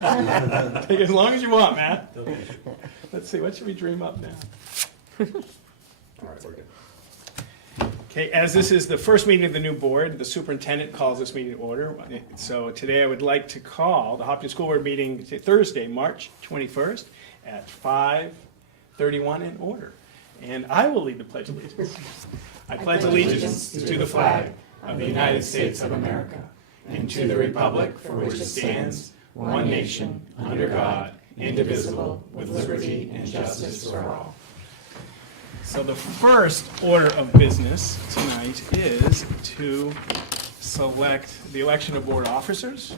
Take as long as you want, Matt. Let's see, what should we dream up now? All right, we're good. Okay, as this is the first meeting of the new board, the superintendent calls this meeting to order. So today I would like to call the Hopkinton School Board meeting Thursday, March 21st at 5:31 in order. And I will lead the Pledge of Allegiance. I pledge allegiance to the flag of the United States of America and to the republic for which it stands, one nation, under God, indivisible, with liberty and justice for all. So the first order of business tonight is to select the election of board officers.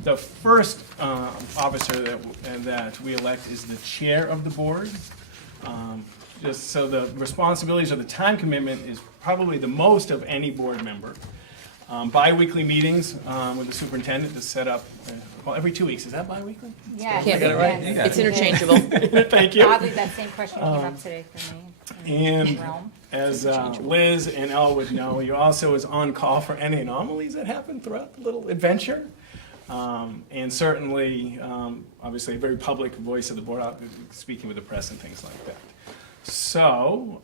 The first officer that we elect is the chair of the board. Just so the responsibilities or the time commitment is probably the most of any board member. Bi-weekly meetings with the superintendent to set up, well, every 2 weeks. Is that bi-weekly? Yeah. I got it right? Yes. It's interchangeable. Thank you. Oddly, that same question came up today for me. And Realm. as Liz and Elle would know, you also is on call for any anomalies that happen throughout the little adventure. And certainly, obviously, a very public voice of the board, speaking with the press and things like that. So,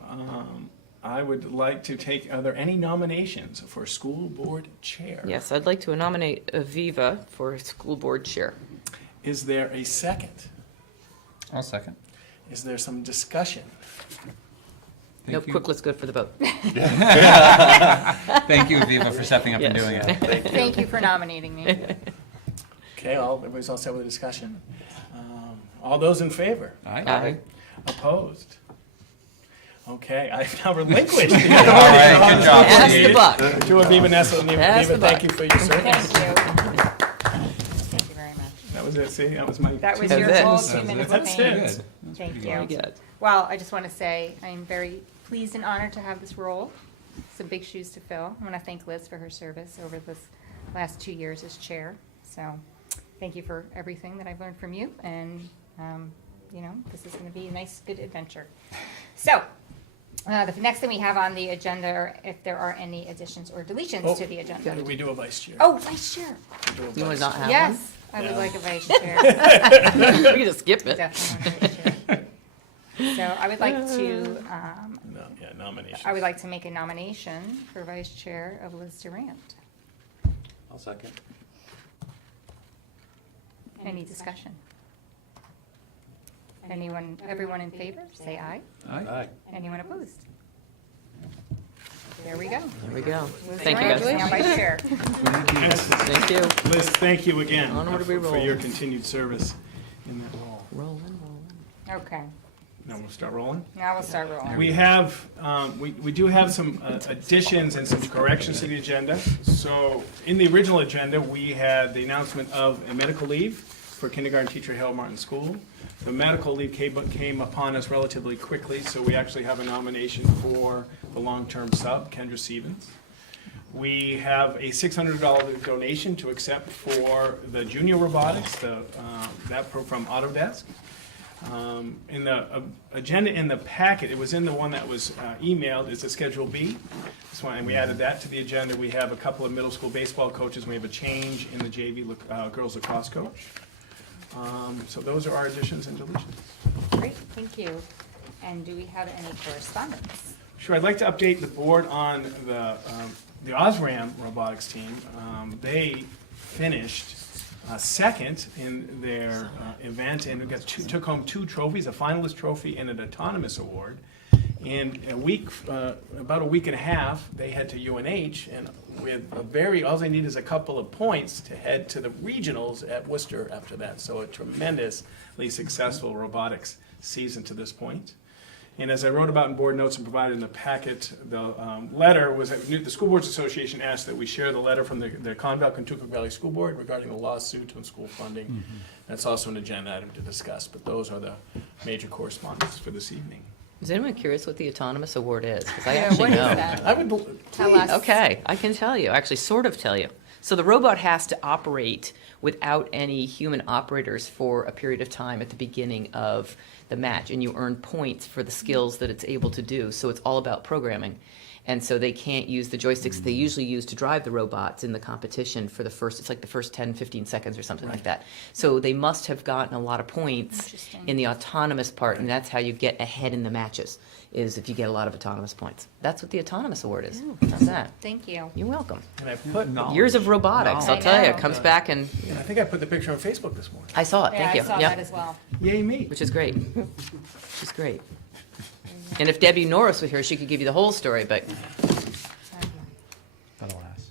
I would like to take, are there any nominations for school board chair? Yes, I'd like to nominate Aviva for school board chair. Is there a second? I'll second. Is there some discussion? No, quick, let's go for the vote. Thank you, Viva, for stepping up and Yes. doing it. Thank you for nominating me. Okay, everybody's all set with the discussion? All those in favor? Aye. Opposed? Okay, I've now relinquished the All right, good job, Pass the Steve. buck. To Aviva Nessel and Pass the Aviva, thank buck. you for your service. Thank you. Thank you very much. That was it, see, that was my. That was That's your it. whole That's 2 it. minutes of That's fame. it. Good. Thank Very you. good. Well, I just want to say I'm very pleased and honored to have this role. Some big shoes to fill. I want to thank Liz for her service over this last 2 years as chair. So thank you for everything that I've learned from you. And, this is going to be a nice, good adventure. So the next thing we have on the agenda are if there are any additions or deletions to the agenda. We do a vice chair. Oh, vice chair. We do a You want vice to not chair. have Yes, I would Yeah. like a vice chair. one? We can just skip it. Definitely want a vice chair. So I would like to, Nomination. I would like to make a nomination for vice chair of Liz Durant. I'll second. Any discussion? Everyone in favor, say aye. Aye. Anyone opposed? There we go. There we go. Liz Thank you, Durant is guys. now vice chair. Thank you. Liz, thank you again Onward we for roll. your continued service in that role. Rolling. Okay, Now we'll start rolling. now we'll start rolling. We have, we do have some additions and some corrections to the agenda. So in the original agenda, we had the announcement of a medical leave for kindergarten teacher at Harold Martin School. The medical leave came upon us relatively quickly, so we actually have a nomination for the long-term sub, Kendra Stevens. We have a $600 donation to accept for the junior robotics, from Autodesk. In the agenda in the packet, it was in the one that was emailed, it's a Schedule B. This one, and we added that to the agenda. We have a couple of middle school baseball coaches. We have a change in the JV girls lacrosse coach. So those are our additions and deletions. Great, thank you. And do we have any correspondence? Sure, I'd like to update the board on the Osram robotics team. They finished second in their event and took home 2 trophies, a finalist trophy and an autonomous award. In about a week and a half, they head to UNH, and all they need is a couple of points to head to the regionals at Worcester after that. So a tremendously successful robotics season to this point. And as I wrote about in board notes and provided in the packet, the letter was that the School Boards Association asked that we share the letter from the Conval-Kentucky Valley School Board regarding the lawsuit on school funding. Mm-hmm. That's also an agenda item to discuss, but those are the major correspondence for this evening. Is anyone curious what the autonomous award is? Because I Yeah, actually what is know. that? I would, Tell us. Okay, I can tell you, actually sort of tell you. So the robot has to operate without any human operators for a period of time at the beginning of the match, and you earn points for the skills that it's able to do. So it's all about programming. And so they can't use the joysticks they usually use to drive the robots in the competition for the first, it's like the first 10, 15 seconds or something like that. So they must have gotten a lot of points Interesting. in the autonomous part, and that's how you get ahead in the matches, is if you get a lot of autonomous points. That's what the autonomous award is. How's that? Thank you. You're welcome. And I put, Years of robotics, I'll I tell you, know. it comes back and, and I think I put the picture on Facebook this morning. I saw it, Yeah, thank you. I saw Yep. that as well. Yay me. Which is great. She's great. And if Debbie Norris was here, she could give you the whole story, but That'll last.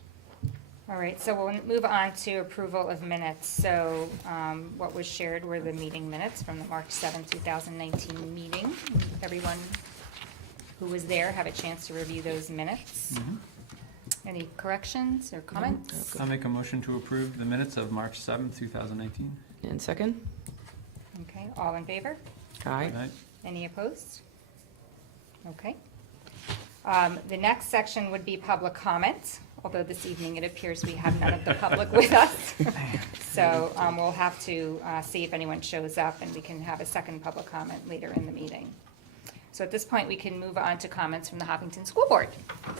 All right, so we'll move on to approval of minutes. So what was shared were the meeting minutes from the March 7, 2019 meeting. Everyone who was there have a chance to review those minutes. Any corrections or comments? I'll make a motion to approve the minutes of March 7th, 2019. and second? Okay, all in favor? Aye. Right? Any opposed? Okay. The next section would be public comment, although this evening it appears we have none of the public with us. So we'll have to see if anyone shows up, and we can have a second public comment later in the meeting. So at this point, we can move on to comments from the Hopkinton School Board.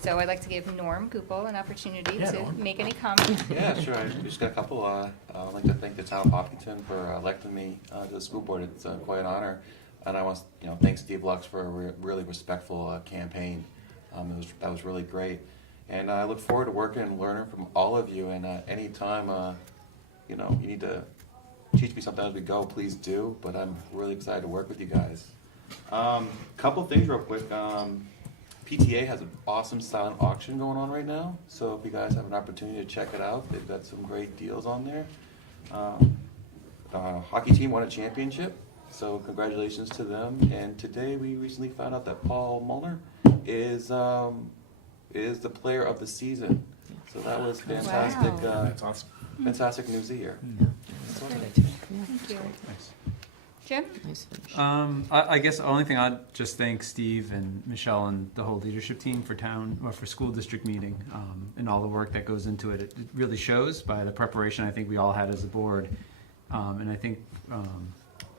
So I'd like to give Norm Gupel an opportunity Yeah, to Norm. make any comments. Yeah, sure. I just got a couple. I'd like to thank the town of Hopkinton for electing me to the school board. It's quite an honor. And I want to thank Steve Lux for a really respectful campaign. That was really great. And I look forward to working and learning from all of you. And anytime, you need to teach me something as we go, please do. But I'm really excited to work with you guys. Couple things real quick. PTA has an awesome silent auction going on right now. So if you guys have an opportunity to check it out, they've got some great deals on there. Hockey team won a championship, so congratulations to them. And today we recently found out that Paul Muller is the player of the season. So that was fantastic. Wow. That's awesome. Fantastic news here. Thank you. Thanks. Jim? Nice finish. I guess the only thing I'd just thank Steve and Michelle and the whole leadership team for for school district meeting, and all the work that goes into it. It really shows by the preparation I think we all had as a board, and I think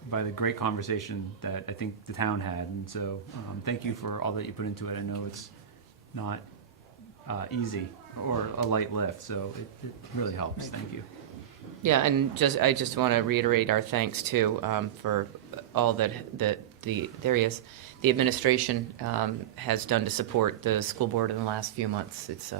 by the great conversation that I think the town had. And so thank you for all that you put into it. I know it's not easy or a light lift, so it really helps. Thank you. Yeah, and I just want to reiterate our thanks too for all that there he is. The administration has done to support the school board in the last few months. It's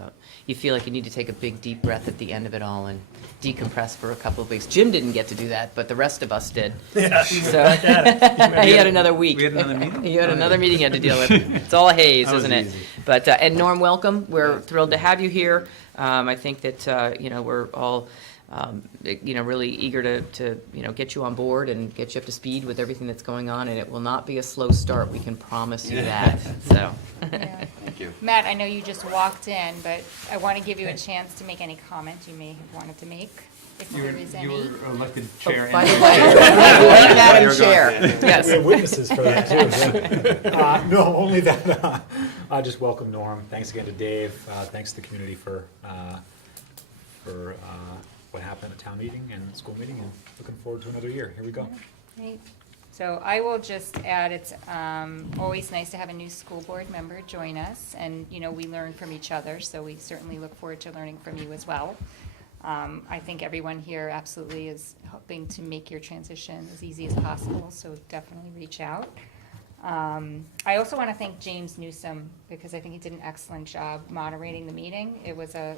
you feel like you need to take a big deep breath at the end of it all and decompress for a couple of weeks. Jim didn't get to do that, but the rest of us did. Yeah. So he had another week. We had another meeting? You had another meeting you had to deal with. It's all a haze, That was isn't it? easy. But and Norm, welcome. We're thrilled to have you here. I think that we're all really eager to get you on board and get you up to speed with everything that's going on, and it will not be a slow start. We can promise you that. So. Yeah. Thank you. Matt, I know you just walked in, but I want to give you a chance to make any comment you may have wanted to make, if there is any. elected Oh, by the way, Madam Chair. Yes. We have witnesses for that too. No, only that. I just welcome Norm. Thanks again to Dave. Thanks to the community for what happened at town meeting and school meeting, and looking forward to another year. Here we go. Great. So I will just add, it's always nice to have a new school board member join us, and we learn from each other, so we certainly look forward to learning from you as well. I think everyone here absolutely is hoping to make your transition as easy as possible, so definitely reach out. I also want to thank James Newsom, because I think he did an excellent job moderating the meeting. It was a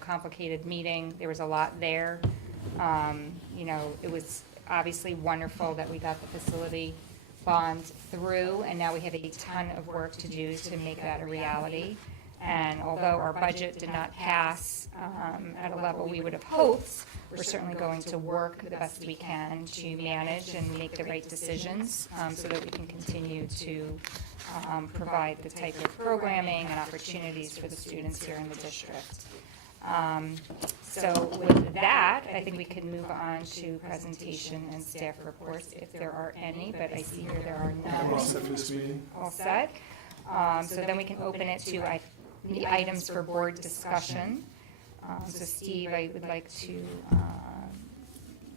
complicated meeting. There was a lot there. It was obviously wonderful that we got the facility bond through, and now we have a ton of work to do to make that a reality. And although our budget did not pass at a level we would have hoped, we're certainly going to work the best we can to manage and make the right decisions so that we can continue to provide the type of programming and opportunities for the students here in the district. So with that, I think we can move on to presentation and staff reports if there are any, but I see here there are none. We're all set for this meeting. All set. So then we can open it to the items for board discussion. So Steve, I would like to,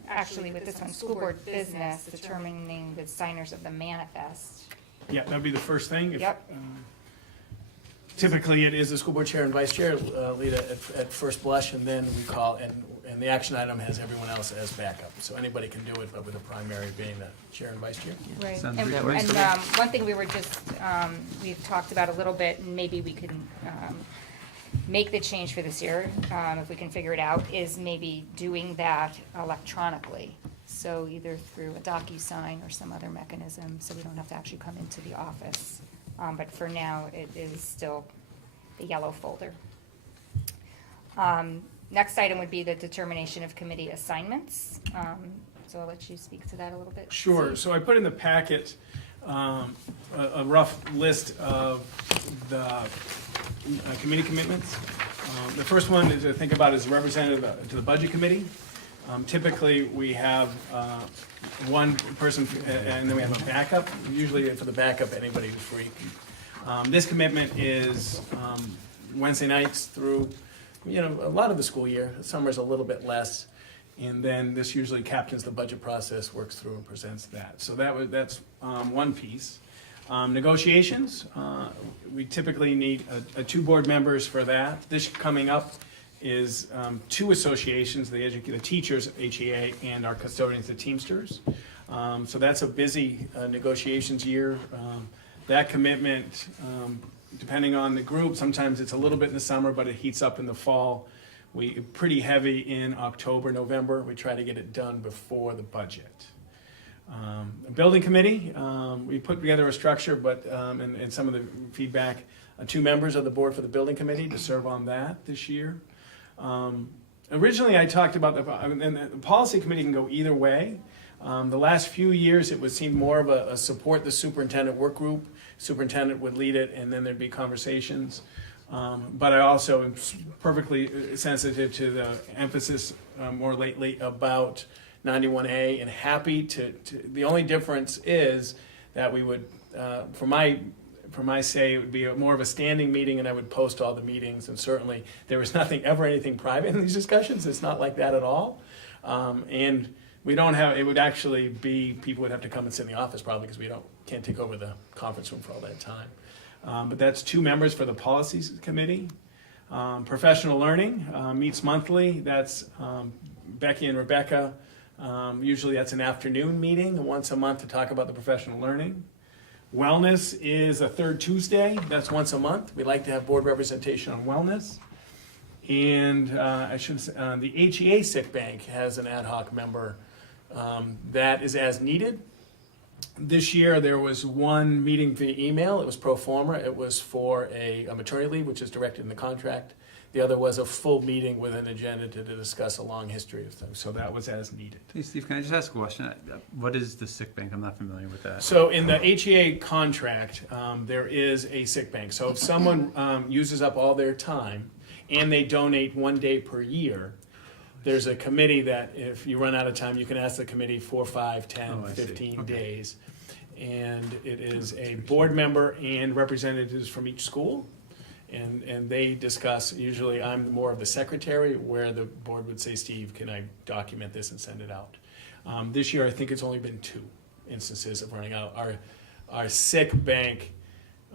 actually with this one, school board business, determining the signers of the manifest. Yeah, that'd be the first thing. Yep. Typically, it is the school board chair and vice chair lead at first blush, and then we call, and the action item has everyone else as backup. So anybody can do it, but with the primary being the chair and vice chair. Right, Sounds and, good. one thing we were just, we've talked about a little bit, and maybe we can, make the change for this year, if we can figure it out, is maybe doing that electronically. So either through a DocuSign or some other mechanism, so we don't have to actually come into the office. But for now, it is still the yellow folder. Next item would be the determination of committee assignments. So I'll let you speak to that a little bit. Sure, Steve. so I put in the packet a rough list of the committee commitments. The first one is to think about as representative to the budget committee. Typically, we have one person, and then we have a backup. Usually for the backup, anybody who's free. This commitment is Wednesday nights through, a lot of the school year. Summer's a little bit less. And then this usually captains the budget process, works through and presents that. So that's one piece. Negotiations, we typically need two board members for that. This coming up is two associations, the teachers, HEA, and our custodians, the Teamsters. So that's a busy negotiations year. That commitment, depending on the group, sometimes it's a little bit in the summer, but it heats up in the fall. We pretty heavy in October, November. We try to get it done before the budget. A building committee, we put together a structure, but and some of the feedback, 2 members of the board for the building committee to serve on that this year. Originally, I talked about and the policy committee can go either way. The last few years, it would seem more of a support the superintendent work group. Superintendent would lead it, and then there'd be conversations. But I also am perfectly sensitive to the emphasis more lately about 91A, and happy to the only difference is that we would, for my say, it would be more of a standing meeting, and I would post all the meetings, and certainly there was ever anything private in these discussions. It's not like that at all. And we don't have, it would actually be, people would have to come and sit in the office probably, because we can't take over the conference room for all that time. But that's 2 members for the policies committee. Professional learning meets monthly. That's Becky and Rebecca. Usually that's an afternoon meeting, once a month, to talk about the professional learning. Wellness is a 3rd Tuesday. That's once a month. We like to have board representation on wellness. And I should say, the HEA Sick Bank has an ad hoc member that is as needed. This year, there was one meeting via email. It was pro forma. It was for a maternity leave, which is directed in the contract. The other was a full meeting with an agenda to discuss a long history of things. So that was as needed. Hey, Steve, can I just ask a question? What is the sick bank? I'm not familiar with that. So in the HEA contract, there is a sick bank. So if someone uses up all their time and they donate 1 day per year, there's a committee that if you run out of time, you can ask the committee 4, 5, 10, Oh, I see. 15 Okay. days. And it is a board member and representatives from each school. And they discuss, usually I'm more of the secretary, where the board would say, Steve, can I document this and send it out? This year, I think it's only been 2 instances of running out. Our sick bank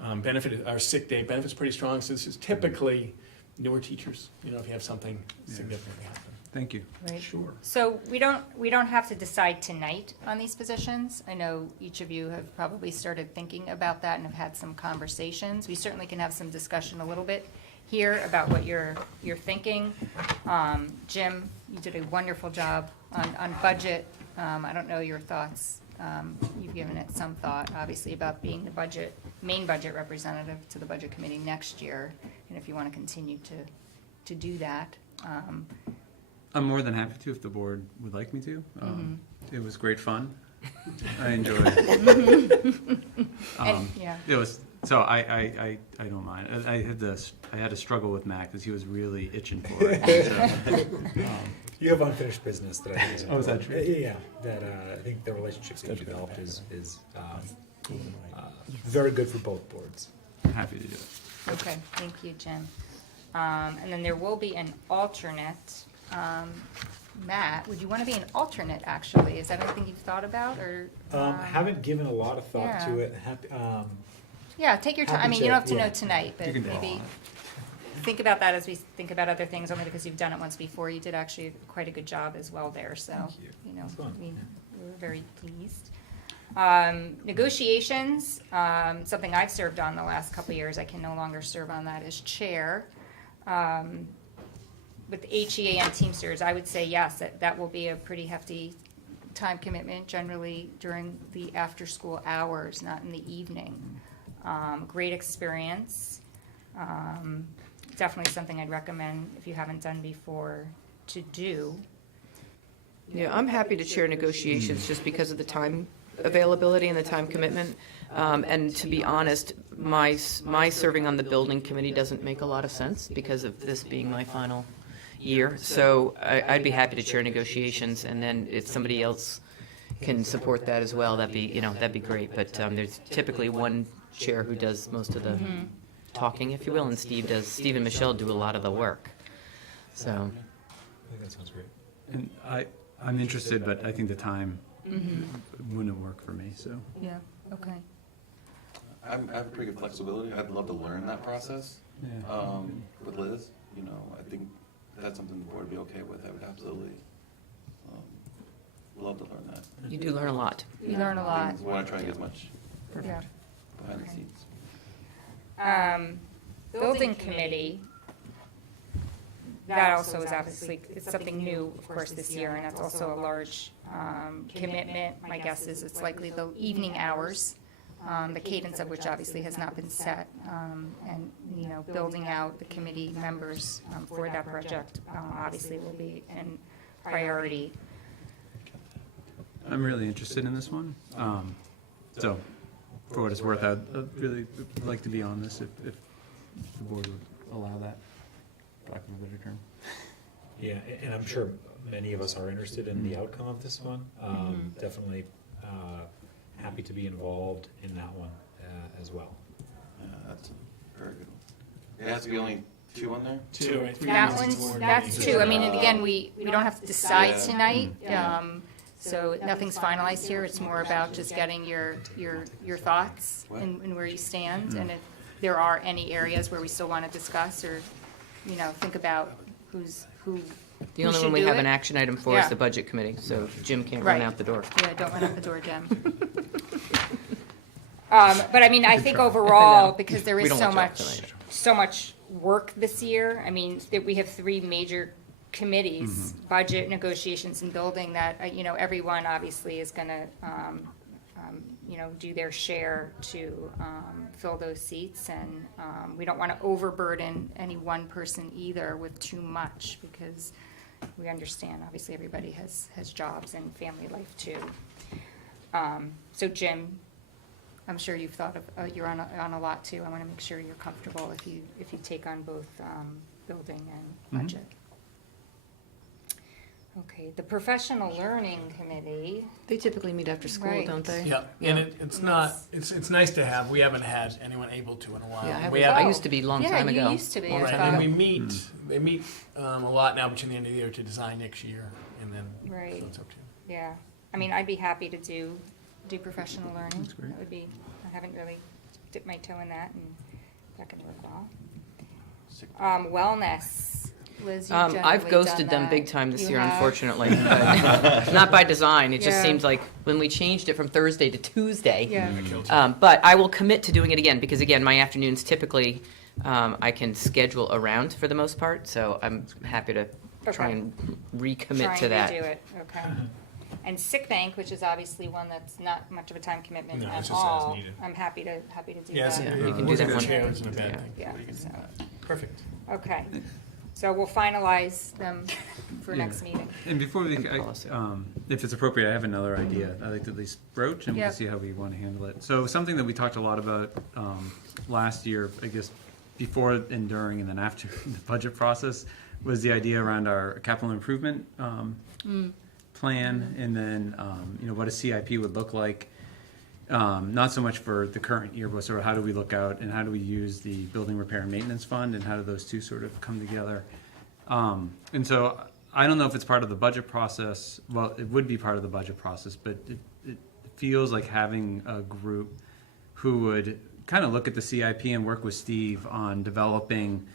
our sick day benefit's pretty strong, so this is typically newer teachers, if you have something significant happen. Thank you. Right. Sure. So we don't have to decide tonight on these positions. I know each of you have probably started thinking about that and have had some conversations. We certainly can have some discussion a little bit here about what you're thinking. Jim, you did a wonderful job on budget. I don't know your thoughts. You've given it some thought, obviously, about being the main budget representative to the budget committee next year, and if you want to continue to do that. I'm more than happy to if the board would like me to. It was great fun. I enjoyed it. Yeah. It was, so I don't mind. I had to struggle with Mac because he was really itching for it. So, You have unfinished business that I think is Oh, is that true? Yeah, that I think the relationships that you developed is very good for both boards. I'm happy to do it. Okay, thank you, Jim. And then there will be an alternate. Matt, would you want to be an alternate, actually? Is that anything you've thought about, or? Haven't given a lot of thought to Yeah. it. Yeah, take your time. I Happy mean, to, you don't have to yeah. know tonight, but You can draw maybe on think about that as we think about other things, only because you've done it once before. You did actually quite a good job as well there, so, Thank you. you know, That's fun. we were very pleased. Negotiations, something I've served on the last couple of years, I can no longer serve on that as chair. With HEA and Teamsters, I would say yes, that will be a pretty hefty time commitment, generally during the after-school hours, not in the evening. Great experience. Definitely something I'd recommend if you haven't done before to do. Yeah, I'm happy to chair negotiations just because of the time availability and the time commitment. And to be honest, my serving on the building committee doesn't make a lot of sense because of this being my final year. So I'd be happy to chair negotiations, and then if somebody else can support that as well, that'd be great. But there's typically one chair who does most of the talking, if you will, and Steve and Michelle do a lot of the work. So, I think that sounds great. And I'm interested, but I think the time wouldn't work for me, so. Yeah, okay. I have pretty good flexibility. I'd love to learn that process Yeah. with Liz. You know, I think that's something the board would be okay with. I would absolutely love to learn that. you do learn a lot. You learn a lot. I want to try and get as much Yeah. behind the Okay. scenes. Building committee, that also is obviously, it's something new, of course, this year, and that's also a large commitment. My guess is it's likely the evening hours, the cadence of which obviously has not been set, and, you know, building out the committee members for that project obviously will be a priority. I'm really interested in this one. So, for what it's worth, I'd really like to be on this if the board would allow that, for lack of a better term. Yeah, and I'm sure many of us are interested in the outcome of this one. Definitely happy to be involved in that one as well. Yeah, that's a very good one. It has to be only 2 on there? Two, right? That one's, that's two. I mean, and again, we don't have to decide Yeah. tonight, Yeah. so nothing's finalized here. It's more about just getting your thoughts and where you stand. And if there are any areas where we still want to discuss or, you know, think about who The only should one we do have it. an action item for is Yeah. the budget committee, so Jim can't run Right. out the door. Yeah, don't run out the door, Jim. But I mean, I think overall, No. because there We is don't so want you out much, tonight. so much work this year, I mean, that we have 3 major committees, budget, negotiations, and building, that, you know, everyone obviously is gonna, you know, do their share to fill those seats, and we don't want to overburden any one person either with too much, because we understand, obviously, everybody has jobs and family life too. So Jim, I'm sure you've thought of, you're on a lot too. I want to make sure you're comfortable if you take on both building and budget. Okay, the professional learning committee. They typically meet after school, Right. don't they? Yeah, and it's not, it's nice to have, we haven't had anyone able to in a while. Yeah, We have- I used to be a long time Yeah, ago. you used to be. I Right, thought. and we meet, they meet a lot now between the end of the year to design next year, and then, Right. so it's up to you. Yeah, I mean, I'd be happy to do professional learning. That's great. That would be, I haven't really dipped my toe in that, and that could work well. Wellness, Liz, you've generally I've ghosted done them that. big time this You year, have? unfortunately. But not by design. It just Yeah. seems like when we changed it from Thursday to Tuesday. Yeah, But I will commit to doing it again, because again, my afternoons typically, I can schedule around for the most part, so I'm happy to try Okay. and recommit try to and that. redo it, okay. And sick bank, which is obviously one that's not much of a time commitment No, at it's just as all. needed. I'm happy to do Yes, that. Yeah, you can do that one. chair isn't a bad Yeah. thing. Yeah, We can do so, that. Perfect. okay. So we'll finalize them for Yeah. next meeting. And before we, Policy. if it's appropriate, I have another idea I'd like to at least broach, and we Yep. can see how we want to handle it. So something that we talked a lot about last year, I guess, before and during and then after the budget process, was the idea around our capital improvement plan, and then, you know, what a CIP would look like. Not so much for the current year, but sort of how do we look out and how do we use the building repair and maintenance fund, and how do those two sort of come together? And so I don't know if it's part of the budget process. Well, it would be part of the budget process, but it feels like having a group who would kind of look at the CIP and work with Steve on developing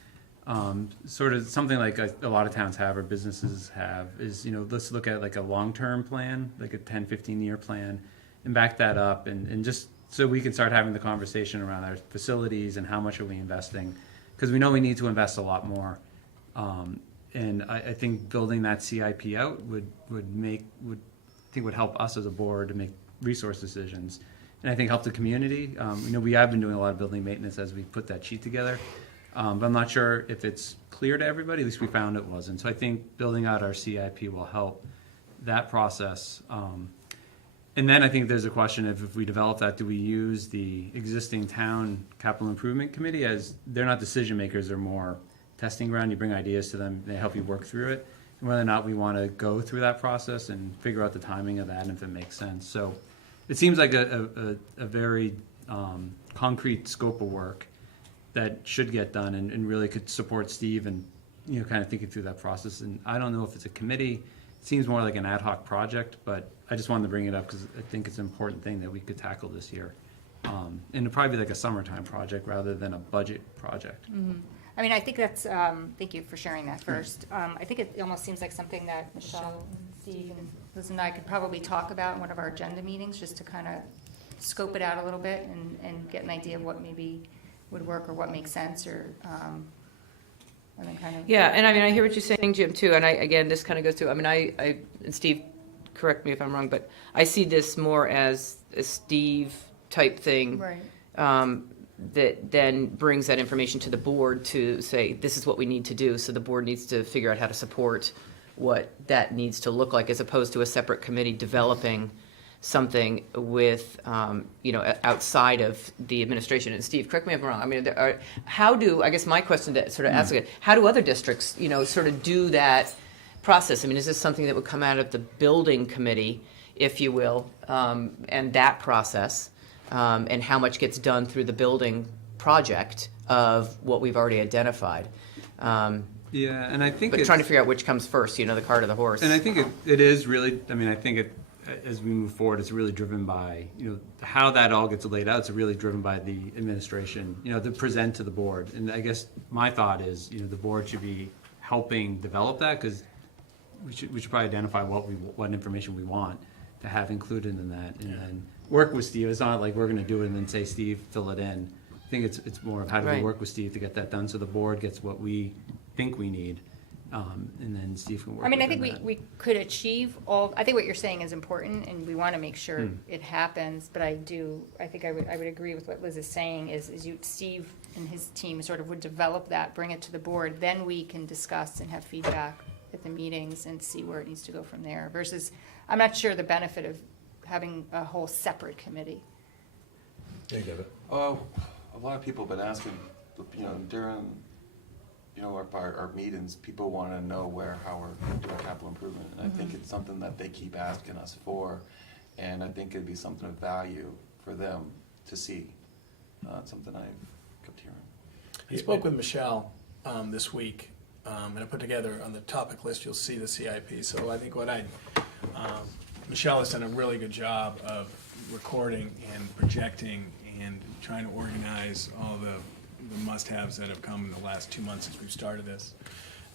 sort of something like a lot of towns have or businesses have is, let's look at like a long-term plan, like a 10, 15-year plan, and back that up and just so we can start having the conversation around our facilities and how much are we investing, because we know we need to invest a lot more. And I think building that CIP out would help us as a board to make resource decisions, and I think help the community. We have been doing a lot of building maintenance as we put that sheet together, but I'm not sure if it's clear to everybody. At least we found it wasn't. So I think building out our CIP will help that process. And then I think there's a question of if we develop that, do we use the existing town capital improvement committee, as they're not decision makers, they're more testing ground. You bring ideas to them, they help you work through it, and whether or not we want to go through that process and figure out the timing of that and if it makes sense. So it seems like a very concrete scope of work that should get done and really could support Steve and kind of thinking through that process. And I don't know if it's a committee. It seems more like an ad hoc project, but I just wanted to bring it up because I think it's an important thing that we could tackle this year. And it'd probably be like a summertime project rather than a budget project. I mean, I think that's, thank you for sharing that first. I think it almost seems like something that Michelle and Steve and Liz and I could probably talk about in one of our agenda meetings, just to kind of scope it out a little bit and get an idea of what maybe would work or what makes sense, or, and then kind of. Yeah, and I mean, I hear what you're saying, Jim, too, and again, this kind of goes to, I mean, and Steve, correct me if I'm wrong, but I see this more as a Steve-type thing. Right. That then brings that information to the board to say, this is what we need to do, so the board needs to figure out how to support what that needs to look like, as opposed to a separate committee developing something with, outside of the administration. And Steve, correct me if I'm wrong, I mean, I guess my question to sort of ask it, how do other districts, sort of do that process? I mean, is this something that would come out of the building committee, if you will, and that process? And how much gets done through the building project of what we've already identified. Yeah, and I think But trying to figure out which comes first, the cart or the horse. And I think it is really, I mean, I think as we move forward, it's really driven by, how that all gets laid out. It's really driven by the administration, to present to the board. And I guess my thought is, the board should be helping develop that, because we should probably identify what information we want to have included in that, and then work with Steve. It's not like we're going to do it and then say, Steve, fill it in. I think it's more of how do we Right. work with Steve to get that done so the board gets what we think we need, and then Steve can work. I mean, I within think that. we could achieve I think what you're saying is important, and we want to make sure it happens, but I think I would agree with what Liz is saying, is Steve and his team sort of would develop that, bring it to the board, then we can discuss and have feedback at the meetings and see where it needs to go from there, versus, I'm not sure the benefit of having a whole separate committee. There you go. Oh, a lot of people have been asking, during, our meetings, people want to know how we're doing capital improvement. And I think it's something that they keep asking us for, and I think it'd be something of value for them to see. It's something I've kept hearing. I spoke with Michelle this week, and I put together on the topic list, you'll see the CIP. So I think Michelle has done a really good job of recording and projecting and trying to organize all the must-haves that have come in the last 2 months since we've started this.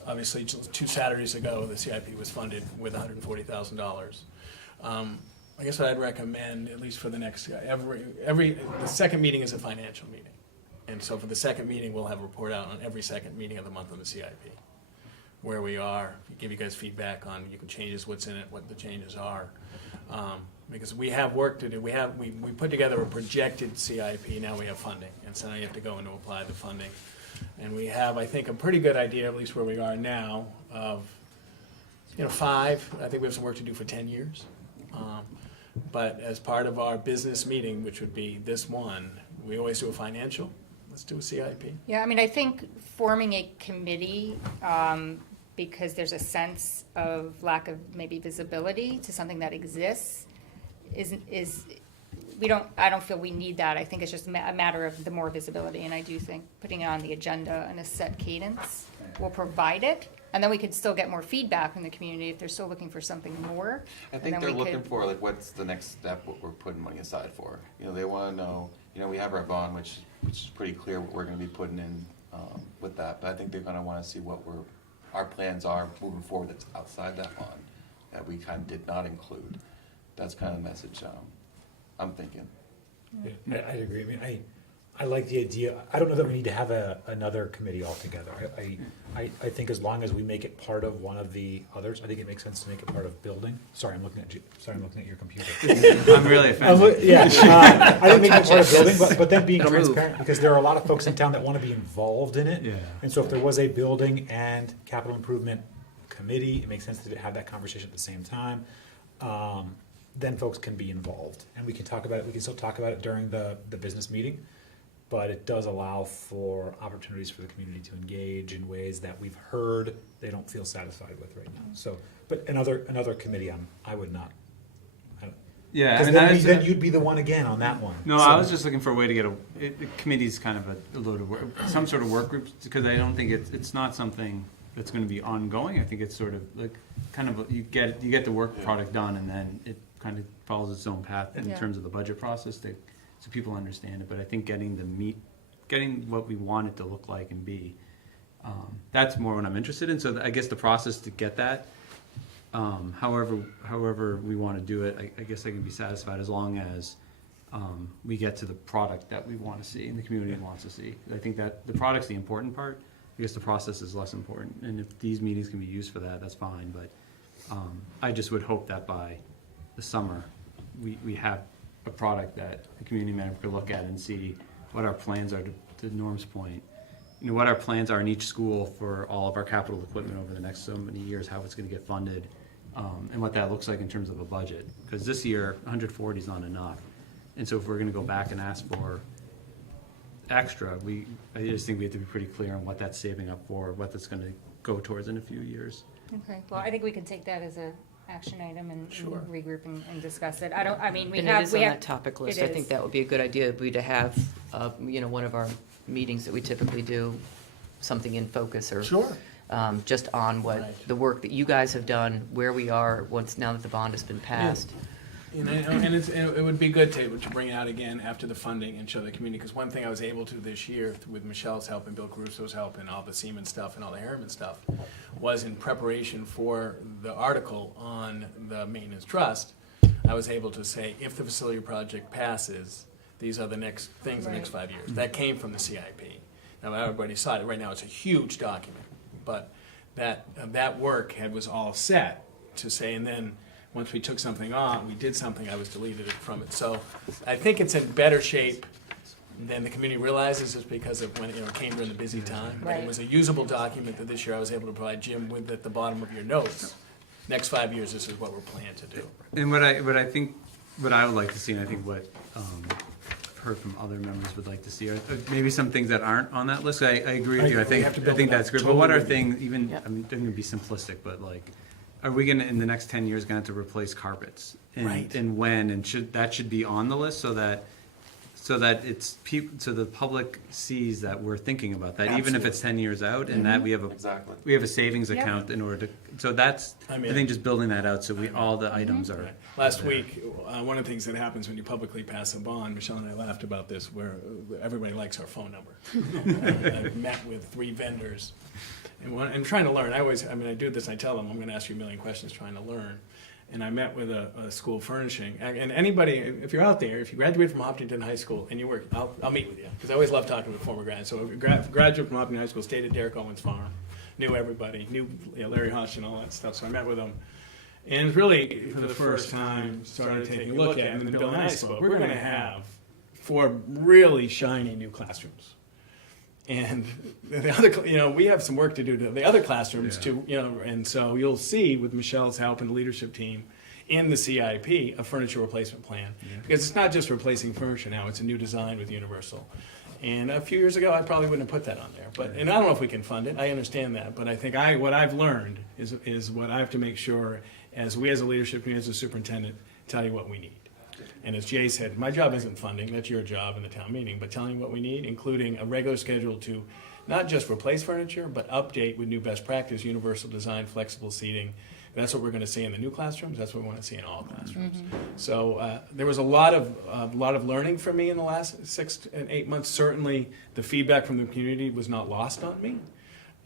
Obviously, 2 Saturdays ago, the CIP was funded with $140,000. I guess what I'd recommend, at least for the next, the second meeting is a financial meeting. And so for the second meeting, we'll have a report out on every second meeting of the month on the CIP, where we are, give you guys feedback on, you can changes, what's in it, what the changes are. Because we have work to do. We put together a projected CIP, now we have funding. And so now you have to go in to apply the funding. And we have, I think, a pretty good idea, at least where we are now, of, 5, I think we have some work to do for 10 years. But as part of our business meeting, which would be this one, we always do a financial. Let's do a CIP. Yeah, I mean, I think forming a committee, because there's a sense of lack of maybe visibility to something that exists, I don't feel we need that. I think it's just a matter of the more visibility, and I do think putting it on the agenda in a set cadence will provide it. And then we could still get more feedback from the community if they're still looking for something more. I and think then they're we looking could- for, like, what's the next step, what we're putting money aside for. You know, they wanna know, you know, we have our bond, which is pretty clear what we're gonna be putting in, with that, but I think they're gonna wanna see what our plans are moving forward that's outside that bond, that we kind of did not include. That's kind of the message, I'm thinking. Yeah, I'd agree. I mean, I like the idea. I don't know that we need to have another committee altogether. I think as long as we make it part of one of the others, I think it makes sense to make it part of building. Sorry, I'm looking at you. Sorry, I'm looking at your computer. I'm really offended. Yeah, I think making it part of building, but then being It'll move. transparent, because there are a lot of folks in town that want to be involved in it. Yeah. And so if there was a building and capital improvement committee, it makes sense to have that conversation at the same time. Then folks can be involved, and we can talk about it, we can still talk about it during the business meeting, but it does allow for opportunities for the community to engage in ways that we've heard they don't feel satisfied with right now. So, but another committee, I would not. Yeah, I Because mean, then, that's- then you'd be the one again on that one. No, So- I was just looking for a way to get the committee's kind of a load of work, some sort of work group, because I don't think it's not something that's gonna be ongoing. I think it's sort of like, kind of, you get the work product done, and then it kind of follows its own path in Yeah. terms of the budget process, so people understand it. But I think getting what we want it to look like and be, that's more what I'm interested in. So I guess the process to get that, however we want to do it, I guess I can be satisfied as long as we get to the product that we want to see and the community wants to see. I think that the product's the important part. I guess the process is less important. And if these meetings can be used for that, that's fine. But I just would hope that by the summer, we have a product that the community manager could look at and see what our plans are, to Norm's point. You know, what our plans are in each school for all of our capital equipment over the next so many years, how it's gonna get funded, and what that looks like in terms of a budget. Because this year, 140 is not enough. And so if we're gonna go back and ask for extra, I just think we have to be pretty clear on what that's saving up for, what that's gonna go towards in a few years. Okay, well, I think we can take that as a action item and Sure. regroup and discuss it. We And have. it is on that topic list. it I think is. that would be a good idea, would be to have, one of our meetings that we typically do, something in focus or Sure. just on what Right. the work that you guys have done, where we are now that the bond has been passed. And it would be good to bring it out again after the funding and show the community, because one thing I was able to this year with Michelle's help and Bill Carusso's help and all the Siemens stuff and all the Harriman stuff was in preparation for the article on the maintenance trust. I was able to say, if the facility project passes, these are the next things, the next 5 years. That came from the CIP. Now, everybody saw it. Right now, it's a huge document, but that work was all set to say, and then once we took something on, we did something, I was deleted it from it. So I think it's in better shape than the community realizes, just because of when it came during the busy time. But Right. it was a usable document that this year I was able to provide Jim with at the bottom of your notes. Next 5 years, this is what we're planning to do. And what I would like to see, and I think what I've heard from other members would like to see, are maybe some things that aren't on that list. I agree with you. We have to build it up. That's great. But what are Totally. things, even, Yeah. I mean, they're gonna be simplistic, but like, are we gonna, in the next 10 years, gonna have to replace carpets? Right. And when, and should be on the list so that so the public sees that we're thinking about that, even if it's 10 years out, and that we have Exactly. a savings Yeah. account in order to, so that's, I I mean- think just building that out, so all the items are. Right. Last week, one of the things that happens when you publicly pass a bond, Michelle and I laughed about this, where everybody likes our phone number. I've met with 3 vendors, and I'm trying to learn. I do this, I tell them, I'm gonna ask you a million questions trying to learn. And I met with a school furnishing, and anybody, if you're out there, if you graduate from Hopkinton High School and you work, I'll meet with you, because I always love talking with former grads. So graduate from Hopkinton High School, stayed at Derek Owens Farm, knew everybody, knew Larry Hush and all that stuff, so I met with them. And really, for the first time, started taking a look at it, and then Bill and I spoke, we're gonna have 4 really shiny new classrooms. And the other, we have some work to do to the other classrooms too, and so you'll see with Michelle's help and the leadership team in the CIP, a furniture replacement plan. Because it's not just replacing furniture now, it's a new design with Universal. And a few years ago, I probably wouldn't have put that on there, and I don't know if we can fund it, I understand that, but I think what I've learned is what I have to make sure, as a leadership team, as a superintendent, tell you what we need. And as Jay said, my job isn't funding, that's your job in the town meeting, but telling you what we need, including a regular schedule to not just replace furniture, but update with new best practice, universal design, flexible seating. That's what we're gonna see in the new classrooms, that's what we wanna see in all classrooms. So there was a lot of learning for me in the last 6 and 8 months. Certainly, the feedback from the community was not lost on me.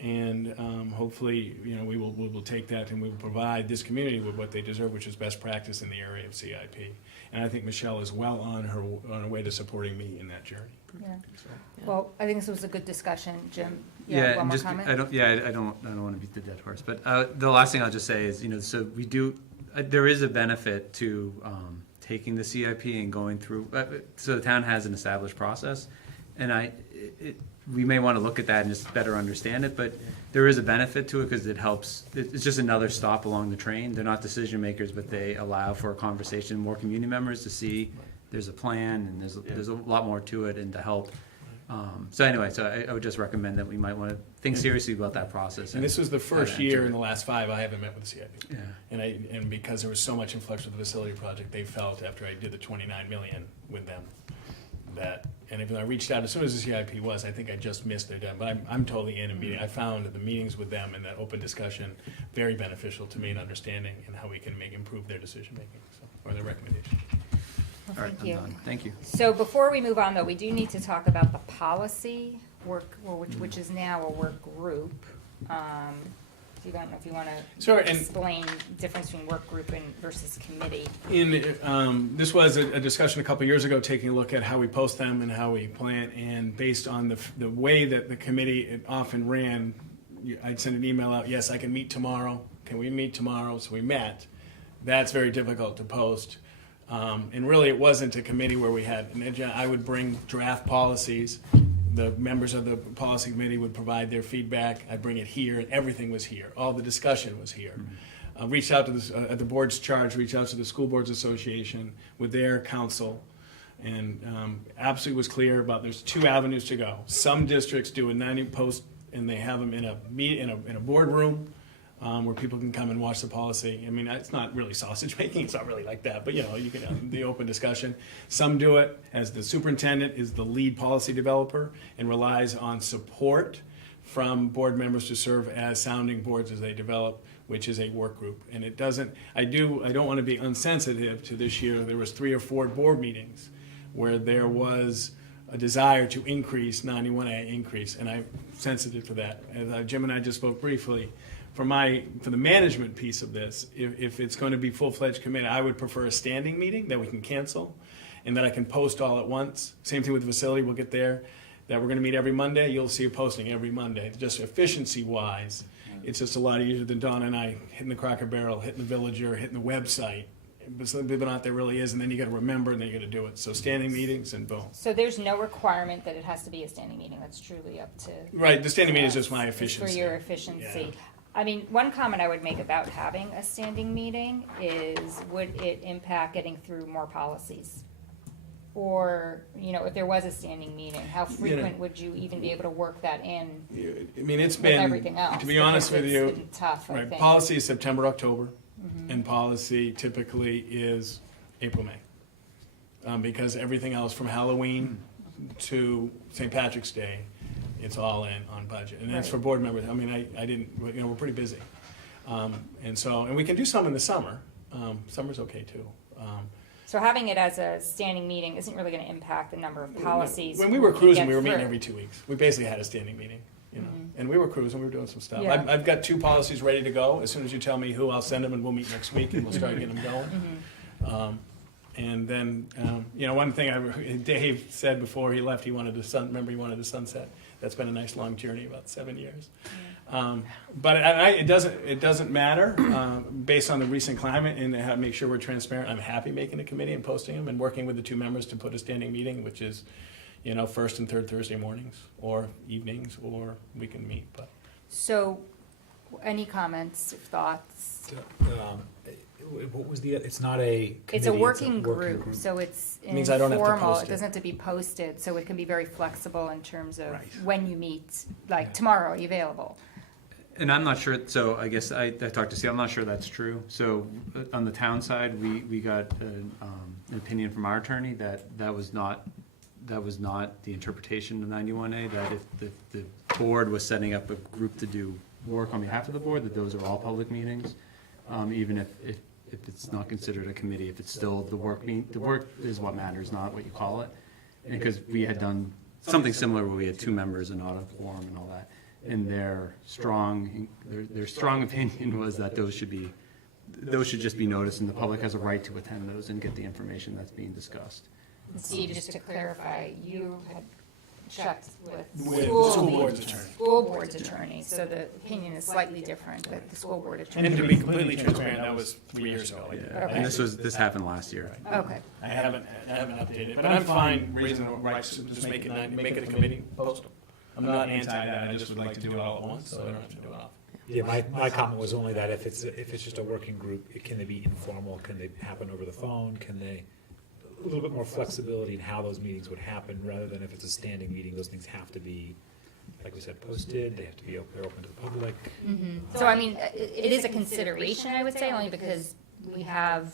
And hopefully, we will take that and we will provide this community with what they deserve, which is best practice in the area of CIP. And I think Michelle is well on her way to supporting me in that journey. Yeah. Well, I think this was a good discussion. Jim, you Yeah, have one and more just, comment? I don't want to beat the dead horse, but the last thing I'll just say is, so we do, there is a benefit to taking the CIP and going through, so the town has an established process, and we may want to look at that and just better understand it, but there is a benefit to it because it helps, it's just another stop along the train. They're not decision makers, but they allow for a conversation, more community members to see there's a plan and there's a lot more to it and to help. So anyway, I would just recommend that we might want to think seriously about that process. And this was the first enter year it. in the last 5 I haven't met with the CIP. Yeah. And because there was so much influx with the facility project, they felt after I did the 29 million with them that, and even though I reached out as soon as the CIP was, I think I just missed their deadline. But I'm totally in a meeting. I found the meetings with them and that open discussion very beneficial to me in understanding and how we can improve their decision making, or their recommendation. Well, All right, thank I'm you. done. Thank you. So before we move on, though, we do need to talk about the policy work, which is now a work group. You don't know if you want Sure, to and- explain the difference between work group and versus committee. This was a discussion a couple years ago, taking a look at how we post them and how we plan, and based on the way that the committee often ran, I'd send an email out, yes, I can meet tomorrow, can we meet tomorrow? So we met. That's very difficult to post. And really, it wasn't a committee where we had an agenda. I would bring draft policies. The members of the policy committee would provide their feedback. I'd bring it here, and everything was here. All the discussion was here. Reached out to at the board's charge, reached out to the School Boards Association with their counsel, and absolutely was clear about there's 2 avenues to go. Some districts do a 90 post, and they have them in a boardroom. Where people can come and watch the policy. I mean, it's not really sausage making, it's not really like that, but you can have the open discussion. Some do it as the superintendent is the lead policy developer and relies on support from board members to serve as sounding boards as they develop, which is a work group. And it doesn't, I don't want to be unsensitive to this year. There was 3 or 4 board meetings where there was a desire to increase 91A increase, and I'm sensitive to that. As Jim and I just spoke briefly, for the management piece of this, if it's going to be full-fledged committee, I would prefer a standing meeting that we can cancel and that I can post all at once. Same thing with the facility, we'll get there, that we're going to meet every Monday. You'll see a posting every Monday. Just efficiency-wise, it's just a lot easier than Dawn and I hitting the Cracker Barrel, hitting the Villager, hitting the website. But some people not there really is, and then you got to remember, and then you got to do it. So standing meetings and boom. So there's no requirement that it has to be a standing meeting. That's truly up to. Right, the standing meeting is us. just my It's efficiency. for your efficiency. Yeah. I mean, one comment I would make about having a standing meeting is, would it impact getting through more policies? Or, if there was a standing meeting, how frequent would you even be able to work that in I mean, it's with been, everything else? to be honest with Because you, it's been tough, I right, think. policy is September, October, and policy typically is April, May. Because everything else from Halloween to St. Patrick's Day, it's all in on budget. And that's Right. for board members. I mean, I didn't, we're pretty busy. And we can do some in the summer. Summer's okay too. So having it as a standing meeting isn't really gonna impact the number of policies. When we were can cruising, get we were meeting through. every 2 weeks. We basically had a standing meeting, and we were cruising, we were doing some stuff. Yeah. I've got 2 policies ready to go. As soon as you tell me who, I'll send them and we'll meet next week and we'll start getting them going. And then, one thing Dave said before he left, he wanted to sunset. That's been a nice long journey, about 7 years. But it doesn't matter, based on the recent climate and to make sure we're transparent. I'm happy making a committee and posting them and working with the 2 members to put a standing meeting, which is, first and third Thursday mornings or evenings, or we can meet, but. So, any comments, thoughts? What was it's not a committee, It's a working group, so it's Means I don't have to informal, post it it. doesn't have to be posted, so it can be very flexible in terms of Right. when you meet, like tomorrow, are you available? And I'm not sure, so I guess I talked to Steve, I'm not sure that's true. So on the town side, we got an opinion from our attorney that was not the interpretation of 91A, that if the board was setting up a group to do work on behalf of the board, that those are all public meetings, even if it's not considered a committee, if it's still the work is what matters, not what you call it. Because we had done something similar where we had 2 members and not a quorum and all that. And their strong opinion was that those should just be noticed, and the public has a right to attend those and get the information that's being discussed. Steve, just to clarify, you had checked with With the school board's attorney. School board's attorney, so the opinion is slightly different, but the school board attorney. And to be completely transparent, that was 3 years ago. Yeah. Okay. And this happened last year. Okay, I haven't updated it, but I'm fine raising the rights to just make it a committee, post them. I'm not anti that, I just would like to do it all at once, so I don't have to do it all. Yeah, my comment was only that if it's just a working group, can they be informal? Can they happen over the phone? Can they, a little bit more flexibility in how those meetings would happen, rather than if it's a standing meeting, those things have to be, like we said, posted, they have to be, they're open to the public. so I mean, it is a consideration, I would say, only because we have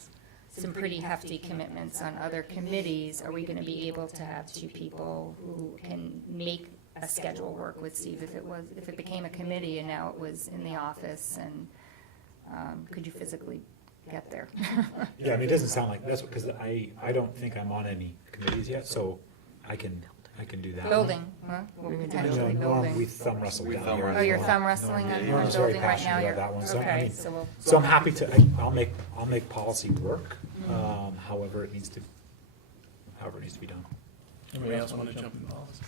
some pretty hefty commitments on other committees. Are we gonna be able to have 2 people who can make a schedule work with Steve if it became a committee and now it was in the office, and could you physically get there? Yeah, I mean, it doesn't sound like, that's because I don't think I'm on any committees yet, so I can do that. Building, huh? Well, You know, potentially Norm, we building. thumb wrestle We down thumb here. wrestle. Oh, you're thumb wrestling on Norm's very building right now? passionate You're about that one, so I okay, mean, so we'll. So I'm happy to, I'll make policy work, however it needs to be done. Anybody else want to jump in policy?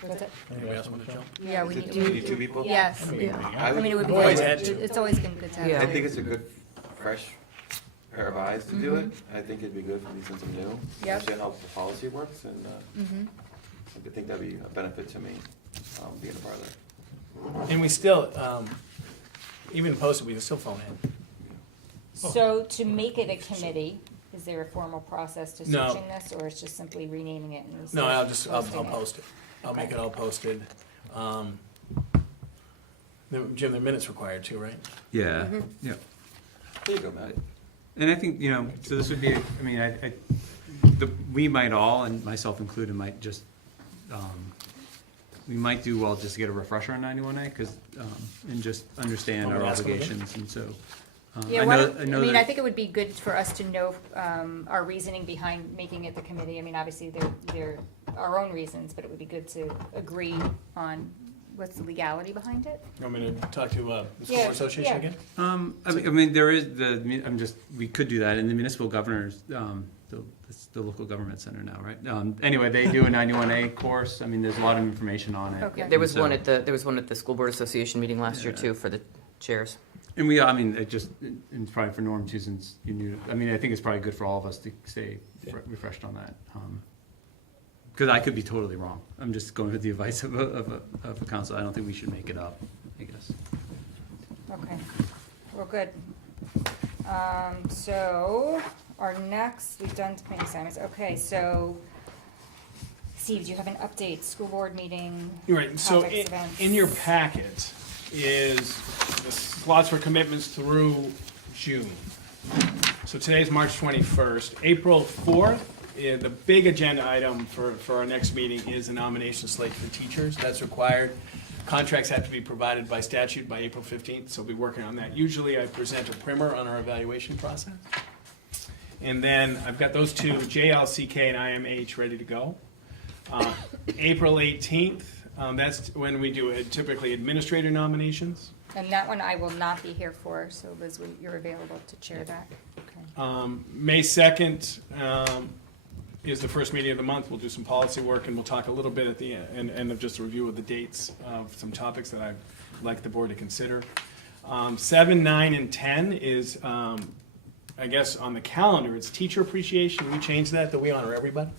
What's it? Anybody else want to jump? Yeah, we Is it need. we need 2 people? Yes. I I mean, it would be I've always good. had to. It's always been good to have. Yeah. I think it's a good, fresh pair of eyes to do it. I think it'd be good for me since I'm new. Yep. Especially how the policy works, and Mhm. I think that'd be a benefit to me, being a part of that. And we still, even posted, we can still phone in. So to make it a committee, is there a formal process to No. switching this, or it's just simply renaming it and? No, I'll posting it? post it. I'll make it all posted. Jim, the minutes required too, right? Yeah, yeah. There you go, Matt. And I think, so this would be, I mean, we might all, and myself included, might just, we might do well just to get a refresher on 91A, because, and just understand Want me our to ask them again? obligations, and so. Yeah, I know mean, that- I think it would be good for us to know our reasoning behind making it the committee. I mean, obviously, they're our own reasons, but it would be good to agree on what's the legality behind it. You want me to talk to the School Yeah, Board Association yeah. again? I mean, there is we could do that, and the municipal governors, it's the local government center now, right? Anyway, they do a 91A course. I mean, there's a lot of information on it. Okay. There was So- one at the School Board Association meeting last year too for the chairs. And I mean, and it's probably for Norm too, since you knew, I mean, I think it's probably good for all of us to stay refreshed on that. Because I could be totally wrong. I'm just going with the advice of a council. I don't think we should make it up, I guess. Okay, well, good. So, our next, we've done committee assignments. Okay, so, Steve, do you have an update, school board meeting? You're right, so topics, events? in your packet is the slots for commitments through June. So today's March 21st. April 4th, the big agenda item for our next meeting is a nomination slate for teachers. That's required. Contracts have to be provided by statute by April 15th, so we'll be working on that. Usually I present a primer on our evaluation process. And then I've got those two, JLCK and IMH, ready to go. April 18th, that's when we do typically administrator nominations. And that one I will not be here for, so Liz, you're available to chair that? Okay. May 2nd is the first meeting of the month. We'll do some policy work, and we'll talk a little bit at the end of just a review of the dates of some topics that I'd like the board to consider. 7, 9, and 10 is, I guess, on the calendar. It's teacher appreciation. We changed that we honor everybody.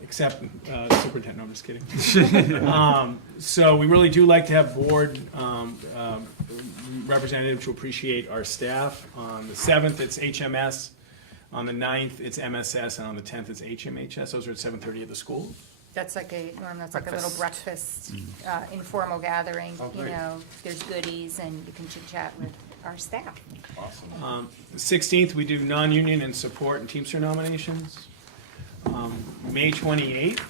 Except superintendent, no, I'm just kidding. So we really do like to have board representatives to appreciate our staff. On the 7th, it's HMS. On the 9th, it's MSS, and on the 10th, it's HMHS. Those are at 7:30 at the school. That's like Norm, that's like a little breakfast, Mm. informal gathering, Oh, you great. know, there's goodies and you can chit chat with our staff. Awesome. 16th, we do non-union and support and Teamster nominations. May 28th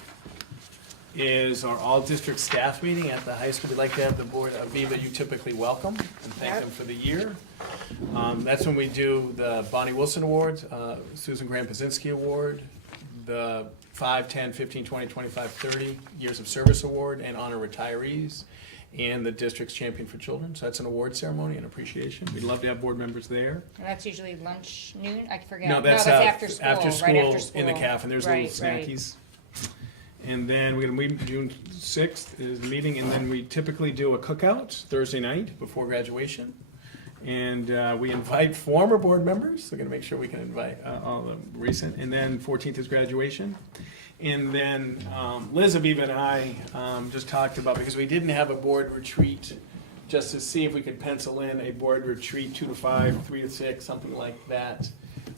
is our all-district staff meeting at the high school. We'd like to have the board, Aviva, you typically welcome, and thank Yep. them for the year. That's when we do the Bonnie Wilson Awards, Susan Graham Pazinski Award, the 5, 10, 15, 20, 25, 30 Years of Service Award, and honor retirees, and the district's champion for children. So that's an award ceremony and appreciation. We'd love to have board members there. And that's usually lunch, noon, I forget. No, that's after school, after right school after school. in the caf, and there's Right, little right. snackies. And then we're gonna meet June 6th is the meeting, and then we typically do a cookout Thursday night before graduation. And we invite former board members, so we're gonna make sure we can invite all the recent, and then 14th is graduation. And then Liz, Aviva, and I just talked about, because we didn't have a board retreat, just to see if we could pencil in a board retreat, 2 to 5, 3 to 6, something like that,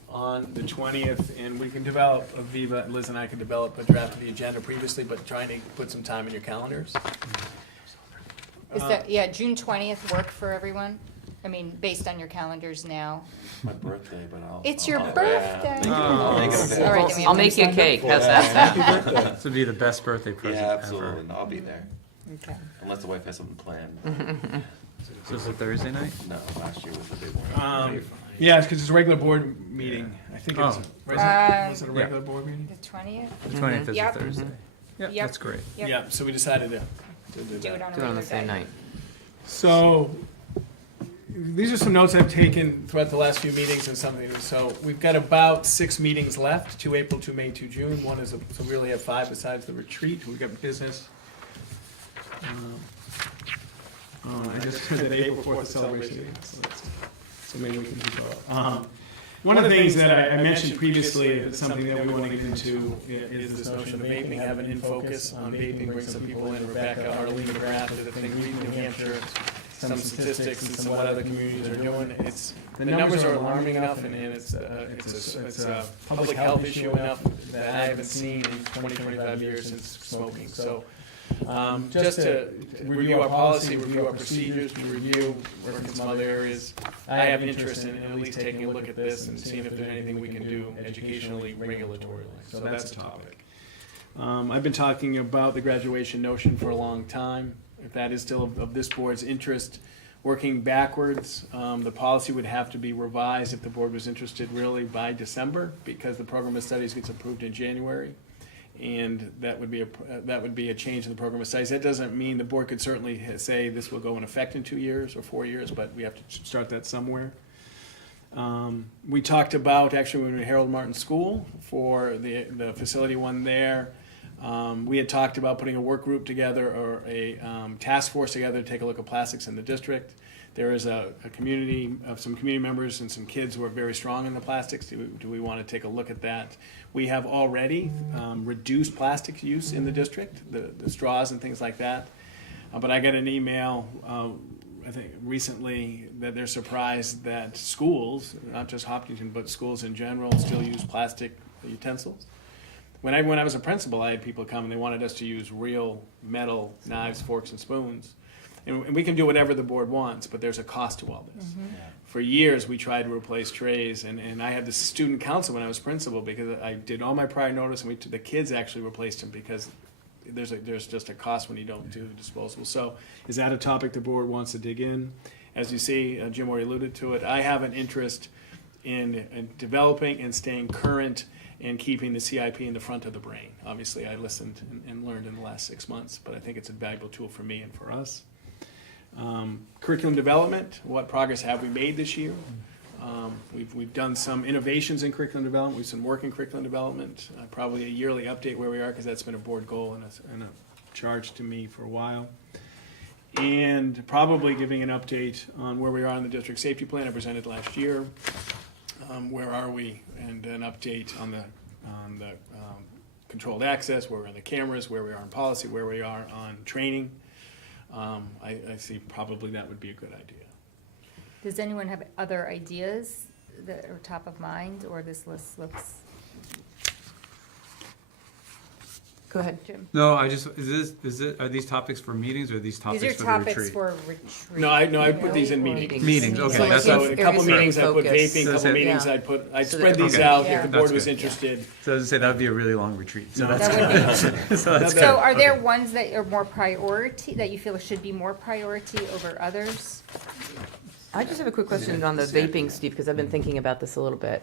on the 20th, and we can develop, Aviva, Liz and I can develop a draft of the agenda previously, but trying to put some time in your calendars. Is that, yeah, June 20th work for everyone? I mean, based on your calendars now. It's my birthday, but I'll. It's your I'll- birthday. Yeah. I'll make it a All day. right, then we I'll have make to- you a cake, how's that? This would be the best birthday present Yeah, ever. absolutely. No, I'll be there, Okay. unless the wife has something planned. So it's a Thursday night? No, last year was a big one. Yeah, because it's a regular board meeting. I think it's, Oh. was it a Yeah. regular board meeting? The 20th? The 20th is a Yep. Thursday. Yeah, Yep. that's great. Yep. Yeah, so we decided to do Do it that. on a Do it on regular the same day. night. So, these are some notes I've taken throughout the last few meetings and something. So, we've got about 6 meetings left, 2 April, 2 May, 2 June. One is, so we really have 5 besides the retreat. We've got business. I just heard that April 4th is celebration day, so maybe we can do both. One of the things that I mentioned previously, that's something that we want to get into, is this notion of vaping, having in focus on vaping, bring some people in, Rebecca, Arlene, McGrath, the thing, read New Hampshire, some statistics and some what other communities are doing. It's, the numbers are alarming enough, and it's a public health issue enough that I haven't seen in 20, 25 years since smoking. So, just to review our policy, review our procedures, to review, work in some other areas. I have interest in at least taking a look at this and seeing if there's anything we can do educationally, regulatorily. So that's a topic. I've been talking about the graduation notion for a long time. If that is still of this board's interest, working backwards, the policy would have to be revised if the board was interested really by December, because the program of studies gets approved in January. And that would be a change in the program of studies. That doesn't mean the board could certainly say this will go in effect in 2 years or 4 years, but we have to start that somewhere. We talked about, actually, when we were at Harold Martin School for the facility one there, we had talked about putting a work group together or a task force together to take a look at plastics in the district. There is a community of some community members and some kids who are very strong in the plastics. Do we want to take a look at that? We have already reduced plastic use in the district, the straws and things like that. But I got an email, I think recently, that they're surprised that schools, not just Hopkinton, but schools in general, still use plastic utensils. When I was a principal, I had people come and they wanted us to use real metal knives, forks, and spoons. And we can do whatever the board wants, but there's a cost to all this. For years, we tried to replace trays, and I had the student council when I was principal, because I did all my prior notice, and the kids actually replaced them, because there's just a cost when you don't do disposable. So is that a topic the board wants to dig in? As you see, Jim already alluded to it, I have an interest in developing and staying current and keeping the CIP in the front of the brain. Obviously, I listened and learned in the last 6 months, but I think it's a valuable tool for me and for us. Curriculum development, what progress have we made this year? We've done some innovations in curriculum development. We've been working curriculum development, probably a yearly update where we are, because that's been a board goal and a charge to me for a while. And probably giving an update on where we are on the district safety plan I presented last year. Where are we? And an update on the controlled access, where we're on the cameras, where we are in policy, where we are on training. I see probably that would be a good idea. Does anyone have other ideas that are top of mind, or this list looks Go ahead. Jim? No, are these topics for meetings or are these topics These are for the topics retreat? for retreat. No, I put these in meetings. Meetings, okay, So that's So what- in a couple areas of meetings I put focus. vaping, So couple say- meetings Yeah. I'd So spread that- these okay. out Yeah. if the board That's was good. interested. So as I say, that would be a really long retreat, so No. that's That would be. so that's So are there Okay. ones that are more priority, that you feel should be more priority over others? I just have a quick question on the vaping, Steve, because I've been thinking about this a little bit.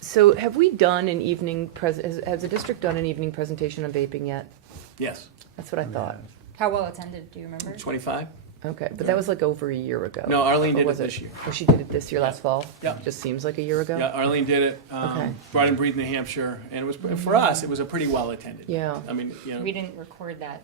So have we done an evening, has the district done an evening presentation on vaping yet? Yes, That's what I thought. How well attended, do you remember? 25? Okay, but that was like over a year ago. No, Arlene Or did it was this year. Oh, she did it this year, last fall? Yeah. Just seems like a year ago? Yeah, Arlene did it, Okay. brought in Breathe, New Hampshire, and it was, for us, it was a pretty well attended. Yeah. I mean, you know. We didn't record that.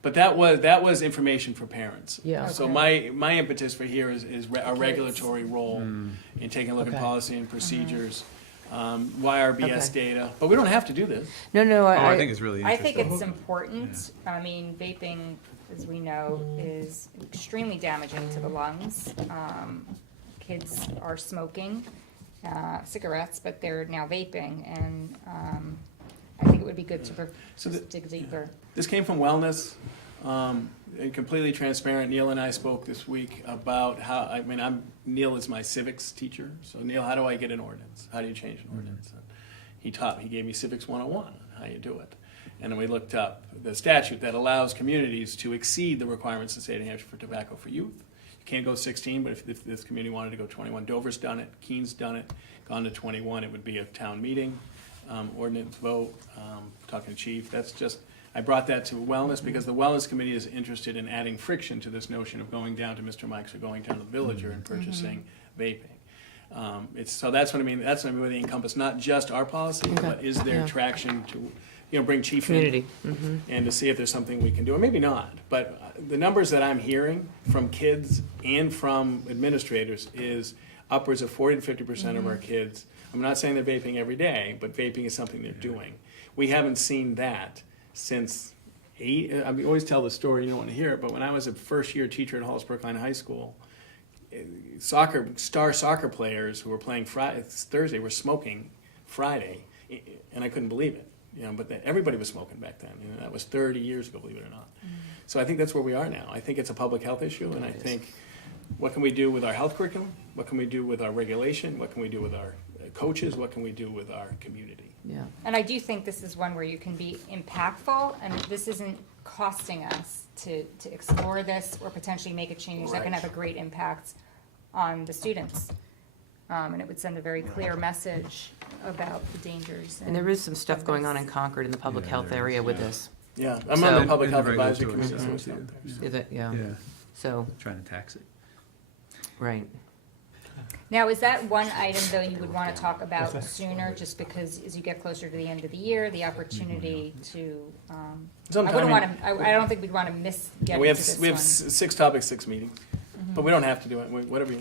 But that was information for parents. Yeah. So Okay. my impetus for here is our regulatory role in taking a look at Okay. policy and procedures, YRBS Okay. data. But we don't have to do this. No, Oh, I think it's really I interesting. think it's important. I mean, vaping, as we know, is extremely damaging to the lungs. Kids are smoking cigarettes, but they're now vaping, and I think it would be good to So just dig deeper. This came from wellness, and completely transparent. Neil and I spoke this week about how, Neil is my civics teacher. So Neil, how do I get an ordinance? How do you change an ordinance? And he gave me Civics 101 on how you do it. And then we looked up the statute that allows communities to exceed the requirements of the state of New Hampshire for tobacco for youth. You can't go 16, but if this community wanted to go 21, Dover's done it, Keene's done it, gone to 21, it would be a town meeting, ordinance vote, talking to chief. That's just, I brought that to wellness because the wellness committee is interested in adding friction to this notion of going down to Mr. Mike's or going down to the Villager and purchasing vaping. So that's what I mean. That's what I mean. Where they encompass not just our policy, Okay. but is there Yeah. traction to, bring chief Community. in and to see if there's something we can do, or maybe not. But the numbers that I'm hearing from kids and from administrators is upwards of 40 to 50% of our kids. I'm not saying they're vaping every day, but vaping is something they're doing. We haven't seen that since we always tell the story, you don't want to hear it, but when I was a first-year teacher at Hollis Brookline High School, star soccer players who were playing Thursday were smoking Friday, and I couldn't believe it. But everybody was smoking back then. That was 30 years ago, believe it or not. So I think that's where we are now. I think it's a public health issue, and I think, what can we do with our health curriculum? What can we do with our regulation? What can we do with our coaches? What can we do with our community? Yeah. And I do think this is one where you can be impactful, and this isn't costing us to explore this or potentially make a change that can Right. have a great impact on the students. And it would send a very clear message about the dangers. And there is some stuff going on in Concord in the public Yeah, health there area is, with yeah. this. Yeah, I'm So- on the public And health the advisory regulatory committee. stuff, So it's too. out there. Is it? Yeah. Yeah, So, trying to tax it. right. Now, is that one item, though, you would want to talk about sooner, just because as you get closer to the end of the year, the opportunity to, I Sometime wouldn't in- want to, I don't think we'd want to miss getting We to have this we have one. 6 topics, 6 meetings, but we don't have to do it. Whatever you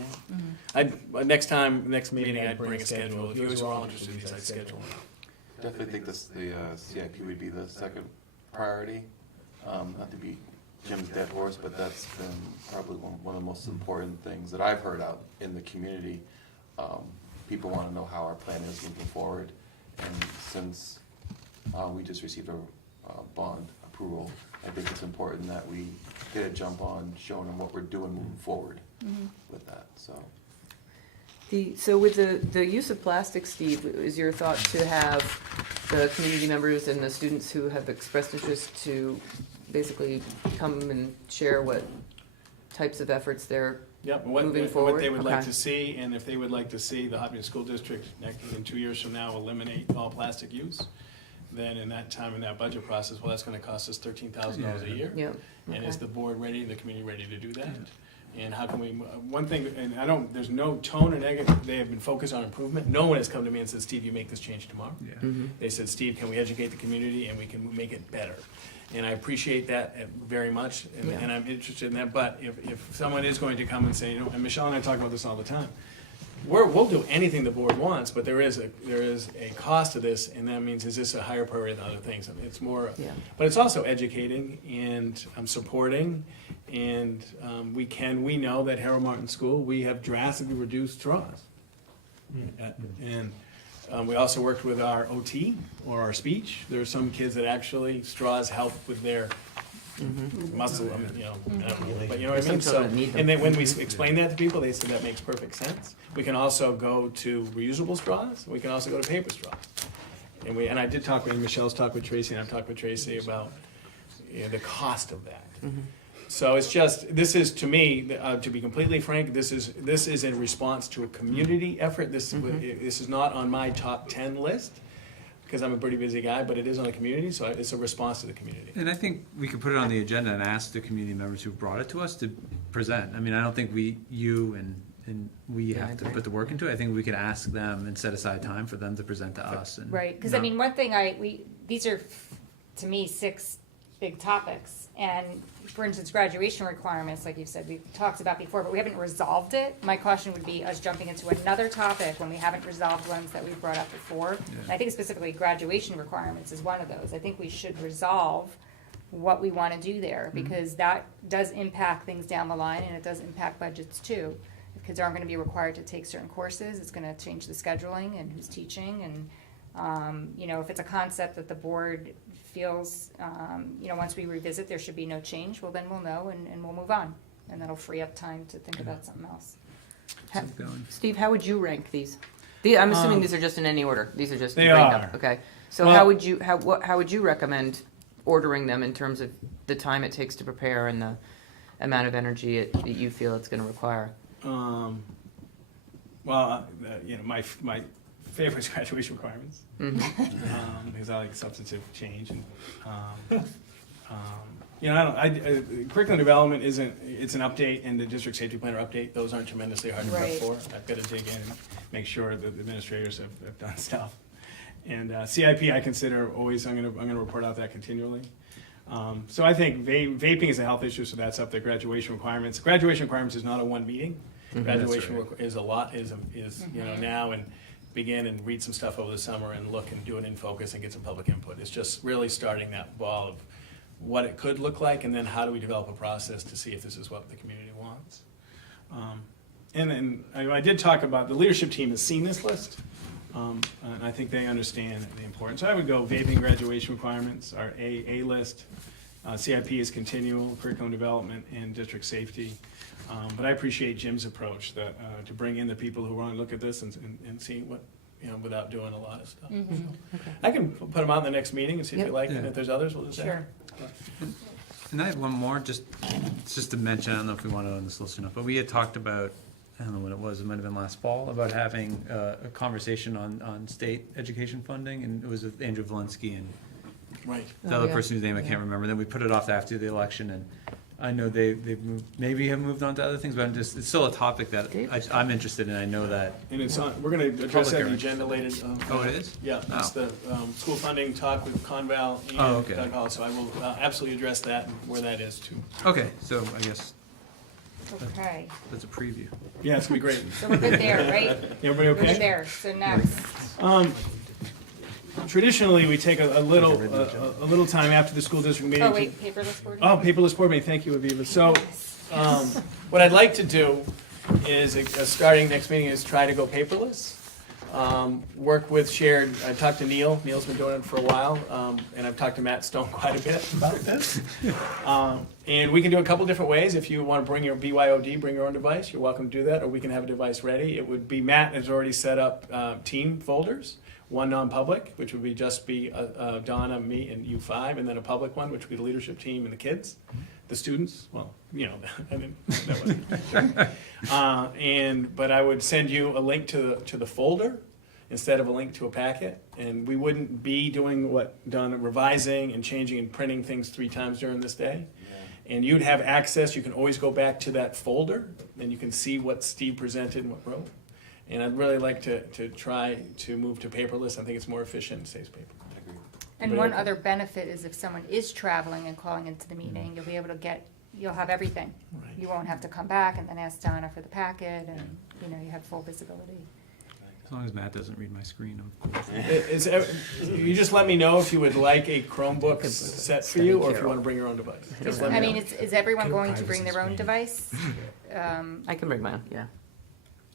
want. Next meeting, I'd bring a schedule. If you guys are all interested in these, I'd schedule. Definitely think the CIP would be the second priority. Not to be Jim's dead horse, but that's been probably one of the most important things that I've heard out in the community. People want to know how our plan is moving forward, and since we just received a bond approval, I think it's important that we get a jump on showing them what we're doing moving forward with that. So. So with the use of plastic, Steve, is your thought to have the community members and the students who have expressed interest to basically come and share what types of efforts they're Yep, moving what forward? they would like Okay. to see, and if they would like to see the Hopkinton School District in 2 years from now eliminate all plastic use, then in that time, in that budget process, well, that's gonna cost us $13,000 a year. Yeah. And is Okay. the board ready, the community ready to do that? And how can we, one thing, and there's no tone or negative, they have been focused on improvement. No one has come to me and said, Steve, you make this change tomorrow. Yeah. They said, Steve, can we educate the community and we can make it better? And I appreciate that very much, and Yeah. and I'm interested in that, but if someone is going to come and say, and Michelle and I talk about this all the time, we'll do anything the board wants, but there is a cost to this, and that means, is this a higher priority than other things? I mean, it's more, Yeah. but it's also educating and supporting, and we know that Harold Martin School, we have drastically reduced straws. And We also worked with our OT, or our speech. There are some kids that actually straws help with their muscle, I mean, you know, I don't know, but you know what I mean? Some So, children need them. and then when we explain that to people, they said that makes perfect sense. We can also go to reusable straws, we can also go to paper straws. And I did talk with, Michelle's talked with Tracy, and I've talked with Tracy about, you know, the cost of that. So it's just, this is, to me, to be completely frank, this is in response to a community effort. This is not on my top 10 list, because I'm a pretty busy guy, but it is on the community, so it's a response to the community. And I think we could put it on the agenda and ask the community members who brought it to us to present. I mean, I don't think you and we Yeah, I have to agree. put the work into it. I think we could ask them and set aside time for them to present to us. And Right, because I not- mean, one thing these are, to me, 6 big topics. And for instance, graduation requirements, like you said, we've talked about before, but we haven't resolved it. My caution would be us jumping into another topic when we haven't resolved ones that we've brought up before. And I think specifically graduation requirements is one of those. I think we should resolve what we want to do there, because that does impact things down the line, and it does impact budgets too. If kids aren't going to be required to take certain courses, it's going to change the scheduling and who's teaching, and you know, if it's a concept that the board feels, you know, once we revisit, there should be no change, well, then we'll know and we'll move on. And that'll free up time to think about something else. Keep going. Steve, how would you rank these? I'm assuming these are just in any order. These are just They random. are. Okay. So Well- how would you recommend ordering them in terms of the time it takes to prepare and the amount of energy that you feel it's going to require? You know, my favorite is graduation requirements, because I like substantive change, and you know, curriculum development it's an update, and the district safety planner update, those aren't tremendously hard to prep Right. for. I've got to dig in and make sure that the administrators have done stuff. And CIP, I consider always, I'm gonna report out that continually. So I think vaping is a health issue, so that's up there. Graduation requirements. Graduation requirements is not a one meeting. Graduation is a lot, is you know, now, and begin and read some stuff over the summer and look and do it in focus and get some public input. It's just really starting that ball of what it could look like, and then how do we develop a process to see if this is what the community wants. And then I did talk about, the leadership team has seen this list, and I think they understand the importance. So I would go vaping graduation requirements, our A list. CIP is continual, curriculum development, and district safety. But I appreciate Jim's approach, that to bring in the people who want to look at this and see what, you know, without doing a lot of stuff. So I can put them out in the next meeting and see if Yep. you like, and Yeah. if there's others, we'll just Sure. And I have one more, just to mention, I don't know if we want it on this list or not, but we had talked about, I don't know when it was, it might have been last fall, about having a conversation on state education funding, and it was with Andrew Valinsky and Right. the Oh, other yeah. person whose name I Yeah. can't remember. Then we put it off to after the election, and I know they've moved, maybe have moved on to other things, but it's still a topic that I'm interested in. I know that. And it's on, we're gonna address that in the Public agenda later. Oh, it is? Yeah, it's the school funding talk with Conval Oh, and okay. Doug Hall, so I will absolutely address that and where that is too. Okay, so I guess Okay, that's a preview. Yeah, it's gonna be great. so we're good there, right? Everybody We're good okay? there, so next. Traditionally, we take a little time after the school district meeting. Oh, to- wait, paperless board? Oh, paperless board meeting, thank you, Aviva. So, what I'd like to do is, starting next meeting, is try to go paperless. Work with shared, I talked to Neil, Neil's been doing it for a while, and I've talked to Matt Stone quite a bit about this. And we can do a couple different ways. If you want to bring your BYOD, bring your own device, you're welcome to do that, or we can have a device ready. It would be, Matt has already set up team folders. One non-public, which would just be Donna, me, and you 5, and then a public one, which would be the leadership team and the kids, the students. Well, you know, I mean, that wasn't. But I would send you a link to the folder instead of a link to a packet, and we wouldn't be doing revising and changing and printing things 3 times during this day. And you'd have access. You can always go back to that folder, and you can see what Steve presented and what wrote. And I'd really like to try to move to paperless. I think it's more efficient and saves paper. I agree. And one other benefit is if someone is traveling and calling into the meeting, you'll be able to you'll have everything. Right. You won't have to come back and then ask Donna for the packet, and, you know, you have full visibility. As long as Matt doesn't read my screen. You just let me know if you would like a Chromebook set for you, or if you want to bring your own device. Just let me I know. mean, is everyone Good going to bring their own privacy device? I can bring mine, yeah.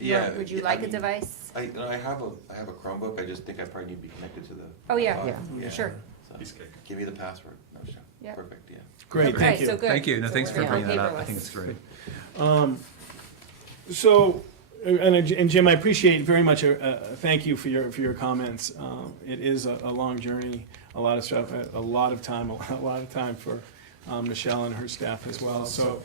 Yeah. Would you yeah, like I a mean, device? I have a Chromebook, I just think I probably need to be connected to the. Oh, yeah, Yeah. sure. So, give me the password, no, sure, Yeah. perfect, yeah. Great, Okay, thank you. so good. Thank you. No, So thanks we're for gonna bringing go that up. I paperless. think it's great. So, and Jim, I appreciate very much, thank you for your comments. It is a long journey, a lot of stuff, a lot of time for Michelle and her staff as well. So,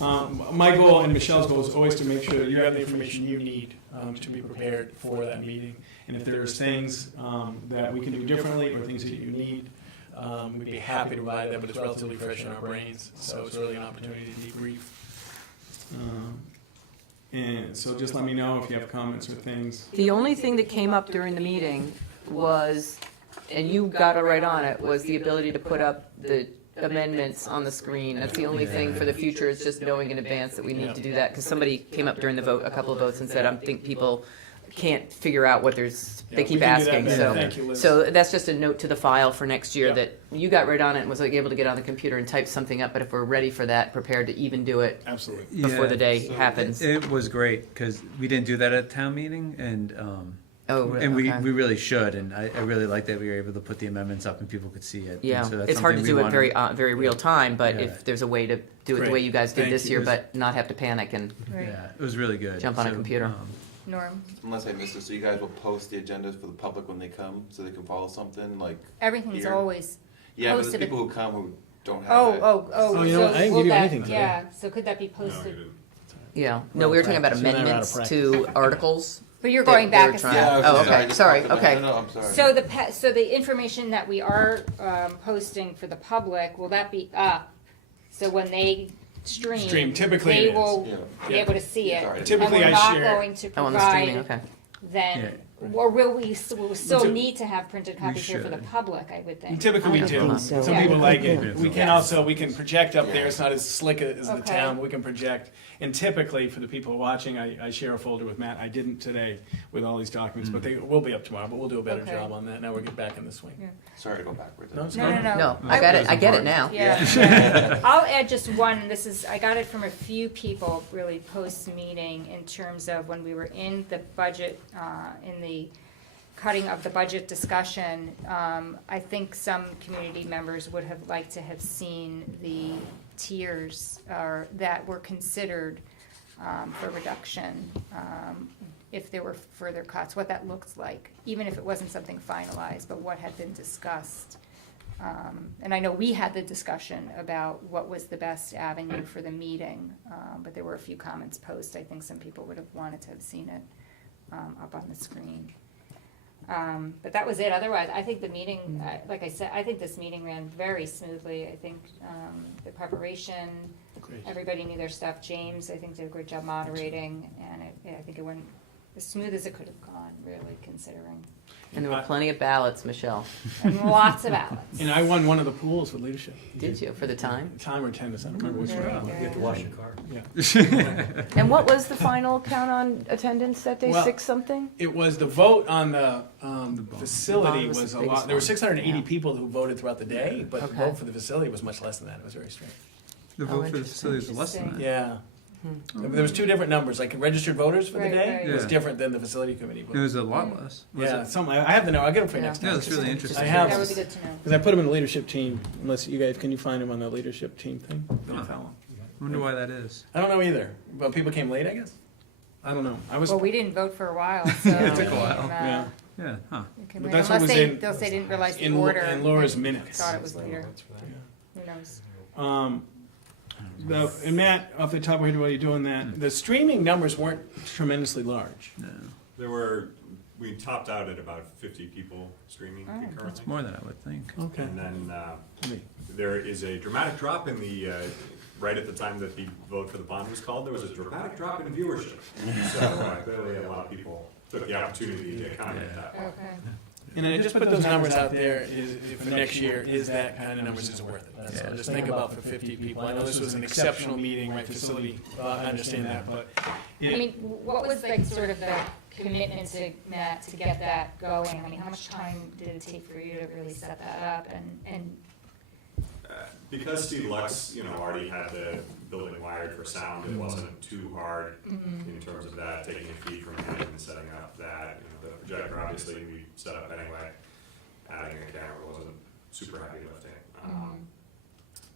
my goal and Michelle's goal is always to make sure that you have the information you need to be prepared for that meeting. And if there's things that we can do differently or things that you need, we'd be happy to provide that, but it's relatively fresh in our brains, so it's really an opportunity to debrief. And so just let me know if you have comments or things. The only thing that came up during the meeting was, and you got it right on it, was the ability to put up the amendments on the screen. That's the only thing for the future, is just knowing in advance that we need to do that. Because somebody came up during the vote, a couple of votes, and said, I think people can't figure out what there's, Yeah, they we keep can do that asking, better. so. Thank you, Liz. So that's just a note to the file for next year, Yeah. that you got right on it and was like able to get on the computer and type something up, but if we're ready for that, prepared to even do it Absolutely. before the day so happens. It was great because we didn't do that at town meeting, and Oh, really? and we Okay. really should. And I really like that we were able to put the amendments up and people could see it. Yeah, And so that's it's hard to something do we it very, wanted- very real time, but Yeah. if there's a way to do it the Great. way you guys did Thank this you. year, but not have to panic and, Right. Yeah, it was really good. Jump on a computer. Norm, Unless I missed it, so you guys will post the agendas for the public when they come, so they can follow something, like, everything's Here. always, yeah, but there's Posted it. people who come who don't have oh, it. oh, oh. Oh, you know what? so I didn't will give you that- anything today. Yeah, so could that be posted? yeah. No, we were talking about practice. You're not out of amendments to articles. But you're That going they back were a trying- step. Yeah, I was Oh, just- okay. I just Sorry, talked about- okay. No, I'm sorry. So the information that we are posting for the public, will that be up? So when they stream, Typically it they is. will Yeah. be able to see it. Sorry. Typically And I we're not share- going to Oh, on the streaming, provide okay. then, or will we still So- need to have printed copies here for the should. public, I would think. Typically we I do. think so. Some Yeah. people like it. Yeah. We can Yes. also, we can project up there. It's not as slick as the Okay. town. We can project. And typically, for the people watching, I share a folder with Matt. I didn't today with all these documents, but they will be up tomorrow, but we'll do a better Okay. job on that. Now we're getting back in the swing. Yeah. Sorry to go backwards. No, it's No, no, no. No, I got it, I get it now. Yeah. I'll add just one, this is, I got it from a few people really post-meeting in terms of when we were in the budget, in the cutting of the budget discussion. I think some community members would have liked to have seen the tiers that were considered for reduction, if there were further cuts, what that looks like, even if it wasn't something finalized, but what had been discussed. And I know we had the discussion about what was the best avenue for the meeting, but there were a few comments posted. I think some people would have wanted to have seen it up on the screen. But that was it. Otherwise, I think the meeting, like I said, I think this meeting ran very smoothly. I think the preparation, Great. everybody knew their stuff. James, I think, did a great job moderating, and I think it went as smooth as it could have gone, really, considering. And there were plenty of ballots, Michelle. And lots of ballots. And I won one of the pools with leadership. Did you, for the time? Time or tennis, I don't remember which Very one. good. You have to wash your car. Yeah. And what was the final count on attendance that day, Well, 6-something? It was the vote on the facility Bond was was the a biggest lot. There were one. 680 Yeah. people who voted throughout the day, but the Okay. vote for the facility was much less than that. It was very strange. The Oh, vote for the interesting. facility was less than that. Yeah. There was two different numbers, like registered voters for the Right, day right. was Yeah. different than the facility committee It vote. was a lot less. Was Yeah, it? some, I have the number. I'll get them for you Yeah. next Yeah, time. that's really interesting. I have, That would be good to know. because I put him in the leadership team, unless you guys, can you find him on the leadership team thing? Don't tell him. I wonder why that is. I don't know either, but people came late, I guess? I don't know. I was, Well, we didn't vote for a while, so. It took a while. yeah. Yeah, huh. But that's what Unless was they, in- they'll say they didn't realize the in order. in Laura's and minutes. Thought it was later. Who knows? And Matt, off the top of your head while you're doing that, the streaming numbers weren't tremendously large. No. We topped out at about 50 people streaming concurrently. That's more than I would think. Okay. And then there is a dramatic drop in the, right at the time that the vote for the bond was called, there was a dramatic drop in viewership. So clearly a lot of people took the opportunity to comment that. Okay. And I just put those numbers out there for next year, is that kind of numbers is it worth it? That's all. Yeah. Just think about for 50 people. I know this was an exceptional meeting, right, facility, I understand that, but. I mean, what was like sort of the commitment to Matt to get that going? I mean, how much time did it take for you to really set that up and because Steve Lux, already had the building wired for sound, it wasn't too hard in terms of that, taking a feed from him and setting up that. The projector, obviously, we set up anyway. Adding a camera wasn't super heavy lifting.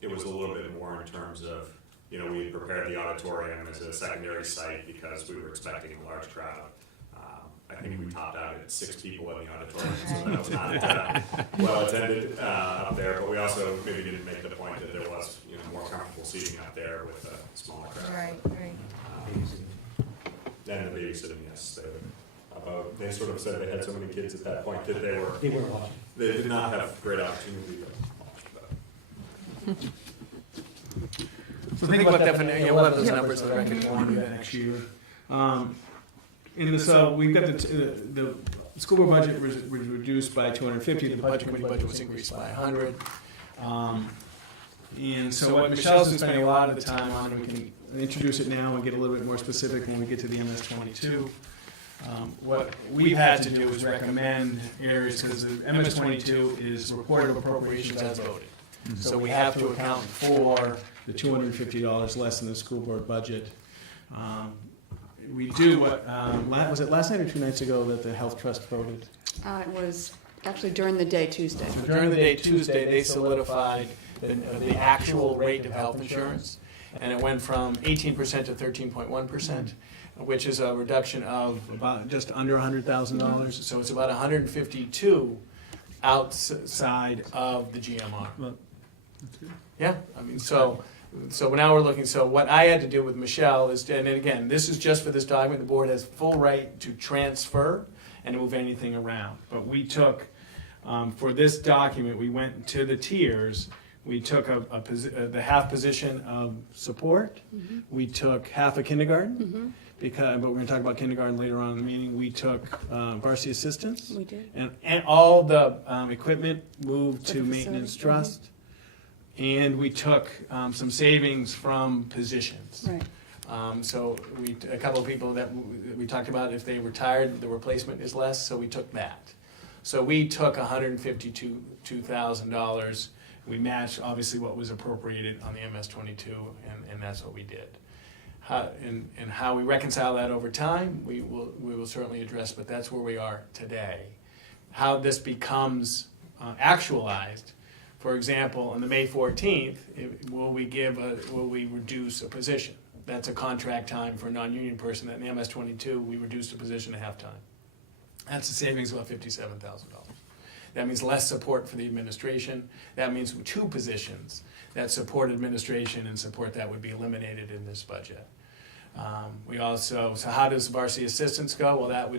It was a little bit more in terms of, we had prepared the auditorium as a secondary site because we were expecting a large crowd. I think we topped out at 6 people in the auditorium, so that was not well attended up there. But we also maybe didn't make the point that there was more comfortable seating up there with a smaller crowd. Right. And the babysitting, yes. They sort of said they had so many kids at that point that they were watching. They did not have great opportunity to watch. So think about that, we'll have those numbers for the record if we want to do that next year. So we've got the school board budget was reduced by 250, the budget committee budget was increased by 100. And so what Michelle's been spending a lot of the time on, and we can introduce it now and get a little bit more specific when we get to the MS-22. What we've had to do is recommend areas, because the MS-22 is reported appropriations as voted. So we have to account for the $250 less in the school board budget. We do what, was it last night or 2 nights ago that the health trust voted? It was actually during the day Tuesday. So during the day Tuesday, they solidified the actual rate of health insurance, and it went from 18% to 13.1%, which is a reduction of About just under $100,000. so it's about 152 outside of the GMR. Well, that's good. Yeah, I mean, so now we're looking, so what I had to do with Michelle is, and again, this is just for this document, the board has full right to transfer and move anything around. But we took, for this document, we went to the tiers, we took the half position of support, we took half a kindergarten, but we're gonna talk about kindergarten later on in the meeting. We took varsity assistants. We did. And all the equipment moved For to the maintenance facility, trust. And we took some savings from positions. Right. So a couple of people that we talked about, if they retired, the replacement is less, so we took that. So we took $152,000. We matched obviously what was appropriated on the MS-22, and that's what we did. And how we reconcile that over time, we will certainly address, but that's where we are today. How this becomes actualized. For example, on the May 14th, will we reduce a position? That's a contract time for a non-union person. That in the MS-22, we reduced a position to half-time. That's a savings of about $57,000. That means less support for the administration. That means 2 positions that support administration and support that would be eliminated in this budget. So how does varsity assistance go? Well, that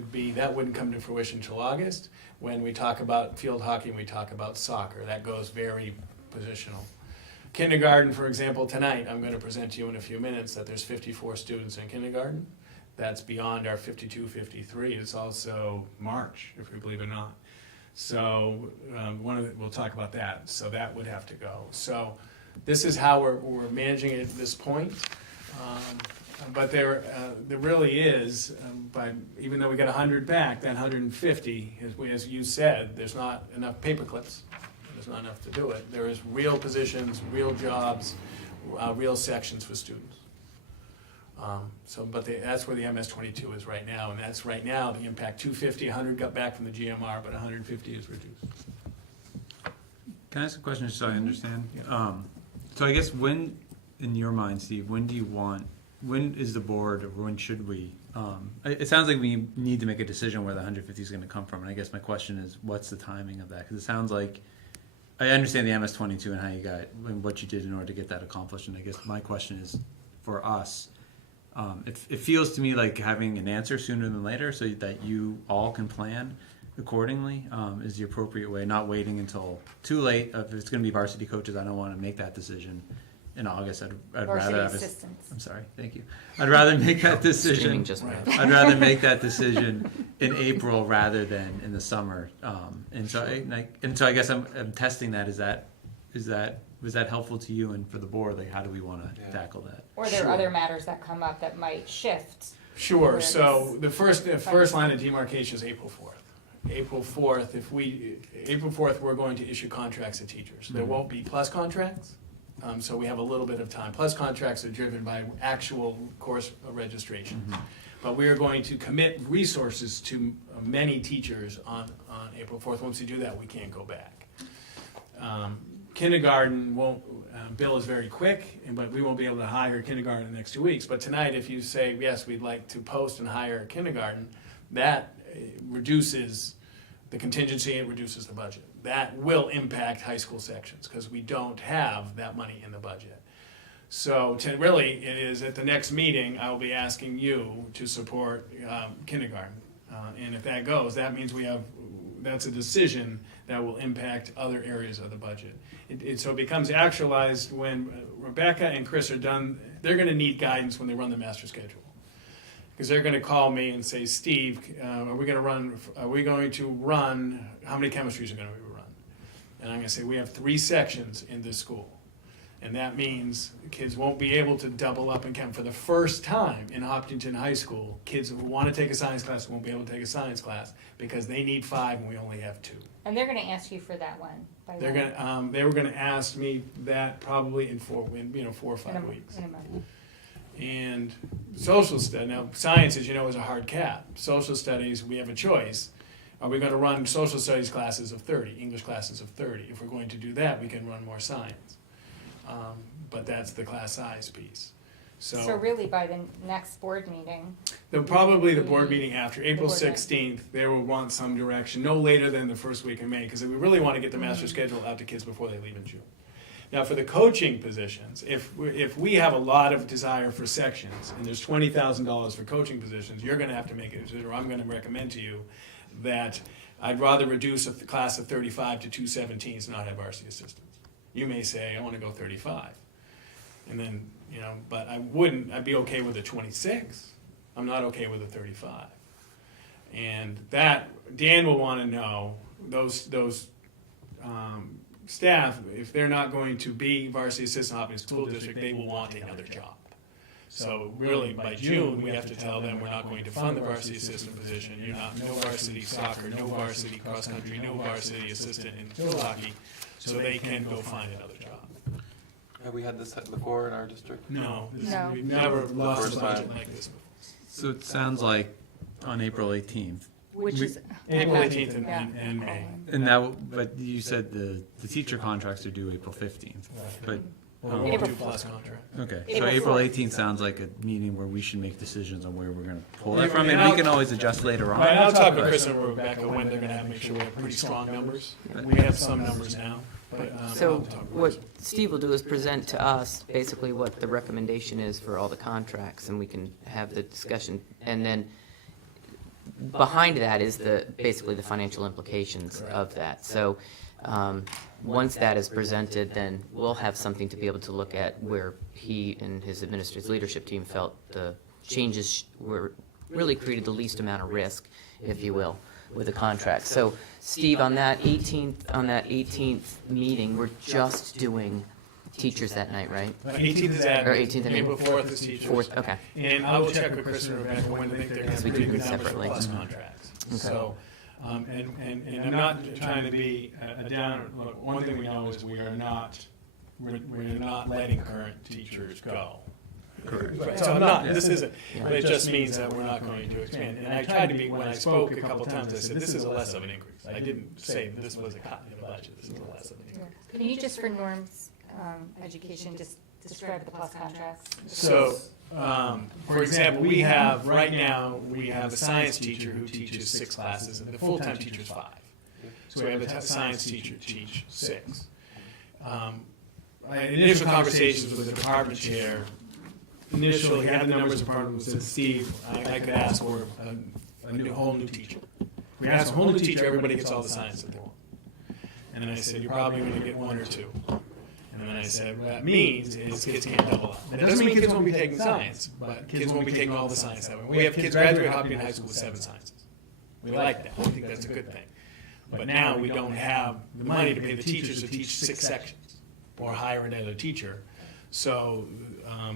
wouldn't come to fruition until August. When we talk about field hockey and we talk about soccer, that goes very positional. Kindergarten, for example, tonight, I'm going to present to you in a few minutes that there's 54 students in kindergarten. That's beyond our 52, 53. It's also March, if we believe it or not. So we'll talk about that. So that would have to go. So this is how we're managing it at this point. But there really is, even though we got 100 back, that 150, as you said, there's not enough paper clips. There's not enough to do it. There is real positions, real jobs, real sections for students. That's where the MS-22 is right now, and that's right now the impact 250, 100 got back from the GMR, but 150 is reduced. Can I ask a question just so I understand? Yeah. So I guess when, in your mind, Steve, when is the board, or when should we? It sounds like we need to make a decision where the 150 is going to come from, and I guess my question is, what's the timing of that? Because it sounds like, I understand the MS-22 and how you got, and what you did in order to get that accomplished, and I guess my question is, for us, it feels to me like having an answer sooner than later so that you all can plan accordingly is the appropriate way, not waiting until too late. If it's going to be varsity coaches, I don't want to make that decision in August. I'd rather have assistants. I'm sorry, thank you. I'd rather make that decision. Streaming just right. I'd rather make that decision in April rather than in the summer. And so I guess I'm testing that. Was that helpful to you and for the board? Like, how do we want to tackle that? Or there are other matters that come up that might shift. Sure. Where So this the first line of demarcation is April 4th. April 4th, April 4th, we're going to issue contracts to teachers. There won't be plus contracts, so we have a little bit of time. Plus contracts are driven by actual course registrations. But we are going to commit resources to many teachers on April 4th. Once we do that, we can't go back. Kindergarten won't, Bill is very quick, but we won't be able to hire kindergarten in the next 2 weeks. But tonight, if you say, yes, we'd like to post and hire kindergarten, that reduces the contingency, it reduces the budget. That will impact high school sections, because we don't have that money in the budget. So really, it is at the next meeting, I will be asking you to support kindergarten. And if that goes, that means that's a decision that will impact other areas of the budget. So it becomes actualized when Rebecca and Chris are done. They're gonna need guidance when they run the master schedule. Because they're gonna call me and say, Steve, are we going to run, how many chemistries are gonna be run? And I'm gonna say, we have 3 sections in this school. And that means kids won't be able to double up in chem. For the first time in Hopkinton High School, kids who want to take a science class won't be able to take a science class because they need 5 and we only have 2. And they're gonna ask you for that one. They were gonna ask me that probably in 4 or 5 weeks. In a month. And social studies, now science, as you know, is a hard cap. Social studies, we have a choice. Are we gonna run social studies classes of 30, English classes of 30? If we're going to do that, we can run more science. But that's the class size piece. So really, by the next board meeting, Probably the board meeting after, April board meeting. 16th, they will want some direction, no later than the first week in May, because we really want to get the master schedule out to kids before they leave in June. Now, for the coaching positions, if we have a lot of desire for sections, and there's $20,000 for coaching positions, you're gonna have to make a decision, or I'm gonna recommend to you that I'd rather reduce a class of 35 to 2 17s and not have varsity assistants. You may say, I wanna go 35. And then, but I'd be okay with a 26. I'm not okay with a 35. And that, Dan will wanna know, those staff, if they're not going to be varsity assistant Hopkins School District, they will want another job. So really, by June, we have to tell them we're not going to fund the varsity assistant position. No varsity soccer, no varsity cross country, no varsity assistant in field hockey, so they can go find another job. Have we had this before in our district? No, No. we've never lost a First budget time. like this before. So it sounds like on April 18th, which is. April 18th and- Yeah. and May. and that, but you said the teacher contracts are due April 15th, but, We'll April do plus contract. okay. So April April 4th. 18th sounds like a meeting where we should make decisions on where we're gonna pull Yeah, that from, and and we I'll- can always adjust later on. All right, I'll talk with But- Chris and Rebecca when they're gonna make sure we have pretty strong numbers. We have some numbers now, but I'll So talk with what Chris. Steve will do is present to us basically what the recommendation is for all the contracts, and we can have the discussion. And then behind that is basically the financial implications of that. So once that is presented, then we'll have something to be able to look at where he and his administrative leadership team felt the changes were really created the least amount of risk, if you will, with the contract. So Steve, on that 18th meeting, we're just doing teachers that night, right? 18th is admin. Or 18th and April 4th is teachers. 4th, okay. And I will check with Chris and Rebecca when they think they're gonna have We pretty do good them numbers for separately. plus Mhm. contracts. Okay. So, and I'm not trying to be a downer. Look, one thing we know is we're not letting current teachers go. Right, so I'm not, this isn't, but it just means that we're not going to expand. And I tried to be, when I spoke a couple times, I said, this is a less of an increase. I didn't say this was a cut in the budget, this is a less of an increase. Can you just, for Norm's education, just describe the plus contracts? So, for example, we have, right now, we have a science teacher who teaches 6 classes, and the full-time teacher is 5. So we have a science teacher teach 6. Initial conversations with the department chair, initially, had the numbers of department, said, Steve, I could ask for a whole new teacher. We ask a whole new teacher, everybody gets all the science that they want. And then I said, you're probably gonna get 1 or 2. And then I said, what that means is kids can't double up. That doesn't mean kids won't be taking science, but kids won't be taking all the science that way. We have kids graduate Hopkinton High School with 7 sciences. We like that, we think that's a good thing. But now we don't have the money to pay the teachers to teach 6 sections, or hire another teacher. So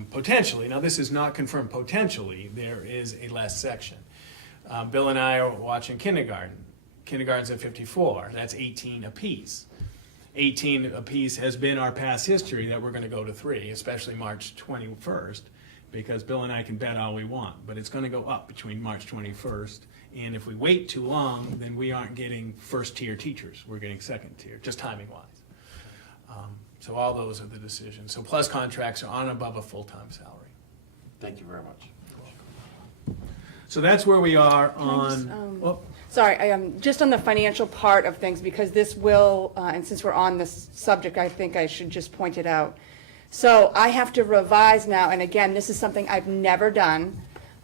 potentially, now this is not confirmed, potentially, there is a less section. Bill and I are watching kindergarten. kindergarten's at 54. That's 18 apiece. 18 apiece has been our past history that we're going to go to 3, especially March 21st, because Bill and I can bet all we want, but it's going to go up between March 21st. And if we wait too long, then we aren't getting first-tier teachers. We're getting second-tier, just timing-wise. So all those are the decisions. So plus contracts are on and above a full-time salary. Thank you very much. So that's where we are Can I just, on, well, Sorry, just on the financial part of things, because this will, and since we're on this subject, I think I should just point it out. So I have to revise now, and again, this is something I've never done,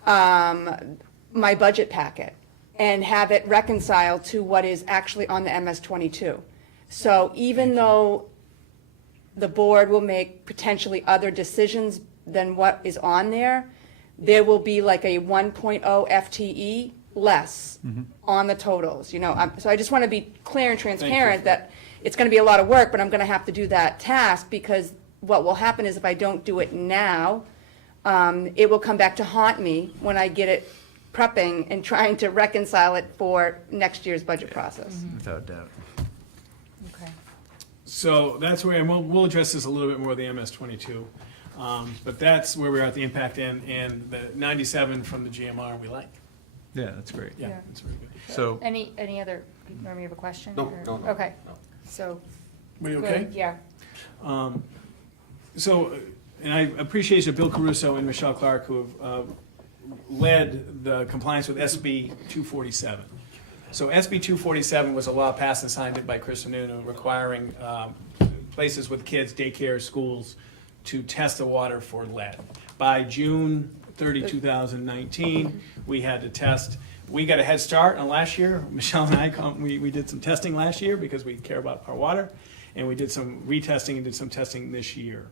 my budget packet, and have it reconciled to what is actually on the MS-22. So even though the board will make potentially other decisions than what is on there, there will be like a 1.0 FTE less on the totals, you know. So I just want to be clear and transparent that it's going to be a lot of work, but I'm going to have to do that task, because what will happen is if I don't do it now, it will come back to haunt me when I get it prepping and trying to reconcile it for next year's budget process. Without doubt. Okay. so that's where, and we'll address this a little bit more, the MS-22. But that's where we are at the impact end, and the 97 from the GMR we like. Yeah, that's great. Yeah, Yeah. it's very good. So, Any other, Norm, you have a question? No, or- no, no. Okay, no. so, Were you good, okay? yeah. So, and I appreciate Bill Caruso and Michelle Clark, who have led the compliance with SB 247. So SB 247 was a law passed and signed by Chris Sununu requiring places with kids, daycare, schools, to test the water for lead. By June 30, 2019, we had to test. We got a head start on last year. Michelle and I, we did some testing last year because we care about our water, and we did some retesting and did some testing this year.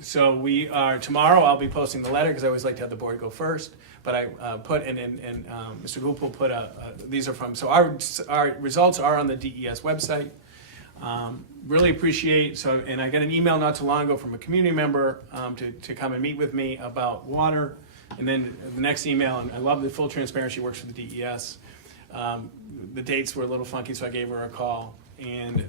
So we are, tomorrow I'll be posting the letter, because I always like to have the board go first, but I put, and Mr. Goupel put these are from, so our results are on the DES website. Really appreciate, so, and I got an email not too long ago from a community member to come and meet with me about water. And then the next email, and I love the full transparency, works for the DES. The dates were a little funky, so I gave her a call. And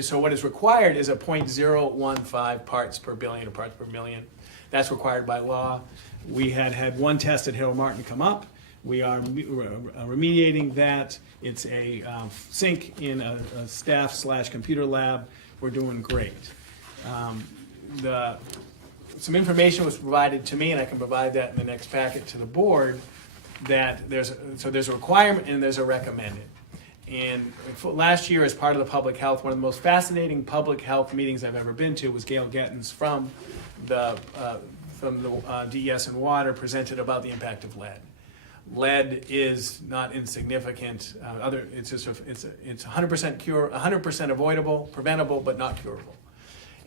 so what is required is a 0.015 parts per billion or parts per million. That's required by law. We had one test at Harold Martin come up. We are remediating that. It's a sink in a staff/computer lab. We're doing great. Some information was provided to me, and I can provide that in the next packet to the board, that there's a requirement and there's a recommended. And last year, as part of the public health, one of the most fascinating public health meetings I've ever been to was Gail Gettins from the DES and Water presented about the impact of lead. Lead is not insignificant. It's 100% 100% avoidable, preventable, but not curable.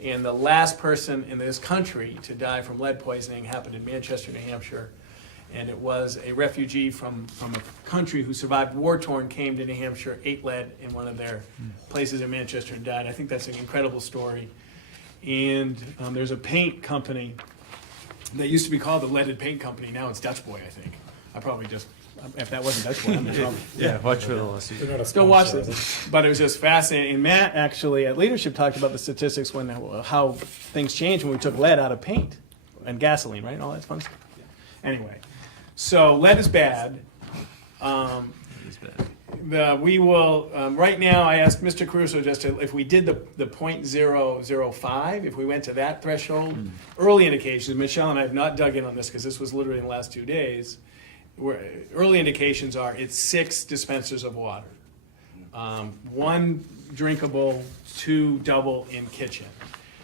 And the last person in this country to die from lead poisoning happened in Manchester, New Hampshire. And it was a refugee from a country who survived war-torn, came to New Hampshire, ate lead in one of their places in Manchester and died. I think that's an incredible story. And there's a paint company that used to be called the Leaded Paint Company. Now it's Dutch Boy, I think. I probably just, if that wasn't Dutch Boy, I'm in trouble. yeah, watch for the lawsuit. They're not a Still watch sponsor. this, but it was just fascinating. And Matt actually at leadership talked about the statistics how things changed when we took lead out of paint and gasoline, right? And all that fun stuff. Anyway, so lead is bad. It's bad. We will right now. I asked Mr. Caruso just to, if we did the 0.005, if we went to that threshold, early indications. Michelle and I have not dug in on this because this was literally in the last 2 days. Early indications are it's 6 dispensers of water, 1 drinkable, 2 double in kitchen.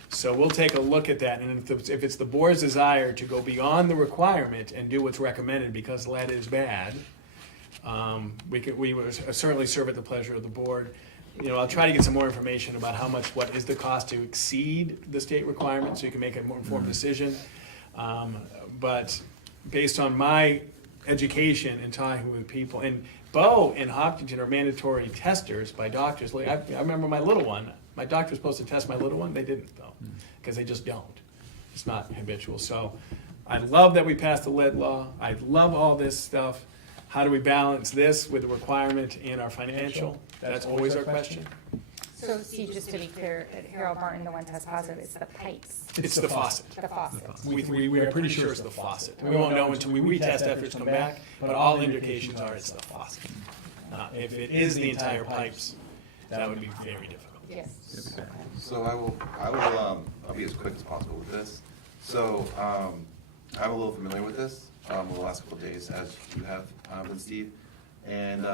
So we'll take a look at that, and if it's the board's desire to go beyond the requirement and do what's recommended because lead is bad, we would certainly serve at the pleasure of the board. You know, I'll try to get some more information about what is the cost to exceed the state requirement, so you can make a more informed decision. But based on my education and talking with people, and Bo and Hopkinton are mandatory testers by doctors. Like I remember my little one. My doctor was supposed to test my little one. They didn't though, because they just don't. It's not habitual. So I love that we passed the lead law. I love all this stuff. How do we balance this with the requirement in our financial? That's always our question. So Steve, just to be clear, at Harold Martin, the one test positive, it's the pipes, It's the faucet. the faucet. We are pretty sure it's the faucet. We won't know until we retest after it's come back, but all indications are it's the faucet. If it is the entire pipes, that would be very difficult. Yes. So I'll be as quick as possible with this. So, I'm a little familiar with this, over the last couple of days, as you have, with Steve. And,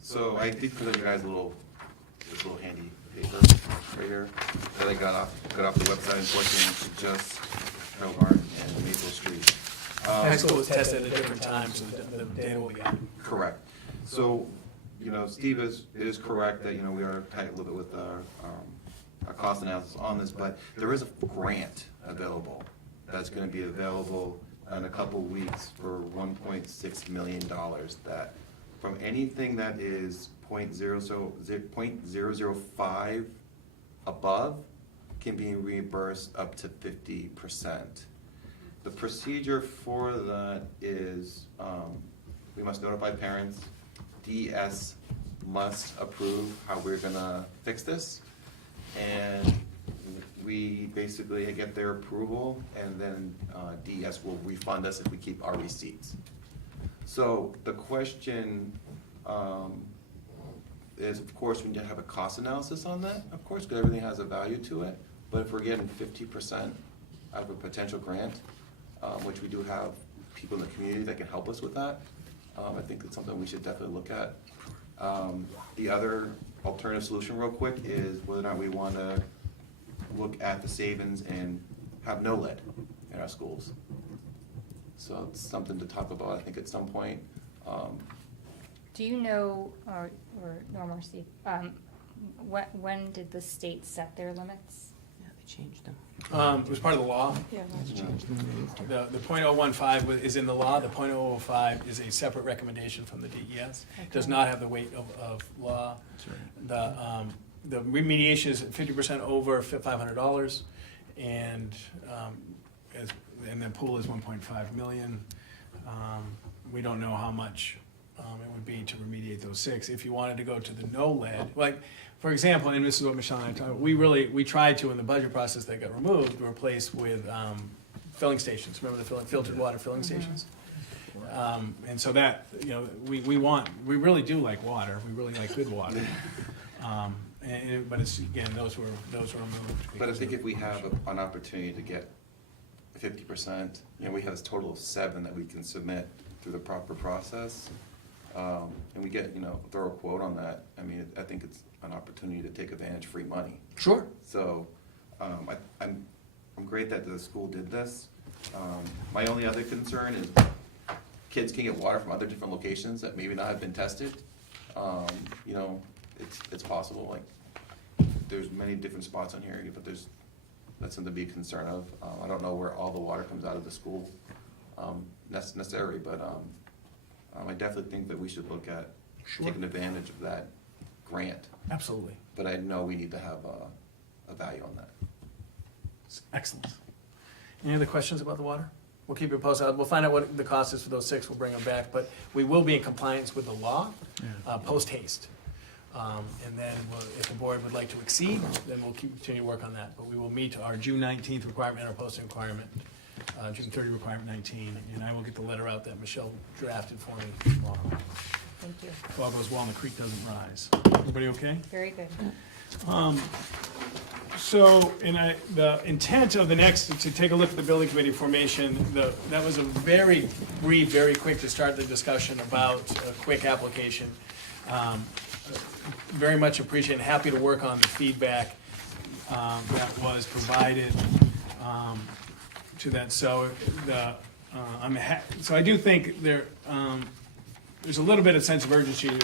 so I did present you guys this little handy paper right here that I got off the website. Unfortunately, it's just Harold Martin and Maple Street. High school was tested at a different time, so the data will be out. Correct. So, Steve is correct that, we are tight a little bit with our cost analysis on this, but there is a grant available that's gonna be available in a couple weeks for $1.6 million that from anything that is 0.005 above can be reimbursed up to 50%. The procedure for that is, we must notify parents, DS must approve how we're gonna fix this, and we basically get their approval, and then DS will refund us if we keep our receipts. So the question is, of course, we need to have a cost analysis on that, of course, because everything has a value to it, but if we're getting 50% of a potential grant, which we do have people in the community that can help us with that, I think it's something we should definitely look at. The other alternative solution real quick is whether or not we want to look at the savings and have no lead in our schools. So it's something to talk about, I think, at some point. Do you know, or Norma or Steve, when did the state set their limits? Yeah, they changed them. It was part of the law. Yeah, The .015 is in the law, the .005 is a separate recommendation from the DES. Does not have the weight of law. The remediation is 50% over $500, and the pool is 1.5 million. We don't know how much it would be to remediate those 6. If you wanted to go to the no lead, like, for example, and this is what Michelle and I talked, we tried to, in the budget process that got removed, replace with filling stations. Remember the filtered water filling stations? And so that, we really do like water. We really like good water. But it's, again, those were removed. But I think if we have an opportunity to get 50%, we have a total of 7 that we can submit through the proper process, and we get, thorough quote on that, I mean, I think it's an opportunity to take advantage of free money. Sure. So, I'm great that the school did this. My only other concern is kids can get water from other different locations that maybe not have been tested. It's possible, like, there's many different spots on here, but that's something to be concerned of. I don't know where all the water comes out of the school, necessarily, but, I definitely think that we should look at taking advantage of that grant. Absolutely. But I know we need to have a value on that. Excellent. Any other questions about the water? We'll keep you posted. We'll find out what the cost is for those 6. We'll bring them back, but we will be in compliance with the law, post haste. And then if the board would like to exceed, then we'll continue to work on that. But we will meet our June 19th requirement and our posting requirement, June 30 requirement 19. And I will get the letter out that Michelle drafted for me tomorrow. Thank you. If all goes well and the creek doesn't rise. Everybody okay? Very good. So, the intent of the next, to take a look at the building committee formation, that was a very brief, very quick to start the discussion about a quick application. Very much appreciate and happy to work on the feedback that was provided to that. So so I do think there's a little bit of sense of urgency to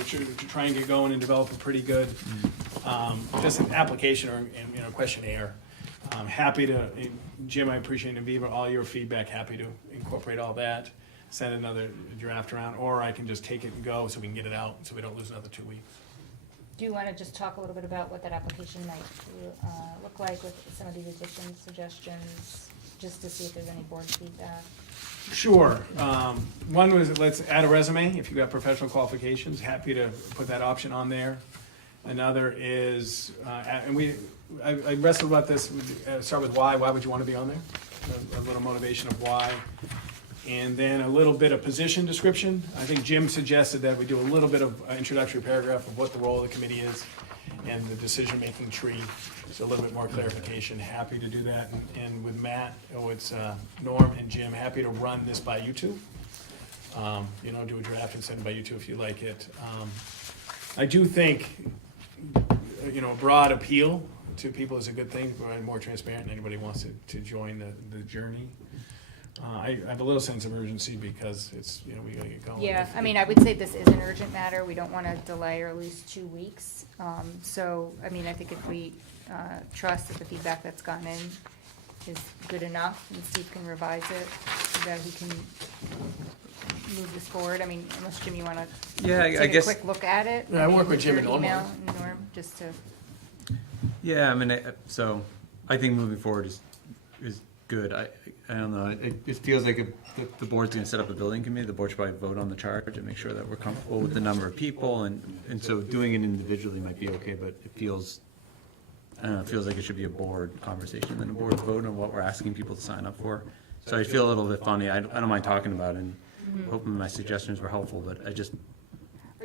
try and get going and develop a pretty good just an application or questionnaire. Happy to, Jim, I appreciate, and Aviva, all your feedback. Happy to incorporate all that. Send another draft around, or I can just take it and go so we can get it out, so we don't lose another 2 weeks. Do you want to just talk a little bit about what that application might look like with some of these additions, suggestions, just to see if there's any board feedback? Sure. One was, let's add a resume, if you've got professional qualifications, happy to put that option on there. Another is, I wrestled about this, start with why would you want to be on there? A little motivation of why. And then a little bit of position description. I think Jim suggested that we do a little bit of introductory paragraph of what the role of the committee is and the decision-making tree. So a little bit more clarification. Happy to do that. And with Matt, it's Norm and Jim, happy to run this by you two. Do a draft and send it by you two if you like it. I do think, a broad appeal to people is a good thing. We're more transparent and anybody wants to join the journey. I have a little sense of urgency because it's, we gotta get going. Yeah, I mean, I would say this is an urgent matter. We don't want to delay or lose 2 weeks. So, I mean, I think if we trust that the feedback that's gone in is good enough and Steve can revise it so that he can move this forward. I mean, unless Jim, you want to Yeah, I take a guess. quick look at it? Yeah, I work with Jim Your and Norm. email, Norm, just to, Yeah, I mean, so I think moving forward is good. I don't know. It feels like if the board's going to set up a building committee, the board should probably vote on the charge and make sure that we're comfortable with the number of people, and so doing it individually might be okay, but it feels, I don't know, it feels like it should be a board conversation and then a board vote on what we're asking people to sign up for. So I feel a little bit funny. I don't mind talking about it and hoping my suggestions were helpful, but I just,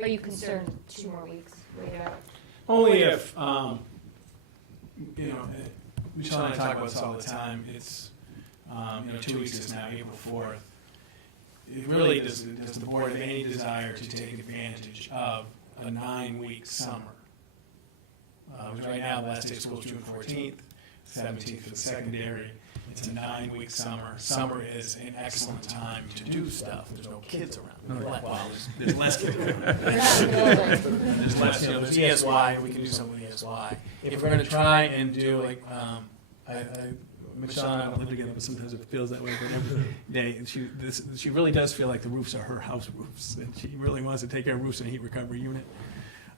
are you concerned 2 more weeks? Wait it out. Only if, Michelle and I talk about this all the time, it's, 2 weeks is now April 4th. It really, does the board have any desire to take advantage of a 9-week summer? Because right now, the last day of school is June 14th, 17th for the secondary. It's a 9-week summer. Summer is an excellent time to do stuff. There's no kids around. Well, there's less kids around. There's less, there's ESY, we can do something with ESY. If we're gonna try and do like, Michelle and I don't live together, but sometimes it feels that way. But every day, she really does feel like the roofs are her house roofs, and she really wants to take care of roofs in a heat recovery unit.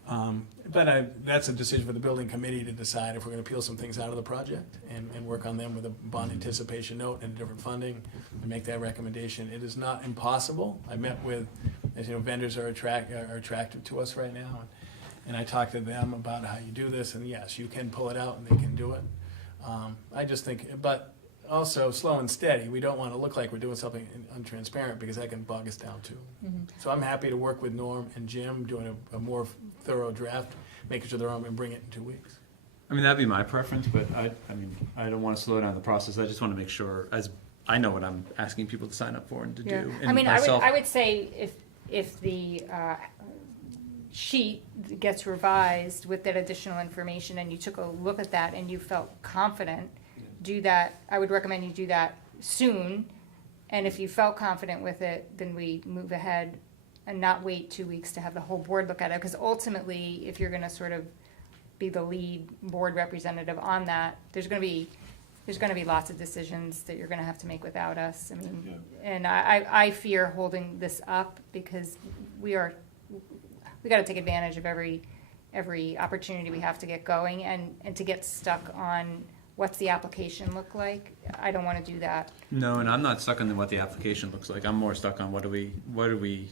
But that's a decision for the building committee to decide if we're going to peel some things out of the project and work on them with a bond anticipation note and different funding and make that recommendation. It is not impossible. I met with, as you know, vendors are attractive to us right now, and I talked to them about how you do this, and yes, you can pull it out and they can do it. I just think, but also slow and steady. We don't want to look like we're doing something untransparent because that can bog us down too. So I'm happy to work with Norm and Jim doing a more thorough draft, making sure they're on and bring it in 2 weeks. I mean, that'd be my preference, but I don't want to slow down the process. I just want to make sure, as I know what I'm asking people to sign up for and to Yeah. do. I mean, I would say if the sheet gets revised with that additional information and you took a look at that and you felt confident, do that. I would recommend you do that soon. And if you felt confident with it, then we move ahead and not wait 2 weeks to have the whole board look at it. Because ultimately, if you're going to sort of be the lead board representative on that, there's going to be lots of decisions that you're going to have to make without us. I mean, and I fear holding this up because we got to take advantage of every opportunity we have to get going and to get stuck on what's the application look like. I don't want to do that. No, and I'm not stuck on what the application looks like. I'm more stuck on what are we hiring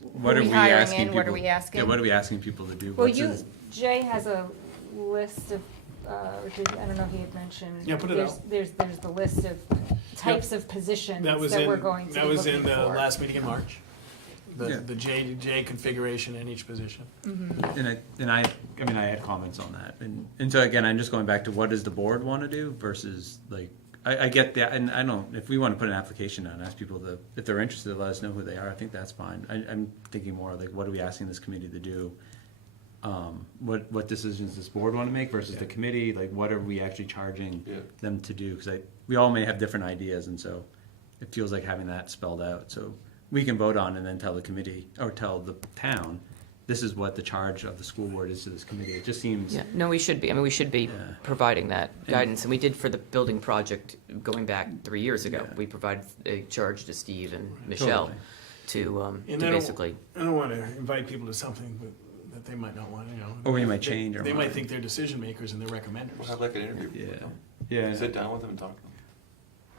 asking in? people? What are we asking? Yeah, what are we asking people to do? Well, What's Jay has a list of, I don't know if he had mentioned. Yeah, put it out. There's the list of types of positions That was that in, we're going to be that was in looking the for. last meeting in March. Yeah. The J configuration in each position. And I had comments on that, and so again, I'm just going back to what does the board want to do versus like I get that, and I don't. If we want to put an application out and ask people to, if they're interested, let us know who they are. I think that's fine. I'm thinking more like what are we asking this committee to do? What decisions does this board want to make versus the committee? Like what are we actually charging them to do? Because we all may have different ideas, and so it feels like having that spelled out so we can vote on and then tell the committee or tell the town, this is what the charge of the school board is to this committee. It just seems. Yeah, no, we should be. I mean, we should be Yeah. providing that guidance, and we did for the building project going back 3 years ago. Yeah. We provided a charge to Steve and Michelle Totally. to And I don't- basically. I don't want to invite people to something that they might not want, Or we might change our They might mind. think they're decision makers and they're recommenders. We'll have like an interview Yeah. with them. Yeah. Sit down with them and talk to them.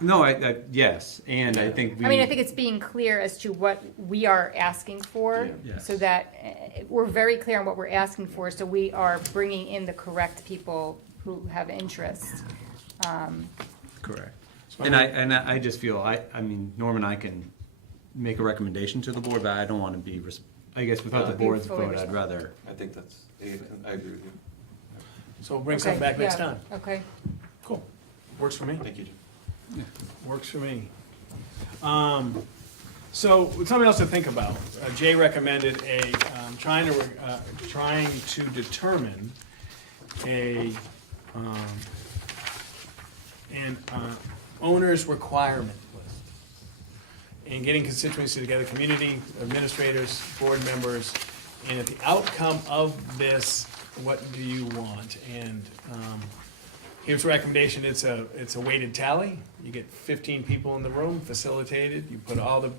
No, yes, and I think we. I mean, I think it's being clear as to what we are asking for, Yeah. so that we're very clear on what we're asking for, so we are bringing in the correct people who have interest. Correct. And I just feel, I mean, Norm and I can make a recommendation to the board, but I don't want to be, I guess without the Be board's fully vote, I'd rather. I think that's, I agree with you. So we'll bring Okay, something back next yeah, time. Okay. Cool. Works for me. Thank you, Jim. Works for me. So something else to think about. Jay recommended trying to determine an owner's requirement list. And getting constituencies together, community administrators, board members, and at the outcome of this, what do you want? And here's a recommendation, it's a weighted tally. You get 15 people in the room, facilitated, you put all the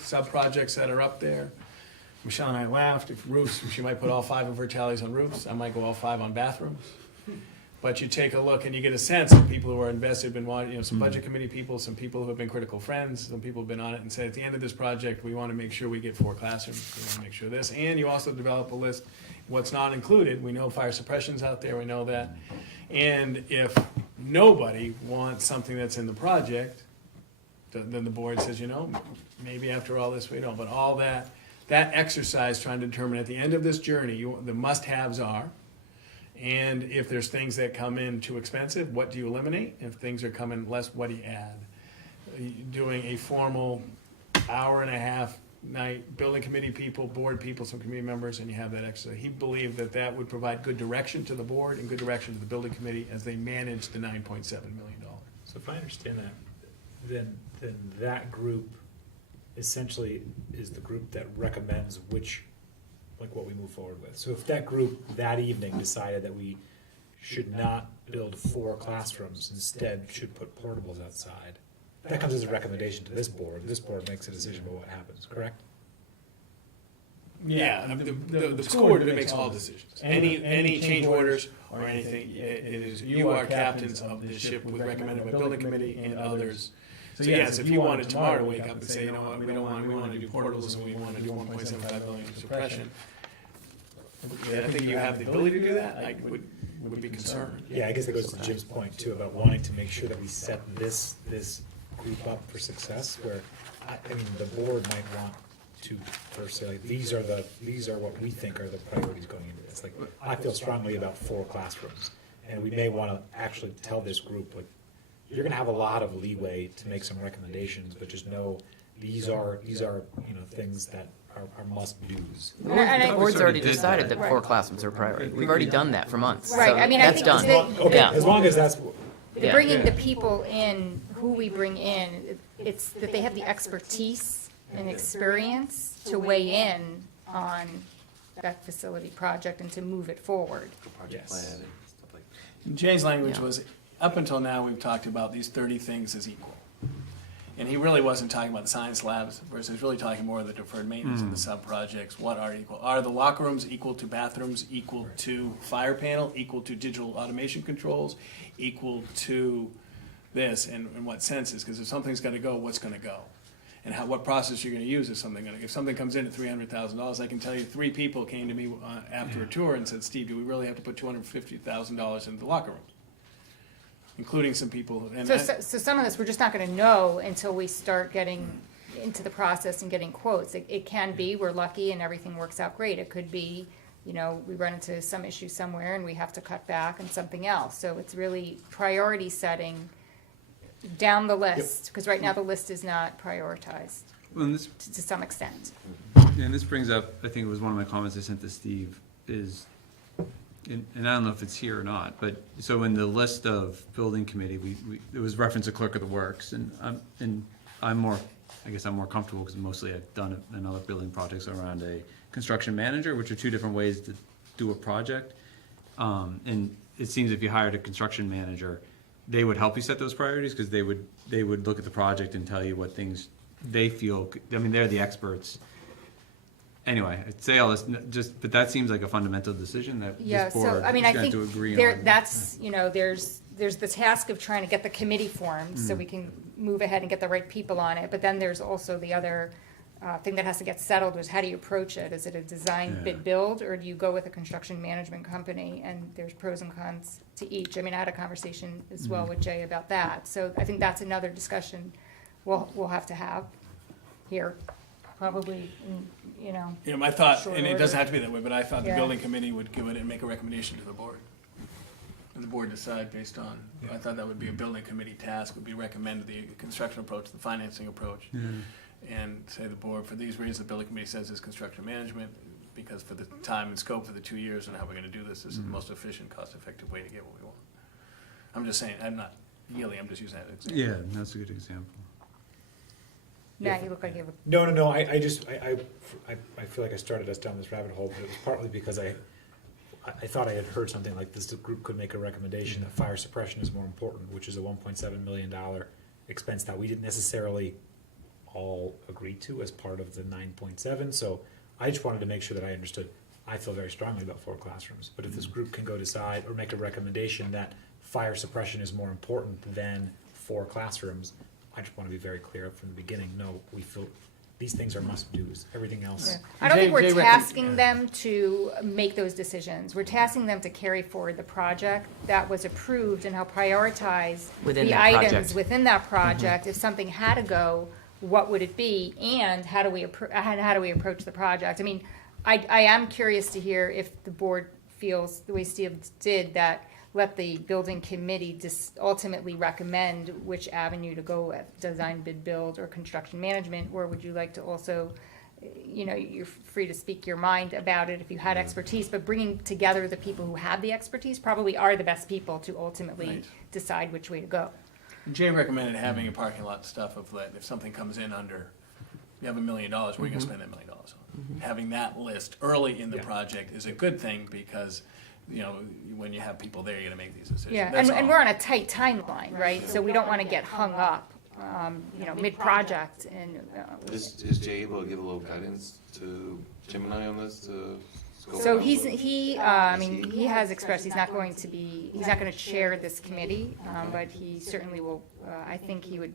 sub-projects that are up there. Michelle and I laughed, if roofs, she might put all 5 of her tallies on roofs, I might go all 5 on bathrooms. But you take a look and you get a sense of people who are invested, been watching, some budget committee people, some people who have been critical friends, some people who have been on it and said, at the end of this project, we want to make sure we get 4 classrooms, we want to make sure this. And you also develop a list, what's not included, we know fire suppression's out there, we know that. And if nobody wants something that's in the project, then the board says, maybe after all this, we don't. But all that exercise trying to determine at the end of this journey, the must-haves are, and if there's things that come in too expensive, what do you eliminate? If things are coming less, what do you add? Doing a formal hour-and-a-half night, building committee people, board people, some community members, and you have that exercise. He believed that would provide good direction to the board and good direction to the building committee as they manage the $9.7 million. So if I understand that, then that group essentially is the group that recommends what we move forward with. So if that group that evening decided that we should not build 4 classrooms, instead should put portables outside, that comes as a recommendation to this board. This board makes a decision about what happens, correct? Yeah, the school board makes all decisions. Any change orders or anything, it is, you are captains of this ship, with recommended by building committee and others. So yes, if you wanted tomorrow to wake up and say, what, we want to do portables and we want to do 1.75 billion suppression, I think you have the ability to do that, I would be concerned. Yeah, I guess that goes to Jim's point too, about wanting to make sure that we set this group up for success, where, I mean, the board might want to first say, like, these are what we think are the priorities going into this. Like, I feel strongly about 4 classrooms, and we may want to actually tell this group, like, you're gonna have a lot of leeway to make some recommendations, but just know these are things that are must-dos. The board's already decided that 4 classrooms are a priority. We've already done that for months. Right, so I mean, I that's think done. Okay, Yeah. as long as that's, Yeah. bringing the people in, who we bring in, it's that they have the expertise and experience to weigh in on that facility project and to move it forward. Project Yes. plan and stuff like that. Jay's language Yeah. was, up until now, we've talked about these 30 things as equal. And he really wasn't talking about the science labs, versus really talking more of the deferred maintenance and the sub-projects. What are equal? Are the locker rooms equal to bathrooms, equal to fire panel, equal to digital automation controls, equal to this, and in what senses? Because if something's gonna go, what's gonna go? And what process you're gonna use if something comes in at $300,000, I can tell you 3 people came to me after a tour and said, Steve, do we really have to put $250,000 into the locker rooms? Including some people, and So some of this, we're just not gonna know until we start getting into the process and getting quotes. It can be, we're lucky and everything works out great. It could be, we run into some issue somewhere and we have to cut back on something else. So it's really priority setting down the list, because right now the list is not prioritized Well, and this to some extent. And this brings up, I think it was one of my comments I sent to Steve, is, and I don't know if it's here or not, but, so in the list of building committee, it was reference to clerk of the works, and I'm more comfortable, because mostly I've done it in other building projects around a construction manager, which are 2 different ways to do a project. And it seems if you hired a construction manager, they would help you set those priorities, because they would look at the project and tell you what things they feel, I mean, they're the experts. Anyway, I'd say all this, but that seems like a fundamental decision that Yeah, this so, board I mean, is I going think to agree there, on. that's, there's the task of trying to get the committee formed, so we can move ahead and get the right people on it. But then there's also the other thing that has to get settled, was how do you approach it? Is it a design, Yeah. bid, build, or do you go with a construction management company? And there's pros and cons to each. I mean, I had a conversation as well with Jay about that. So I think that's another discussion we'll have to have here, probably, you know. Yeah, my thought, Short and it order. doesn't have to be that way, but I thought the Yeah. building committee would give it and make a recommendation to the board. And the board decide based on, I thought that would be a building committee task, would be recommend the construction approach, the financing approach. And say the board, for these reasons, the building committee says is construction management, because for the time and scope for the 2 years and how we're gonna do this is the most efficient, cost-effective way to get what we want. I'm just saying, I'm not yielding, I'm just using that example. Yeah, that's a good example. Matt, you look like you have a No, I feel like I started us down this rabbit hole, but it was partly because I thought I had heard something like this group could make a recommendation that fire suppression is more important, which is a $1.7 million expense that we didn't necessarily all agree to as part of the 9.7, so I just wanted to make sure that I understood. I feel very strongly about 4 classrooms, but if this group can go decide or make a recommendation that fire suppression is more important than 4 classrooms, I just want to be very clear from the beginning, no, we feel these things are must-dos, everything else. Yeah. I don't think we're Jay tasking them to make those decisions. We're tasking them to carry forward the project that was approved and help prioritize Within the that items project. within that project. If something had to go, what would it be? And how do we approach the project? I mean, I am curious to hear if the board feels the way Steve did, that let the building committee ultimately recommend which avenue to go with, design, bid, build, or construction management, or would you like to also, you know, you're free to speak your mind about it if you had expertise, but bringing together the people who have the expertise probably are the best people to ultimately Right. decide which way to go. Jay recommended having a parking lot stuff of that, if something comes in under, you have $1 million, where are you gonna spend that $1 million on? Having that list early in the Yeah. project is a good thing, because, you know, when you have people there, you're gonna make these decisions. Yeah, That's and all. we're on a tight timeline, right? So we don't want to get hung up, you know, mid-project and, Is Jay able to give a little guidance to Jim and I on this, to scope it so out? I mean, he has expressed he's not going to chair this committee, but he certainly will, I think he would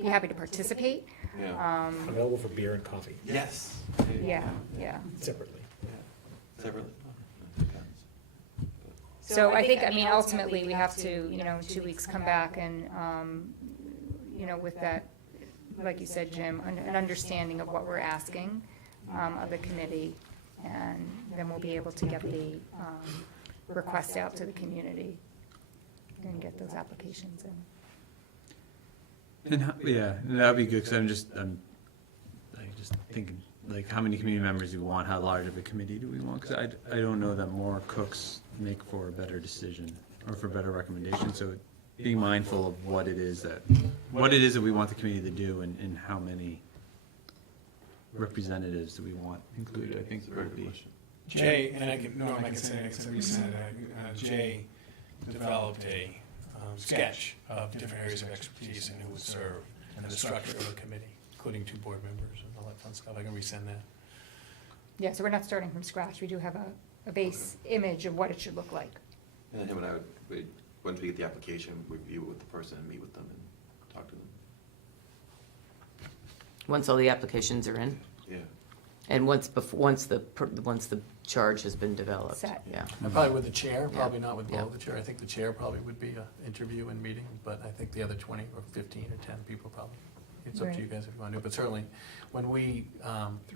be happy to participate. Yeah. Available for beer and coffee Yes. Yeah. separately. Separately? So I think, I mean, ultimately, we have to, you know, in 2 weeks, come back and, you know, with that, like you said, Jim, an understanding of what we're asking of the committee, and then we'll be able to get the request out to the community and get those applications in. Yeah, that'd be good, because I'm just thinking, like, how many community members do we want? How large of a committee do we want? Because I don't know that more cooks make for a better decision or for better recommendation. So being mindful of what it is that we want the committee to do, and how many representatives do we want included, I think would be. Jay, and I can, Norm, I can say, Jay developed a sketch of different areas of expertise and who would serve, and the structure of the committee, including 2 board members and all that fun stuff. I can resend that. Yeah, so we're not starting from scratch. We do have a base image of what it should look like. And then him and I would, once we get the application, review it with the person and meet with them and talk to them. Once all the applications are in, Yeah. and once the charge has been developed. Set. Yeah. Probably with the chair, probably not with Yeah. both the chair. I think the chair probably would be an interview and meeting, but I think the other 20 or 15 or 10 people probably. It's up to you guys if you want to do it, but certainly, when we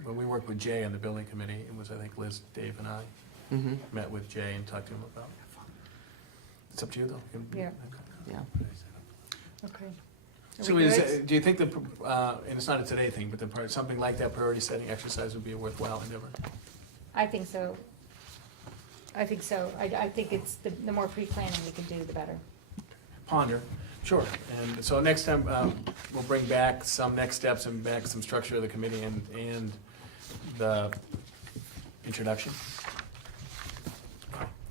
worked with Jay on the building committee, it was, I think, Liz, Dave, and I Mm-hmm. met with Jay and talked to him about. It's up to you, though. Yeah. Yeah. Okay. Are So we is, good? do you think and it's not a today thing, but something like that priority setting exercise would be a worthwhile endeavor? I think so. I think it's, the more pre-planning we can do, the better. Ponder, sure. And so next time, we'll bring back some next steps and back some structure of the committee and the introduction.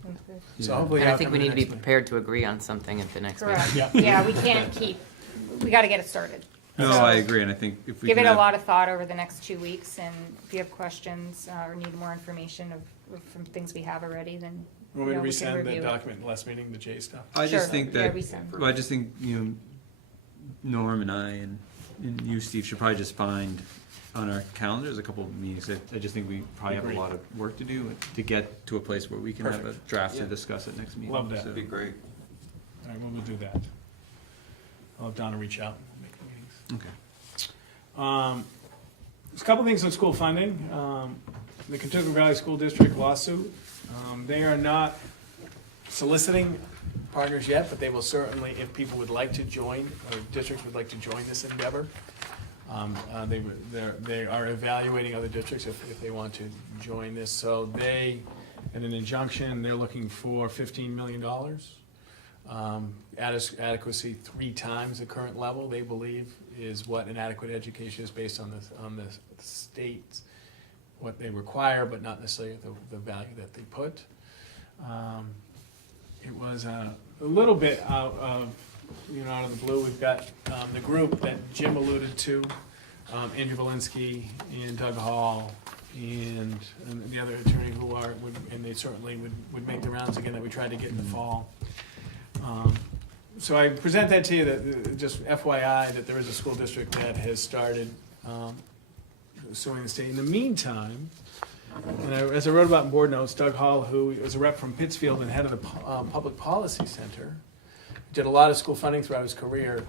Sounds good. So hopefully. And I the think we outcome need of to the be next meeting- prepared to agree on something at the next meeting. Correct. Yeah. Yeah, we gotta get it started. No, I agree, and I think if we Give can it a have- lot of thought over the next 2 weeks, and if you have questions or need more information from things we have already, then, you Want me know, to we can resend the review it. document last meeting, the J stuff? I just Sure. think Yeah, that, resend. well, I just think, Norm and I and you, Steve, should probably just find on our calendars a couple of meetings. I just think we probably have a Agreed. lot of work to do to get to a place where we can have a Perfect. draft to Yeah. discuss at next meeting. Love that. So- That'd be great. All right, well, we'll do that. I'll have Donna reach out and make the meetings. Okay. There's a couple things on school funding. The Kentucky Valley School District lawsuit, they are not soliciting partners yet, but they will certainly, if people would like to join, or districts would like to join this endeavor, they are evaluating other districts if they want to join this. So they, in an injunction, they're looking for $15 million. Adequacy 3 times the current level, they believe, is what an adequate education is based on the states, what they require, but not necessarily the value that they put. It was a little bit out of the blue. We've got the group that Jim alluded to, Andrew Valinsky and Doug Hall and the other attorney and they certainly would make the rounds again that we tried to get in the fall. So I present that to you, that just FYI, that there is a school district that has started suing the state. In the meantime, and as I wrote about in board notes, Doug Hall, who is a rep from Pittsfield and head of the Public Policy Center, did a lot of school funding throughout his career,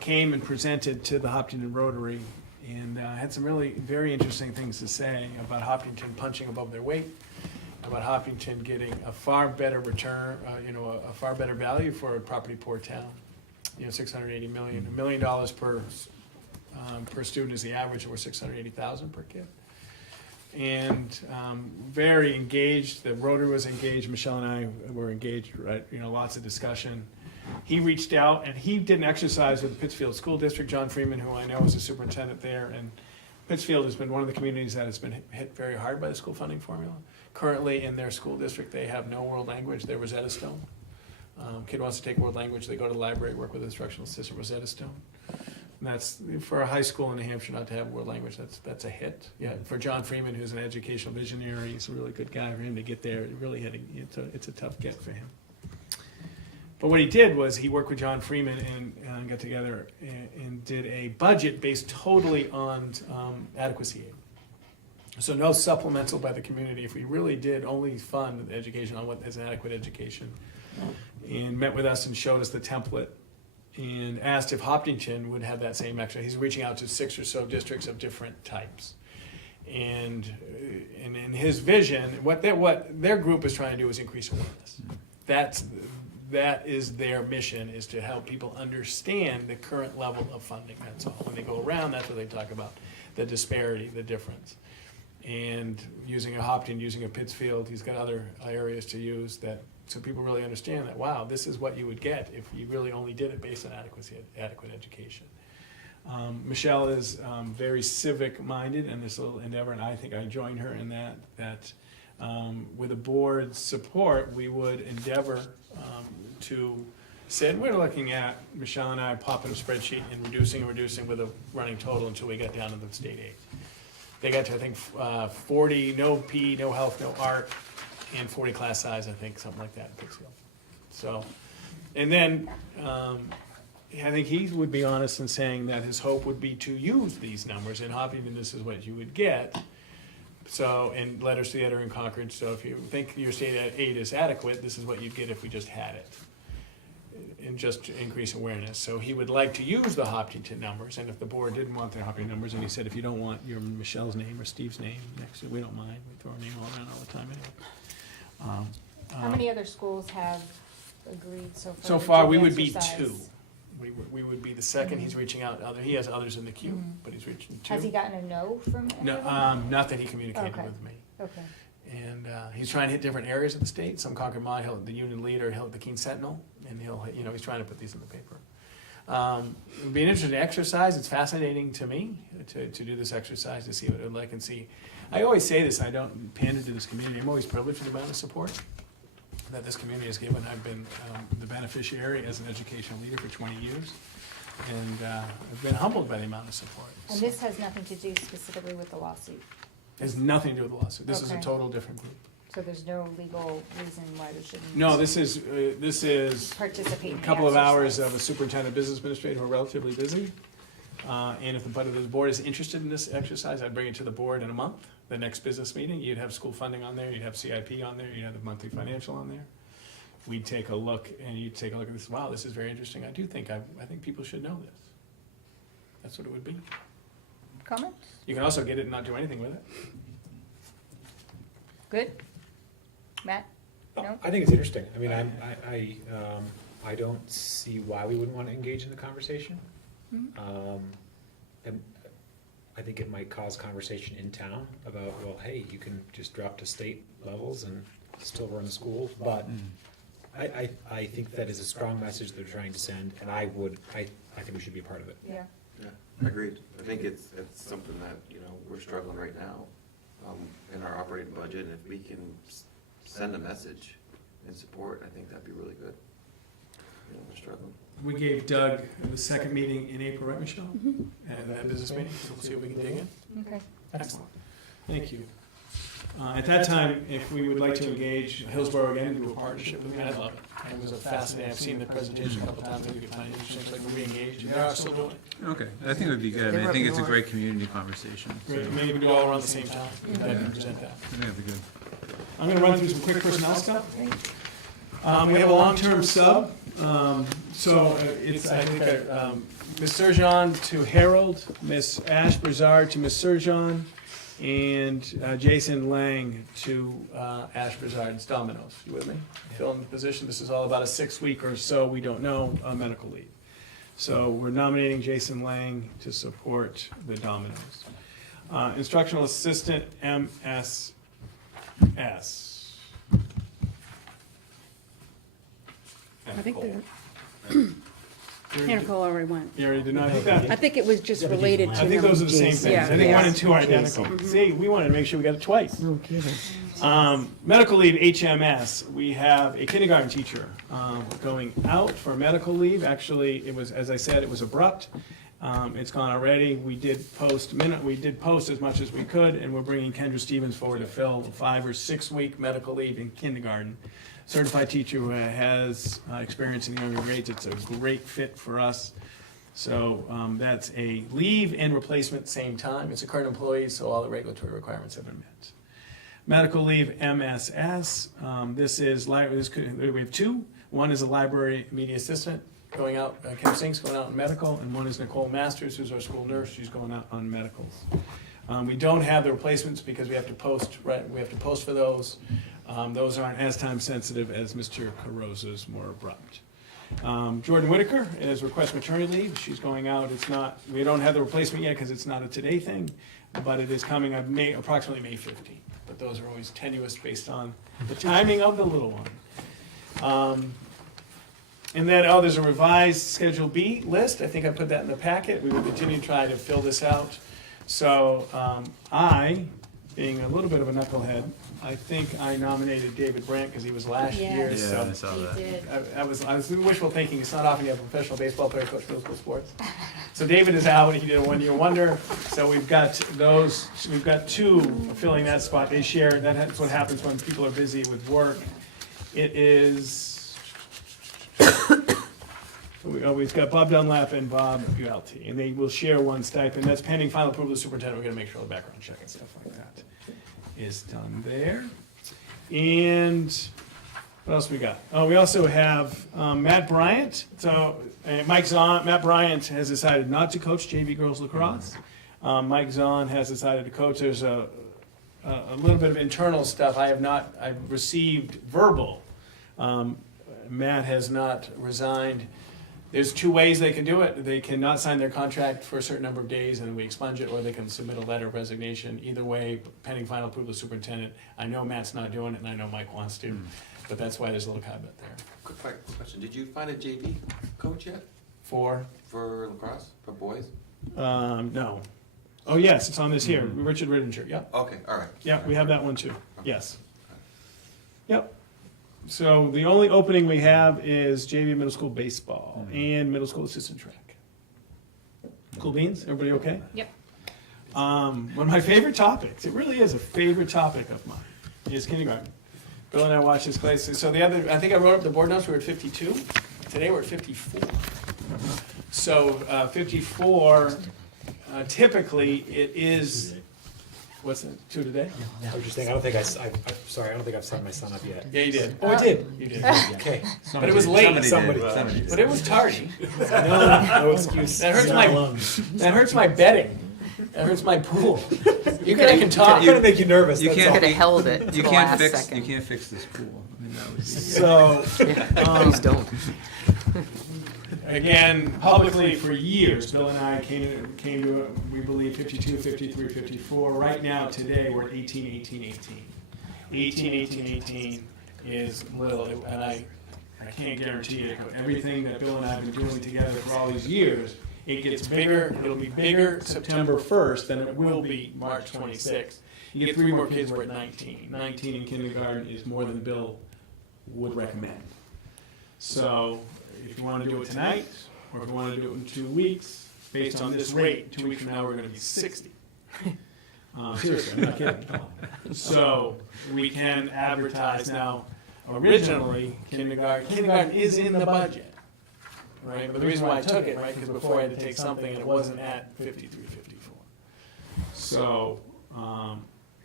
came and presented to the Hopkinton Rotary and had some really very interesting things to say about Hopkinton punching above their weight, about Hopkinton getting a far better return, a far better value for a property poor town. $680 million, $1 million per student is the average, or $680,000 per kid. And very engaged. The Rotary was engaged. Michelle and I were engaged. Right, lots of discussion. He reached out and he did an exercise with the Pittsfield School District. John Freeman, who I know is a superintendent there, and Pittsfield has been one of the communities that has been hit very hard by the school funding formula. Currently, in their school district, they have no world language. They're Rosetta Stone. Kid wants to take world language, they go to the library, work with an instructional assistant, Rosetta Stone. And that's, for a high school in New Hampshire not to have world language, that's a hit. Yeah, for John Freeman, who's an educational visionary, he's a really good guy. For him to get there, it's a tough get for him. But what he did was he worked with John Freeman and got together and did a budget based totally on adequacy aid. So no supplemental by the community. If we really did only fund education on what is an adequate education, and met with us and showed us the template and asked if Hopkinton would have that same extra. He's reaching out to 6 or so districts of different types. And in his vision, what their group is trying to do is increase awareness. That is their mission, is to help people understand the current level of funding. That's all. When they go around, that's what they talk about, the disparity, the difference. And using a Hopkinton, using a Pittsfield, he's got other areas to use that, so people really understand that, wow, this is what you would get if you really only did it based on adequate education. Michelle is very civic-minded in this little endeavor, and I think I join her in that with the board's support, we would endeavor to sit, we're looking at, Michelle and I popping a spreadsheet and reducing with a running total until we got down to the state aid. They got to, I think, 40, no PE, no health, no art, and 40 class size, I think, something like that in Pittsfield. So, and then I think he would be honest in saying that his hope would be to use these numbers in Hopkinton. This is what you would get. So, and letters to the editor in Concord. So, if you think your state aid is adequate, this is what you'd get if we just had it, and just to increase awareness. So he would like to use the Hopkinton numbers, and if the board didn't want their Hopkinton numbers, and he said, if you don't want your Michelle's name or Steve's name next to it, we don't mind. We throw our name all around all the time anyway. How many other schools have agreed so far? So to far, do we the would be exercise? 2. We would be the second. He's reaching out. He has others in the queue, but he's reaching 2. Has he gotten a no from anyone? No, not that he communicated Okay. with me. Okay. And he's trying to hit different areas of the state. Some Concord Mod, he'll hit the Union Leader, he'll hit the Keene Sentinel, and he's trying to put these in the paper. It would be an interesting exercise. It's fascinating to me to do this exercise, to see what it would like and see. I always say this, I don't pander to this community. I'm always privileged with the amount of support that this community has given. I've been the beneficiary as an educational leader for 20 years. And I've been humbled by the amount of support. And this has nothing to do specifically with the lawsuit? It has nothing to do with the lawsuit. This is a Okay. total different group. So there's no legal reason why we shouldn't. No, this is Participate in a the couple of hours exercise. of a superintendent business administrator who are relatively busy. And if the board is interested in this exercise, I'd bring it to the board in a month, the next business meeting. You'd have school funding on there, you'd have CIP on there, you'd have the monthly financial on there. We'd take a look, and you'd take a look at this, wow, this is very interesting. I think people should know this. That's what it would be. Comments? You can also get it and not do anything with it. Good? Matt? No? I think it's interesting. I mean, I don't see why we wouldn't want to engage in the conversation. And I think it might cause conversation in town about, well, hey, you can just drop to state levels and still run the school, but I think that is a strong message they're trying to send, and I think we should be a part of it. Yeah. Yeah, agreed. I think it's something that, we're struggling right now in our operating budget, and if we can send a message and support, I think that'd be really good. We're struggling. We gave Doug the second meeting in April, right, Michelle? And that business meeting, so we'll see if we can dig in. Okay. Excellent. Thank you. At that time, if we would like to engage Hillsborough again and do a partnership with me, I'd love it. It was a fascinating, I've seen the presentation a couple times, maybe you could find it interesting, like we re-engage, and they are still doing it. Okay, I think it would be good. I mean, I think it's a great community conversation. So Great, maybe we do it all around the same time, I can present that. I think that'd be good. I'm gonna run through some quick personnel stuff. We have a long-term sub, so it's, I think, Ms. Surgeon to Harold, Ms. Ash Brazard to Ms. Surgeon, and Jason Lang to Ash Brazard's Domino's. You with me? Filling the position. This is all about a 6-week or so, we don't know, medical leave. So we're nominating Jason Lang to support the Domino's. Instructional assistant, MSS. I think Hannah Cole already went. You already did not, I think it was just related to I think those are the same things. I think 1 and 2 are identical. See, we wanted to make sure we got it twice. Medical leave, HMS, we have a kindergarten teacher going out for medical leave. Actually, it was, as I said, it was abrupt. It's gone already. We did post as much as we could, and we're bringing Kendra Stevens forward to fill a 5 or 6 week medical leave in kindergarten. Certified teacher who has experience in younger grades. It's a great fit for us. So that's a leave and replacement same time. It's a current employee, so all the regulatory requirements have been met. Medical leave, MSS. We have 2. One is a library media assistant going out, Kim Sink's going out on medical, and one is Nicole Masters, who's our school nurse. She's going out on medicals. We don't have the replacements because we have to post, right? We have to post for those. Those aren't as time sensitive as Mr. Carosa's, more abrupt. Jordan Whitaker is request maternity leave. She's going out. We don't have the replacement yet because it's not a today thing, but it is coming up approximately May 15th. But those are always tenuous based on the timing of the little one. And then, there's a revised Schedule B list. I think I put that in the packet. We will continue to try to fill this out. So I, being a little bit of a knucklehead, I think I nominated David Brandt because he was last year. Yes. Yeah, I So saw that. I was wishful thinking. It's not often you have a professional baseball player coach middle school sports. So David is out. He did a 1-year wonder. So we've got 2 filling that spot. They share. That's what happens when people are busy with work. It is. We've got Bob Dunlap and Bob Ualty, and they will share one stipend. That's pending final approval of the superintendent. We're gonna make sure the background check and stuff like that is done there. And what else we got? We also have Matt Bryant. So Mike Zahn, Matt Bryant has decided not to coach JV girls lacrosse. Mike Zahn has decided to coach. There's a little bit of internal stuff. I've received verbal. Matt has not resigned. There's 2 ways they can do it. They cannot sign their contract for a certain number of days and then we expunge it, or they can submit a letter of resignation. Either way, pending final approval of the superintendent. I know Matt's not doing it and I know Mike wants to, but that's why there's a little caveat there. Quick question, did you find a JV coach yet For lacrosse, for boys? no. Oh, yes, it's on this here. Richard Riddinger, yep. Okay, all right. Yeah, we have that one too. Yes. Yep. So the only opening we have is JV middle school baseball and middle school assistant track. Cool beans? Everybody okay? Yep. One of my favorite topics, it really is a favorite topic of mine, is kindergarten. Bill and I watched this place. So I think I wrote up the board notes, we were at 52. Today we're at 54. So 54, typically it is, what's it, 2 today? I was just saying, I don't think I'm sorry, I don't think I've signed my son up yet. Yeah, you did. Oh, I did? You did. Okay. But it was late. Somebody did. But it was tardy. No excuse. That hurts You're my- not alone. That hurts my betting. That hurts my pool. You can talk. I'm gonna make you nervous, You that's can't all. Could have held it to You the can't last fix, second. you can't fix this pool. I mean, that would be. So, Please don't. again, publicly for years, Bill and I came to, we believe, 52, 53, 54. Right now, today, we're at 18, 18, 18. 18, 18, 18 is little, and I can't guarantee it, but everything that Bill and I have been doing together for all these years, it gets bigger, it'll be bigger September 1st than it will be March 26th. You get 3 more kids, we're at 19. 19 in kindergarten is more than Bill would recommend. So if you want to do it tonight, or if you want to do it in 2 weeks, based on this rate, 2 weeks from now, we're going to be 60. Seriously, I'm not kidding. So we can advertise now. Originally, kindergarten is in the budget, right? But the reason why I took it, right, because before I had to take something and it wasn't at 53, 54. So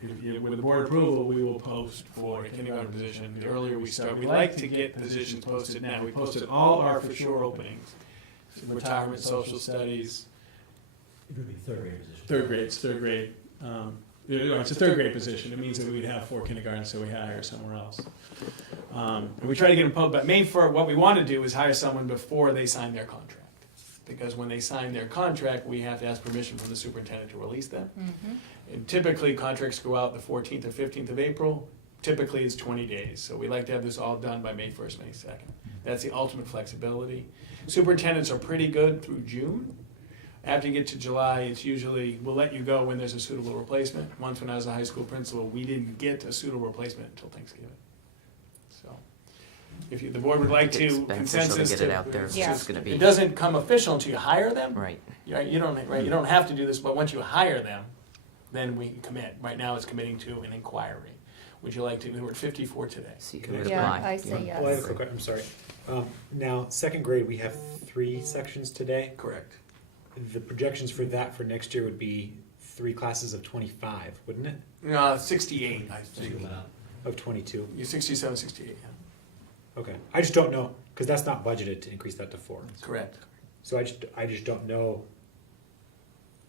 with the board approval, we will post for a kindergarten position. The earlier we start, we like to get positions posted now. We posted all our for sure openings, retirement, social studies. It would be third grade position. Third grade. It's a third grade position. It means that we'd have 4 kindergartens, so we hire somewhere else. And we try to get them posted, but main for what we want to do is hire someone before they sign their contract. Because when they sign their contract, we have to ask permission from the superintendent to release them. And typically, contracts go out the 14th or 15th of April. Typically, it's 20 days. So we like to have this all done by May 1st, May 2nd. That's the ultimate flexibility. Superintendents are pretty good through June. After you get to July, it's usually, we'll let you go when there's a suitable replacement. Once when I was a high school principal, we didn't get a suitable replacement until Thanksgiving. So, if the board would like It's to beneficial consensus to get it out there. Yeah. It's gonna be, it doesn't come official until you hire them. right. You don't have to do this, but once you hire them, then we commit. Right now, it's committing to an inquiry. Would you like to, we're at 54 today. So you can Yeah, reply. I say Well, I have a yes. quick, I'm sorry. Now, second grade, we have 3 sections today. Correct. The projections for that for next year would be 3 classes of 25, wouldn't it? 68, I So you think. went out. Of 22. You're 67, 68, yeah. Okay. I just don't know, because that's not budgeted to increase that to 4. Correct. So I just don't know.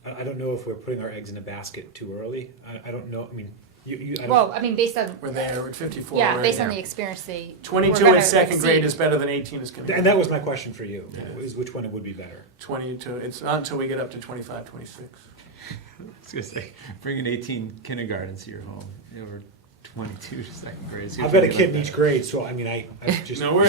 I don't know if we're putting our eggs in a basket too early. I don't know. I mean, I don't. Well, I mean, based on, We're there, we're at 54. yeah, we're based there. on the experience they. 22 we're in gonna second grade exceed. is better than 18 is kindergarten. And that was my question for you, Yeah. is which one it would be better. 22, it's not until we get up to 25, 26. I was gonna say, bringing 18 kindergartens to your home, over 22 to second grade. I've got a kid in each grade, so I mean, I just. No, we're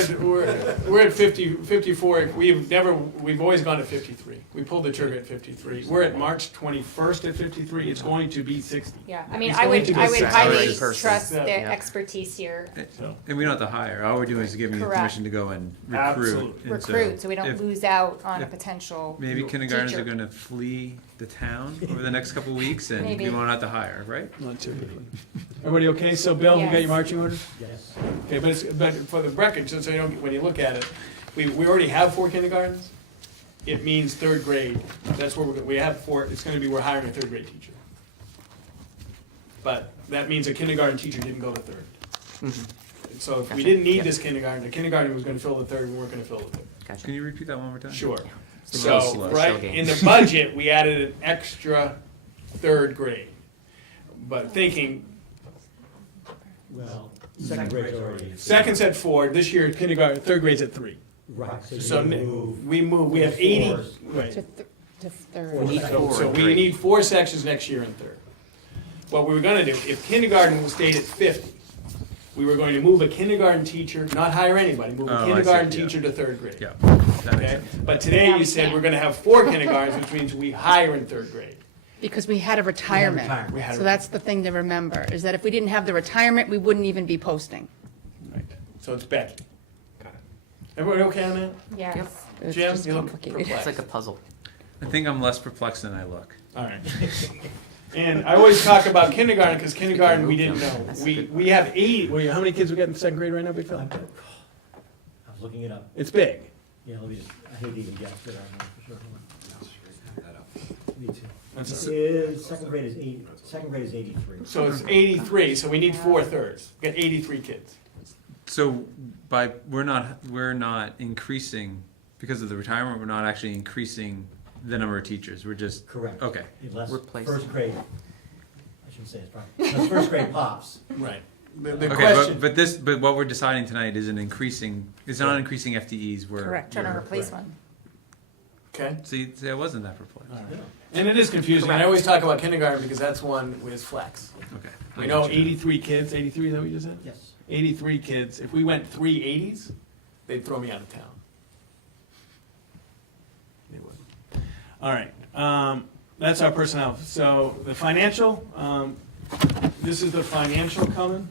at 54, we've always gone to 53. We pulled the trigger at 53. We're at March 21st at 53, it's going to be 60. Yeah, I mean, It's I going would, to be I would six. highly Already person. trust Yeah. their Yeah. expertise here. So, And we don't have to hire, all we're doing is giving you Correct. permission to go and recruit. Absolutely. And Recruit, so we don't if lose out on a if potential Maybe kindergartens teacher. are gonna flee the town over the next couple of weeks and Maybe. we won't have to hire, right? Not typically. Everybody okay? So Bill, you got Yes. your marching orders? Yes. Okay, but for the record, just so you don't, when you look at it, we already have 4 kindergartens. It means third grade. That's where we have 4, it's gonna be, we're hiring a third grade teacher. But that means a kindergarten teacher didn't go to third. So if we Gotcha. didn't need Yep. this kindergarten, the kindergarten was gonna fill the third, we weren't gonna fill the third. Gotcha. Can you repeat that one more time? Sure. It's a little So, slow. right, Slow game. in the budget, we added an extra third grade. But thinking, Well, second grade's already. second's at 4, this year kindergarten, third grade's at 3. Right, so So you move. we have 80, Fours. right. To third. Four Need sections. four. So we Great. need 4 sections next year in third. What we were gonna do, if kindergarten stayed at 50, we were going to move a kindergarten teacher, not hire anybody, move Oh, a I see, kindergarten yeah. teacher to third grade. Yeah, that makes Okay? sense. But today you said we're gonna have 4 kindergartens, which means we hire in third grade. Because we had a retirement. retirement. We had a- So that's the thing to remember, is that if we didn't have the retirement, we wouldn't even be posting. Right. So it's Becky. Got it. Everybody okay on that? Yes. Yep. It's Jim, just you look complicated. perplexed. It's like a puzzle. I think I'm less perplexed than I look. All right. And I always talk about kindergarten, because kindergarten, we didn't know. That's We have 80, wait, how many kids we got in second grade right now, Big Phil? I was looking it up. It's big. Yeah, let me just, I hate to even guess, but I don't know for sure. Hold on. Me too. That's- Second grade is 83. So it's 83, so we need 4/3. We got 83 kids. So we're not increasing, because of the retirement, we're not actually increasing the number of teachers, we're just. Correct. Okay. Unless Replacing. first grade, I shouldn't say it's probably, unless first grade pops. Right. The Okay, question, but what we're deciding tonight isn't increasing, it's not increasing FTEs, we're. Correct. Trying to replace one. okay? See, I wasn't that perplexed. All right. And it is confusing. I always talk about kindergarten because that's one with flex. Okay. We know 83 kids, 83, is that what you said? Yes. 83 kids. If we went 3 80s, they'd throw me out of town. They would. All right. That's our personnel. So the financial, this is the financial coming.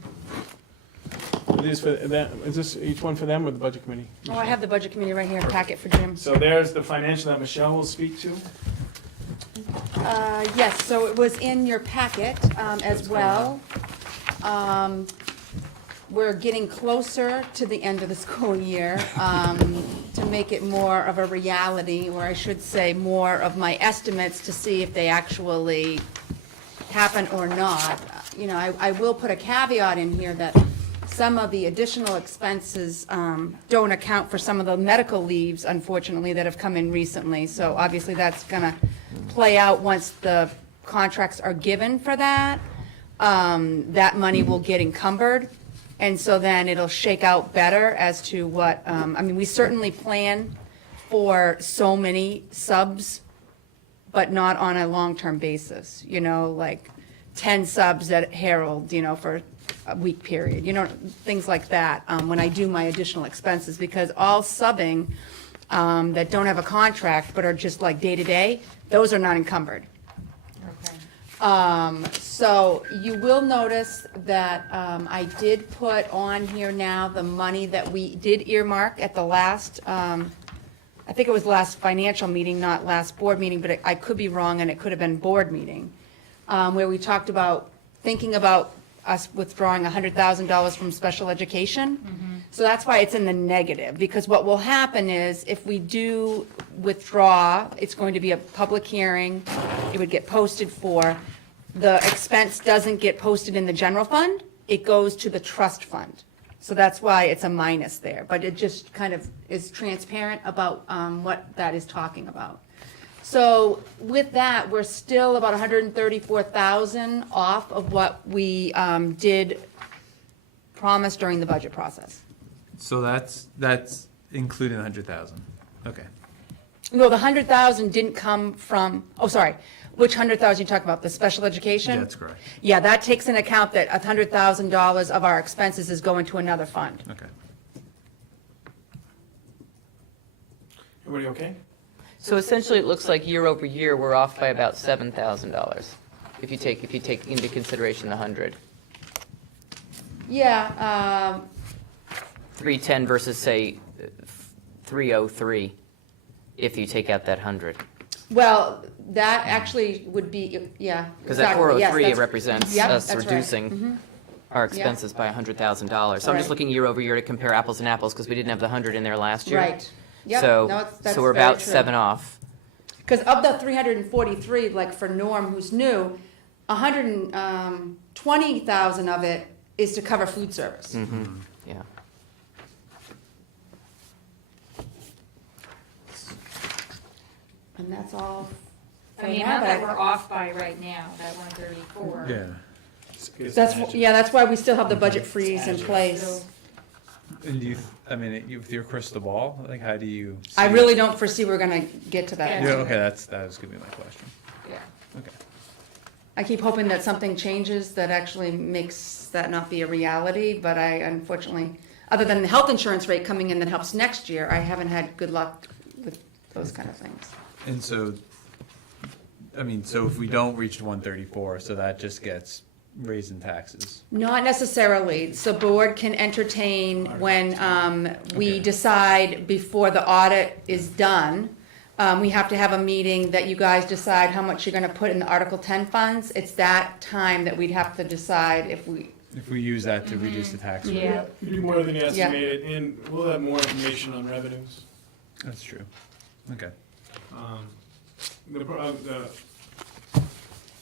It is for that, is this each one for them or the budget committee? Oh, I have the budget committee right here, packet for Jim. So there's the financial that Michelle will speak to. Yes, so it was in your packet as well. We're getting closer to the end of the school year to make it more of a reality, or I should say, more of my estimates to see if they actually happen or not. You know, I will put a caveat in here that some of the additional expenses don't account for some of the medical leaves, unfortunately, that have come in recently. So obviously, that's going to play out once the contracts are given for that. That money will get encumbered, and so then it'll shake out better as to what, I mean, we certainly plan for so many subs, but not on a long-term basis, you know, like 10 subs at Herald, you know, for a week period, you know, things like that, when I do my additional expenses, because all subbing that don't have a contract but are just like day-to-day, those are not encumbered. Okay. So you will notice that I did put on here now the money that we did earmark at the last, I think it was last financial meeting, not last board meeting, but I could be wrong, and it could have been board meeting, where we talked about thinking about us withdrawing $100,000 from special education. So that's why it's in the negative, because what will happen is if we do withdraw, it's going to be a public hearing, it would get posted for. The expense doesn't get posted in the general fund, it goes to the trust fund. So that's why it's a minus there, but it just kind of is transparent about what that is talking about. So with that, we're still about 134,000 off of what we did promise during the budget process. So that's including the 100,000. Okay. No, the 100,000 didn't come from, oh, sorry, which 100,000 you talking about, the special education? Yeah, that's correct. Yeah, that takes into account that $100,000 of our expenses is going to another fund. Okay. Everybody okay? So essentially, it looks like year over year, we're off by about $7,000, if you take into consideration the 100. Yeah, 310 versus, say, 303, if you take out that 100. well, that actually would be, yeah. Because that exactly, yes, 403 that's- represents Yep, us that's right. reducing our expenses by $100,000. So I'm Right. just looking year over year to compare apples and apples, because we didn't have the 100 in there last year. Right. Yep, So, no, that's so we're very about true. 7 off. Because of the 343, like for Norm, who's new, 120,000 of it is to cover food service. Yeah. And that's all. I mean, not that we're off by right now, that 134. Yeah. That's why we still have the budget freeze in place. So, And with your crystal ball, like, how do you? I see- really don't foresee we're gonna get to that. Yeah, okay, that was gonna be my question. yeah. Okay. I keep hoping that something changes that actually makes that not be a reality, but I unfortunately, other than the health insurance rate coming in that helps next year, I haven't had good luck with those kind of things. And so, so if we don't reach 134, so that just gets raised in taxes. Not necessarily. So board can entertain when we Okay. decide before the audit is done, we have to have a meeting that you guys decide how much you're gonna put in the Article 10 funds. It's that time that we'd have to decide if we, If we use that to reduce the tax rate. yeah. You do more than you estimated, and we'll have more information on revenues. That's true. Okay.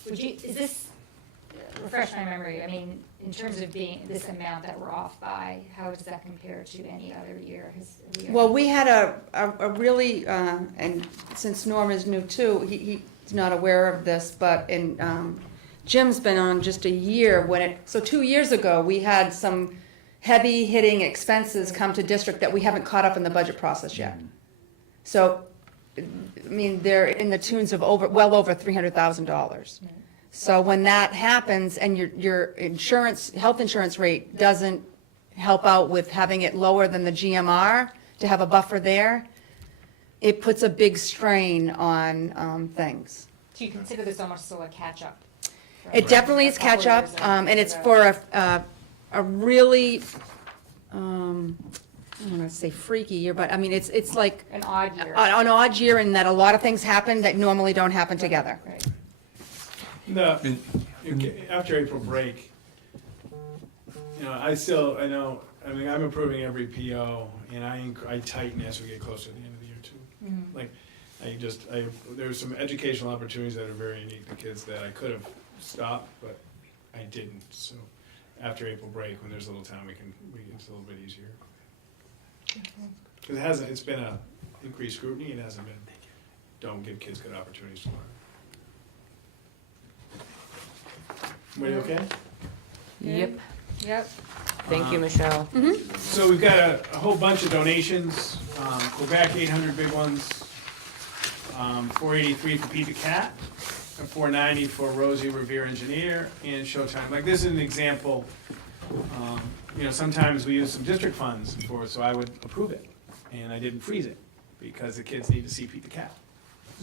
Would you, is this, refresh my memory, I mean, in terms of being this amount that we're off by, how does that compare to any other year? Well, we had a really, and since Norm is new too, he's not aware of this, but Jim's been on just a year so 2 years ago, we had some heavy hitting expenses come to district that we haven't caught up in the budget process yet. So, I mean, they're in the tunes of well over $300,000. So when that happens and your health insurance rate doesn't help out with having it lower than the GMR, to have a buffer there, it puts a big strain on things. Do you consider this almost still a catch-up? It definitely is catch-up, and it's for a really, I don't want to say freaky year, but I mean, it's like An odd year. an odd year in that a lot of things happen that normally don't happen together. Right. No, after April break, I mean, I'm approving every PO, and I tighten as we get closer to the end of the year too. Like, there's some educational opportunities that are very unique to kids that I could have stopped, but I didn't, so after April break, when there's a little time, it's a little bit easier. Because it's been a increased scrutiny, it hasn't been, don't give kids good opportunities to learn. Everybody okay? Yep. Yep. Thank you, Michelle. So we've got a whole bunch of donations, Quebec, 800 big ones, 483 for Pete the Cat, and 490 for Rosie Revere Engineer, and Showtime. Like, this is an example, sometimes we use some district funds so I would approve it, and I didn't freeze it, because the kids need to see Pete the Cat.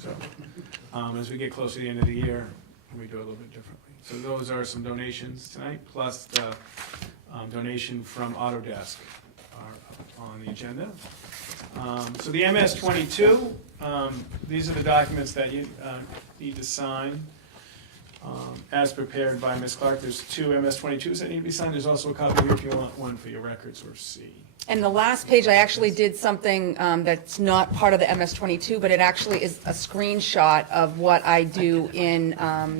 So, as we get closer to the end of the year, we do it a little bit differently. So those are some donations tonight, plus the donation from Autodesk are on the agenda. So the MS-22, these are the documents that you need to sign as prepared by Ms. Clark. There's 2 MS-22s that need to be signed. There's also a copy here if you want one for your records or see. And the last page, I actually did something that's not part of the MS-22, but it actually is a screenshot of what I do in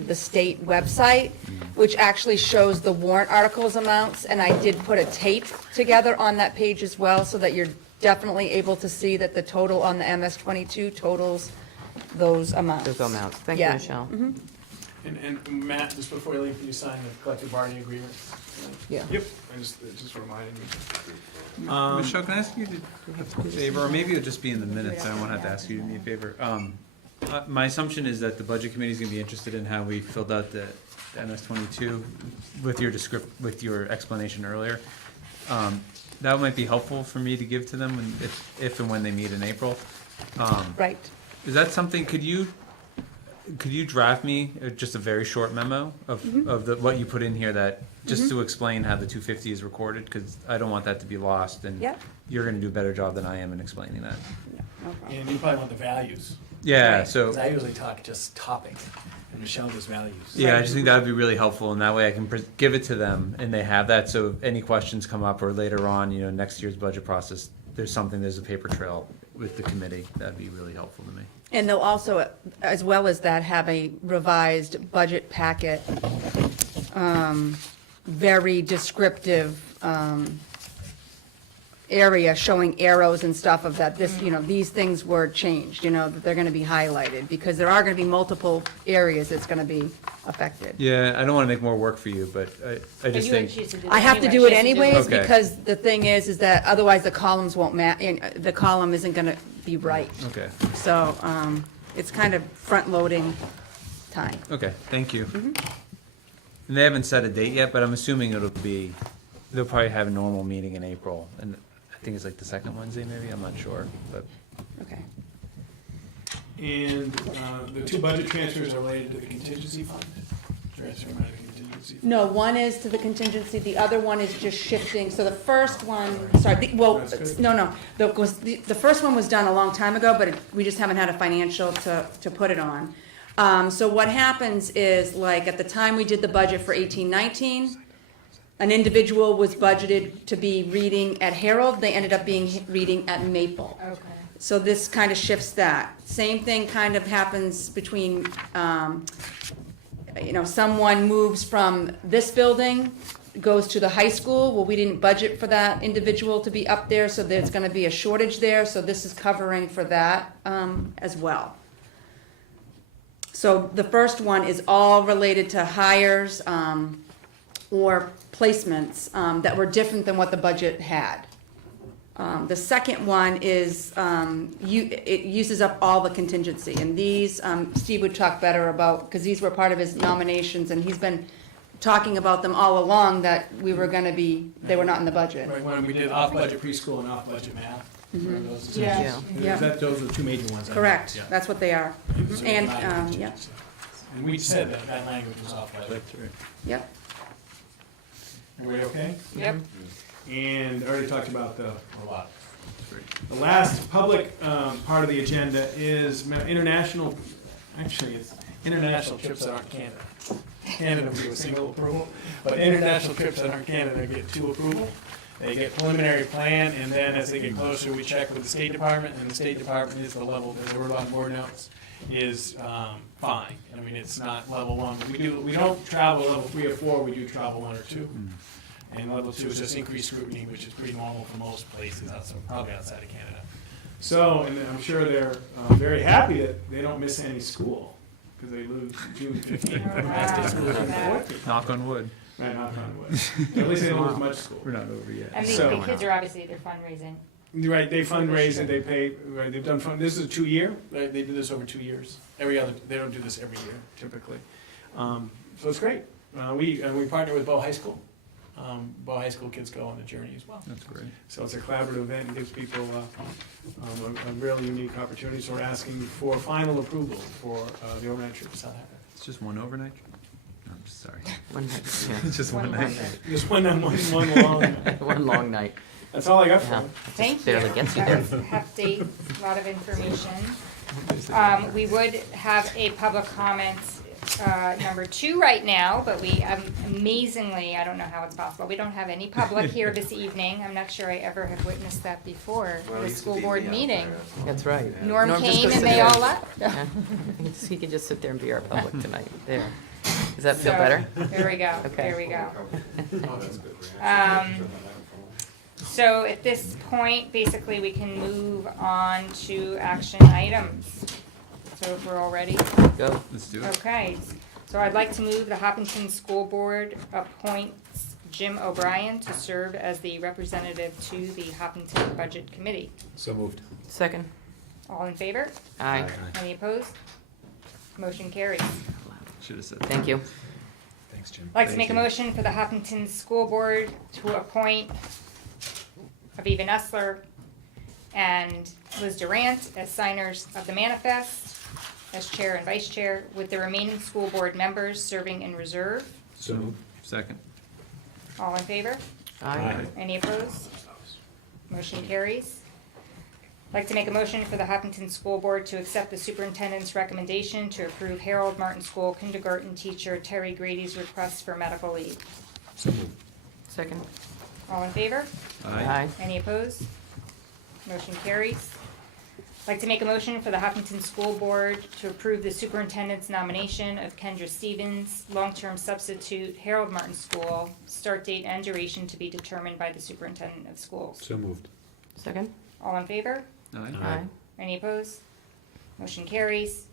the state website, which actually shows the warrant articles amounts, and I did put a tape together on that page as well, so that you're definitely able to see that the total on the MS-22 totals those amounts. Those amounts. Thank you, Yeah. Michelle. And Matt, just before you leave, can you sign the collective bargaining agreement? Yeah. Yep, it just reminded me. Michelle, can I ask you to do a favor, or maybe it'll just be in the minutes, I won't have to ask you to do me a favor. My assumption is that the budget committee is gonna be interested in how we filled out the MS-22 with your explanation earlier. That might be helpful for me to give to them if and when they meet in April. Right. Is that something, could you draft me just a very short memo of what you put in here that, just to explain how the 250 is recorded, because I don't want that to be lost, and Yep. you're gonna do a better job than I am in explaining that. No problem. And you probably want the values, Yeah, Right. so, because I usually talk just topics, and Michelle does values. yeah, I just think that would be really helpful, and that way I can give it to them, and they have that, so if any questions come up, or later on, next year's budget process, there's a paper trail with the committee, that'd be really helpful to me. And they'll also, as well as that, have a revised budget packet, very descriptive area showing arrows and stuff of that, these things were changed, that they're going to be highlighted, because there are going to be multiple areas that's going to be affected. Yeah, I don't wanna make more work for you, but I just think, I have to do it anyways, Okay. because the thing is that otherwise the columns won't the column isn't going to be right. okay, So it's kind of front-loading time. okay, thank you. And they haven't set a date yet, but I'm assuming they'll probably have a normal meeting in April, and I think it's like the second Wednesday maybe, I'm not sure, but. Okay. And the 2 budget transfers are related to the contingency fund. Transfer amount of contingency. contingency. No, one is to the contingency, the other one is just shifting, so the first one, sorry, That's good. no, the first one was done a long time ago, but we just haven't had a financial to put it on. So what happens is, like, at the time we did the budget for 18-19, an individual was budgeted to be reading at Harold, they ended up being reading at Maple. Okay. So this kind of shifts that. Same thing kind of happens between, someone moves from this building, goes to the high school. Well, we didn't budget for that individual to be up there, so there's gonna be a shortage there, so this is covering for that, as well. So the first one is all related to hires, or placements, that were different than what the budget had. The second one is, it uses up all the contingency, and these, Steve would talk better about, because these were part of his nominations, and he's been talking about them all along, that we were gonna be, they were not in the budget. Right, when we did off-budget preschool and off-budget math. remember those decisions? Yeah. Yeah. Those are the two major ones. I think. Correct, Yeah. that's what they are. So And, language yeah, changes. And we said that that language was off-budget. yep. Everybody okay? Yep. And I already talked about the A lot. The last public part of the agenda is international, actually, it's International trips that aren't Canada. Canada we do a single approval, but international trips that aren't Canada get two approval. They get preliminary plan, and then as they get closer, we check with the State Department, and the State Department is the level, as the word on board notes, is fine. I mean, it's not level one. We don't travel level 3 or 4, we do travel 1 or 2. And level 2 is just increased scrutiny, which is pretty normal for most places, probably outside of Canada. so, and I'm sure they're very happy that they don't miss any school, because they lose June 15th. Last day of school is June 14th. Knock on wood. Right, knock on wood. At least they don't lose much school. We're not over yet. And So- the kids are obviously, they're fundraising. Right, they fundraise and they pay, right, they've done, this is a 2-year They do this over 2 years. They don't do this every year. typically. So it's great. We partner with Bow High School. Bow High School kids go on the journey as well. That's great. So it's a collaborative event and gives people a really unique opportunity. So we're asking for final approval for the overnight trip to South Africa. It's just one overnight? No, I'm just sorry. One night, It's just one One night. night. Just one long, yeah. One long night. that's all I got for Yeah. you. Thank you. barely gets you That was hefty, a lot of information. We would have a public comment, number 2 right now, but we amazingly, I don't know how it's possible, we don't have any public here this evening. I'm not sure I ever have witnessed that before, Well, the it used to school be board me out meeting. there. That's right. Norm Norm, just came go and sit they there. all left. Yeah. He can just sit there and be our public tonight. There. Does that feel So, better? There we go, Okay. there we go. Oh, that's good. So at this point, basically, we can move on to action items. So if we're all ready. Go. Let's do it. Okay, so I'd like to move the Hopkinton School Board appoints Jim O'Brien to serve as the representative to the Hopkinton Budget Committee. So moved. Second. All in favor? Aye. Any opposed? Motion carries. Should have said. Thank you. Thanks, Jim. I'd like to Thank make a you. motion for the Hopkinton School Board to appoint Aviva Nessler and Liz Durant as signers of the manifest, as chair and vice chair, with the remaining school board members serving in reserve. So moved. Second. All in favor? Aye. Any opposed? Motion carries. I'd like to make a motion for the Hopkinton School Board to accept the superintendent's recommendation to approve Harold Martin School kindergarten teacher Terry Grady's request for medical leave. So moved. Second. All in favor? Aye. Any opposed? Motion carries. I'd like to make a motion for the Hopkinton School Board to approve the superintendent's nomination of Kendra Stevens, long-term substitute, Harold Martin School, start date and duration to be determined by the superintendent of schools. So moved. Second. All in favor? Aye. Aye. Any opposed? Motion carries.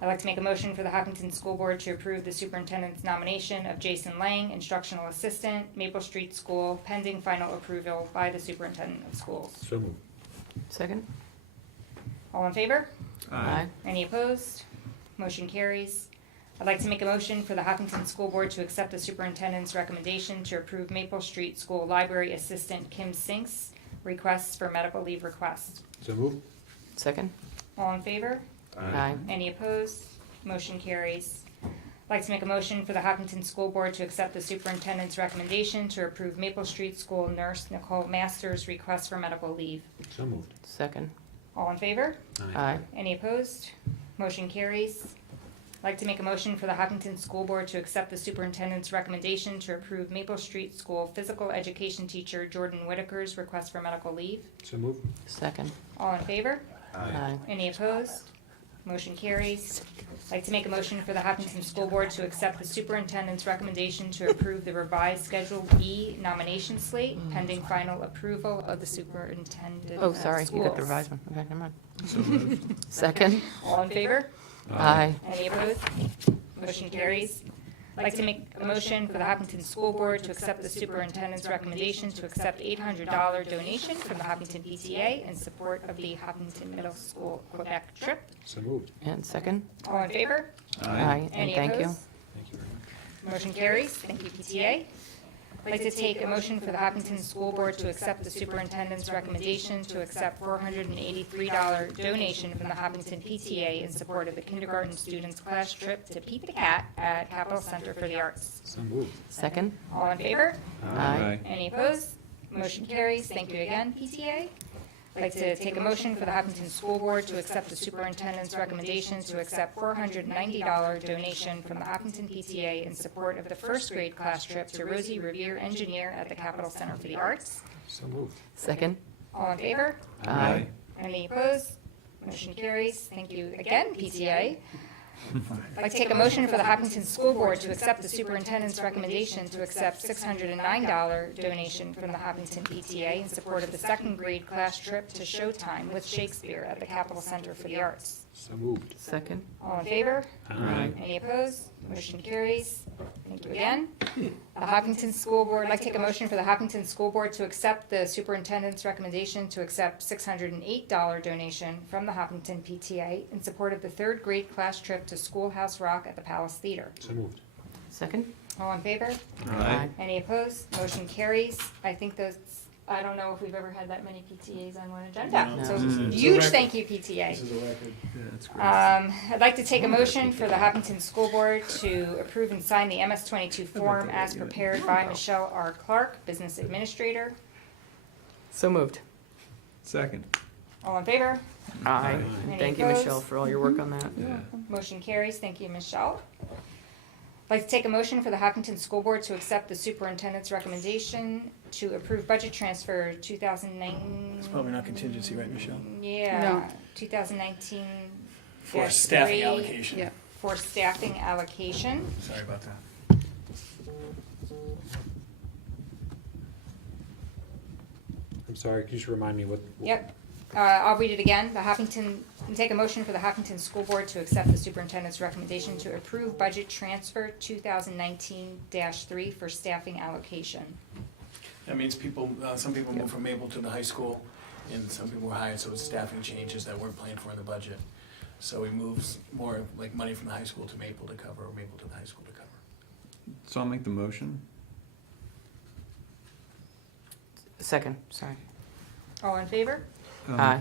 I'd like to make a motion for the Hopkinton School Board to approve the superintendent's nomination of Jason Lang, instructional assistant, Maple Street School, pending final approval by the superintendent of schools. So moved. Second. All in favor? Aye. Any opposed? Motion carries. I'd like to make a motion for the Hopkinton School Board to accept the superintendent's recommendation to approve Maple Street School Library Assistant Kim Sinks requests for medical leave request. So moved. Second. All in favor? Aye. Any opposed? Motion carries. I'd like to make a motion for the Hopkinton School Board to accept the superintendent's recommendation to approve Maple Street School nurse Nicole Masters' request for medical leave. So moved. Second. All in favor? Aye. Any opposed? Motion carries. I'd like to make a motion for the Hopkinton School Board to accept the superintendent's recommendation to approve Maple Street School physical education teacher Jordan Whitaker's request for medical leave. So moved. Second. All in favor? Aye. Any opposed? Motion carries. I'd like to make a motion for the Hopkinton School Board to accept the superintendent's recommendation to approve the revised Schedule B nomination slate pending final approval of the superintendent Oh, of sorry, you got the schools. revised one. Okay, never mind. Second. All in favor? Aye. Any opposed? Motion carries. I'd like to make a motion for the Hopkinton School Board to accept the superintendent's recommendation to accept $800 donation from the Hopkinton PTA in support of the Hopkinton Middle School Quebec trip. So moved. And second. All in favor? Aye. And Any thank you. opposed? Thank you very much. Motion carries. Thank you, PTA. I'd like to take a motion for the Hopkinton School Board to accept the superintendent's recommendation to accept $483 donation from the Hopkinton PTA in support of the kindergarten students' class trip to Pete the Cat at Capitol Center for the Arts. So moved. Second. All in favor? Aye. Any opposed? Motion carries. Thank you again, PTA. I'd like to take a motion for the Hopkinton School Board to accept the superintendent's recommendation to accept $490 donation from the Hopkinton PTA in support of the first grade class trip to Rosie Revere Engineer at the Capitol Center for the Arts. So moved. Second. All in favor? Aye. Any opposed? Motion carries. Thank you again, PTA. I'd like to take a motion for the Hopkinton School Board to accept the superintendent's recommendation to accept $609 donation from the Hopkinton PTA in support of the second grade class trip to Showtime with Shakespeare at the Capitol Center for the Arts. So moved. Second. All in favor? Aye. Any opposed? Motion carries. Thank you again. The Hopkinton School Board, I'd like to take a motion for the Hopkinton School Board to accept the superintendent's recommendation to accept $608 donation from the Hopkinton PTA in support of the third grade class trip to Schoolhouse Rock at the Palace Theater. So moved. Second. All in favor? Aye. Any opposed? Motion carries. I think those, I don't know if we've ever had that many PTAs on one agenda. No. So This is a huge record. thank you, PTA. This is a record. Yeah, that's great. I'd like to take a motion for the Hopkinton School Board to approve and sign the MS-22 form as prepared by Michelle R. Clark, Business Administrator. So moved. Second. All in favor? Aye. Any Thank you, opposed? Michelle, for all your work on that. Yeah. Motion carries. Thank you, Michelle. I'd like to take a motion for the Hopkinton School Board to accept the superintendent's recommendation to approve budget transfer 2009. It's probably not contingency, right, Michelle? Yeah, No. 2019. For staffing 3 allocation. Yeah. For staffing allocation. Sorry about that. I'm sorry, could you just remind me what? Yep. I'll read it again. Take a motion for the Hopkinton School Board to accept the superintendent's recommendation to approve budget transfer 2019-3 for staffing allocation. That means people, some people move from Maple to the high school, and some people were hired, so it's staffing changes that weren't planned for in the budget. So we moved more like money from the high school to Maple to cover, or Maple to the high school to cover. So I'll make the motion. Second, sorry. All in favor? Aye.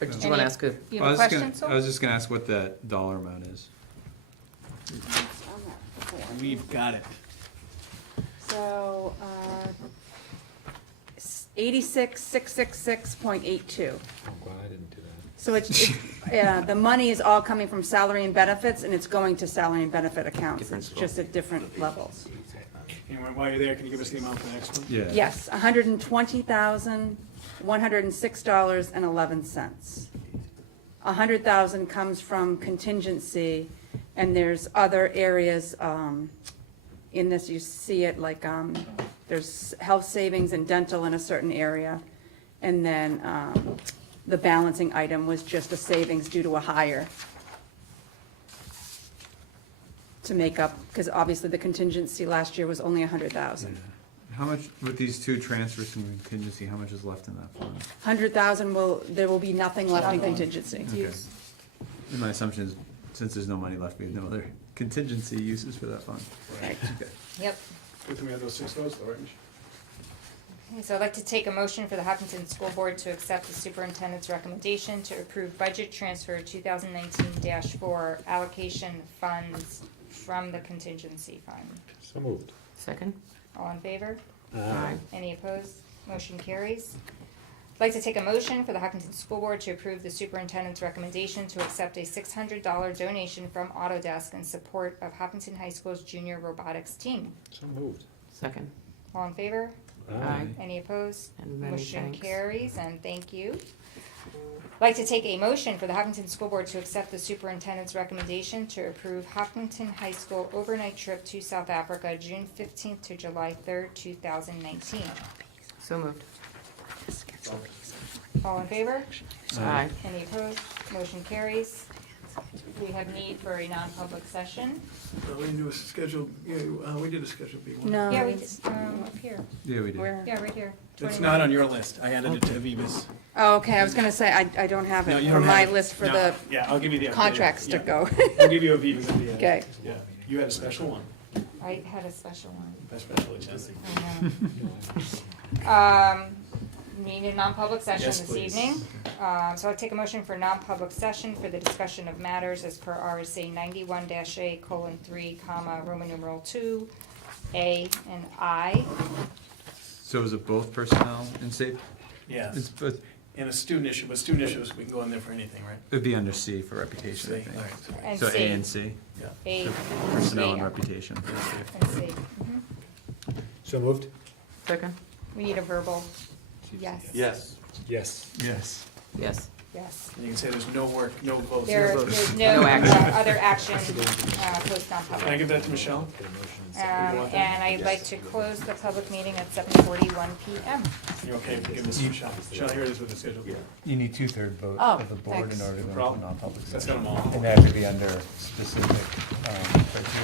Or did you want to Any- ask a? You I have a was question, gonna, I Sol? was just gonna ask what that dollar amount is. We've got it. So, 86,666.82. I'm glad I didn't do that. So the money is all coming from salary and benefits, and it's going to salary and benefit accounts. Different It's just at different levels. And while you're there, can you give us the amount for the next one? Yeah. Yes, $120,106.11. $100,000 comes from contingency, and there's other areas in this, you see it, like, there's health savings and dental in a certain area. And then the balancing item was just a savings due to a hire to make up, because obviously the contingency last year was only $100,000. How much, with these two transfers from contingency, how much is left in that fund? 100,000 there will be nothing left in contingency. Okay. And my assumption is, since there's no money left, we have no other contingency uses for that fund. Right. Okay. Yep. Good thing we have those 6 votes, though, right, Michelle? Okay, so I'd like to take a motion for the Hopkinton School Board to accept the superintendent's recommendation to approve budget transfer 2019-4 allocation funds from the contingency fund. So moved. Second? All in favor? Aye. Any opposed? Motion carries. I'd like to take a motion for the Hopkinton School Board to approve the superintendent's recommendation to accept a $600 donation from Autodesk in support of Hopkinton High School's junior robotics team. So moved. Second? All in favor? Aye. Any opposed? And many Motion thanks. carries, and thank you. I'd like to take a motion for the Hopkinton School Board to accept the superintendent's recommendation to approve Hopkinton High School overnight trip to South Africa, June 15th to July 3rd, 2019. So moved. All in favor? Aye. Any opposed? Motion carries. We have need for a non-public session. We didn't do a scheduled, we did a scheduled B1. No. Yeah, we did, up here. Yeah, we do. Where? Yeah, right here. It's 21. not on your list. I added it to Aviva's. Oh, okay, I was gonna say, I don't have No, it you for don't my have it. list for No. the Yeah, I'll give you the updated. contracts to Yeah. go. I'll give you Aviva's at the end. Okay. Yeah, you had a special one, I had a special one. a special agenda. I know. Need a non-public session Yes, this please. evening. So I take a motion for non-public session for the discussion of matters as per RSA 91-A:3, Roman numeral 2, A and I. So is it both personnel and safe? Yes. It's both, And a student issue, but student issues, we can go in there for anything, right? it'd be under C for reputation, I See, think. all right. And So C. A and C, Yeah. A, personnel and yeah, reputation. and C. Mhm. So moved? Second? We need a verbal yes. Yes. Yes. Yes. Yes. Yes. And you can say there's no work, no votes. There's No no action. other action, post Can I non-public. give that to Michelle? And I'd like to close the public meeting at 7:41 PM. You okay if you give this to Michelle? Michelle, here it is with the schedule. You need two-third vote Oh, of the board thanks. in order to go into Problem. non-public That's session. got them all. And they have to be under specific criteria.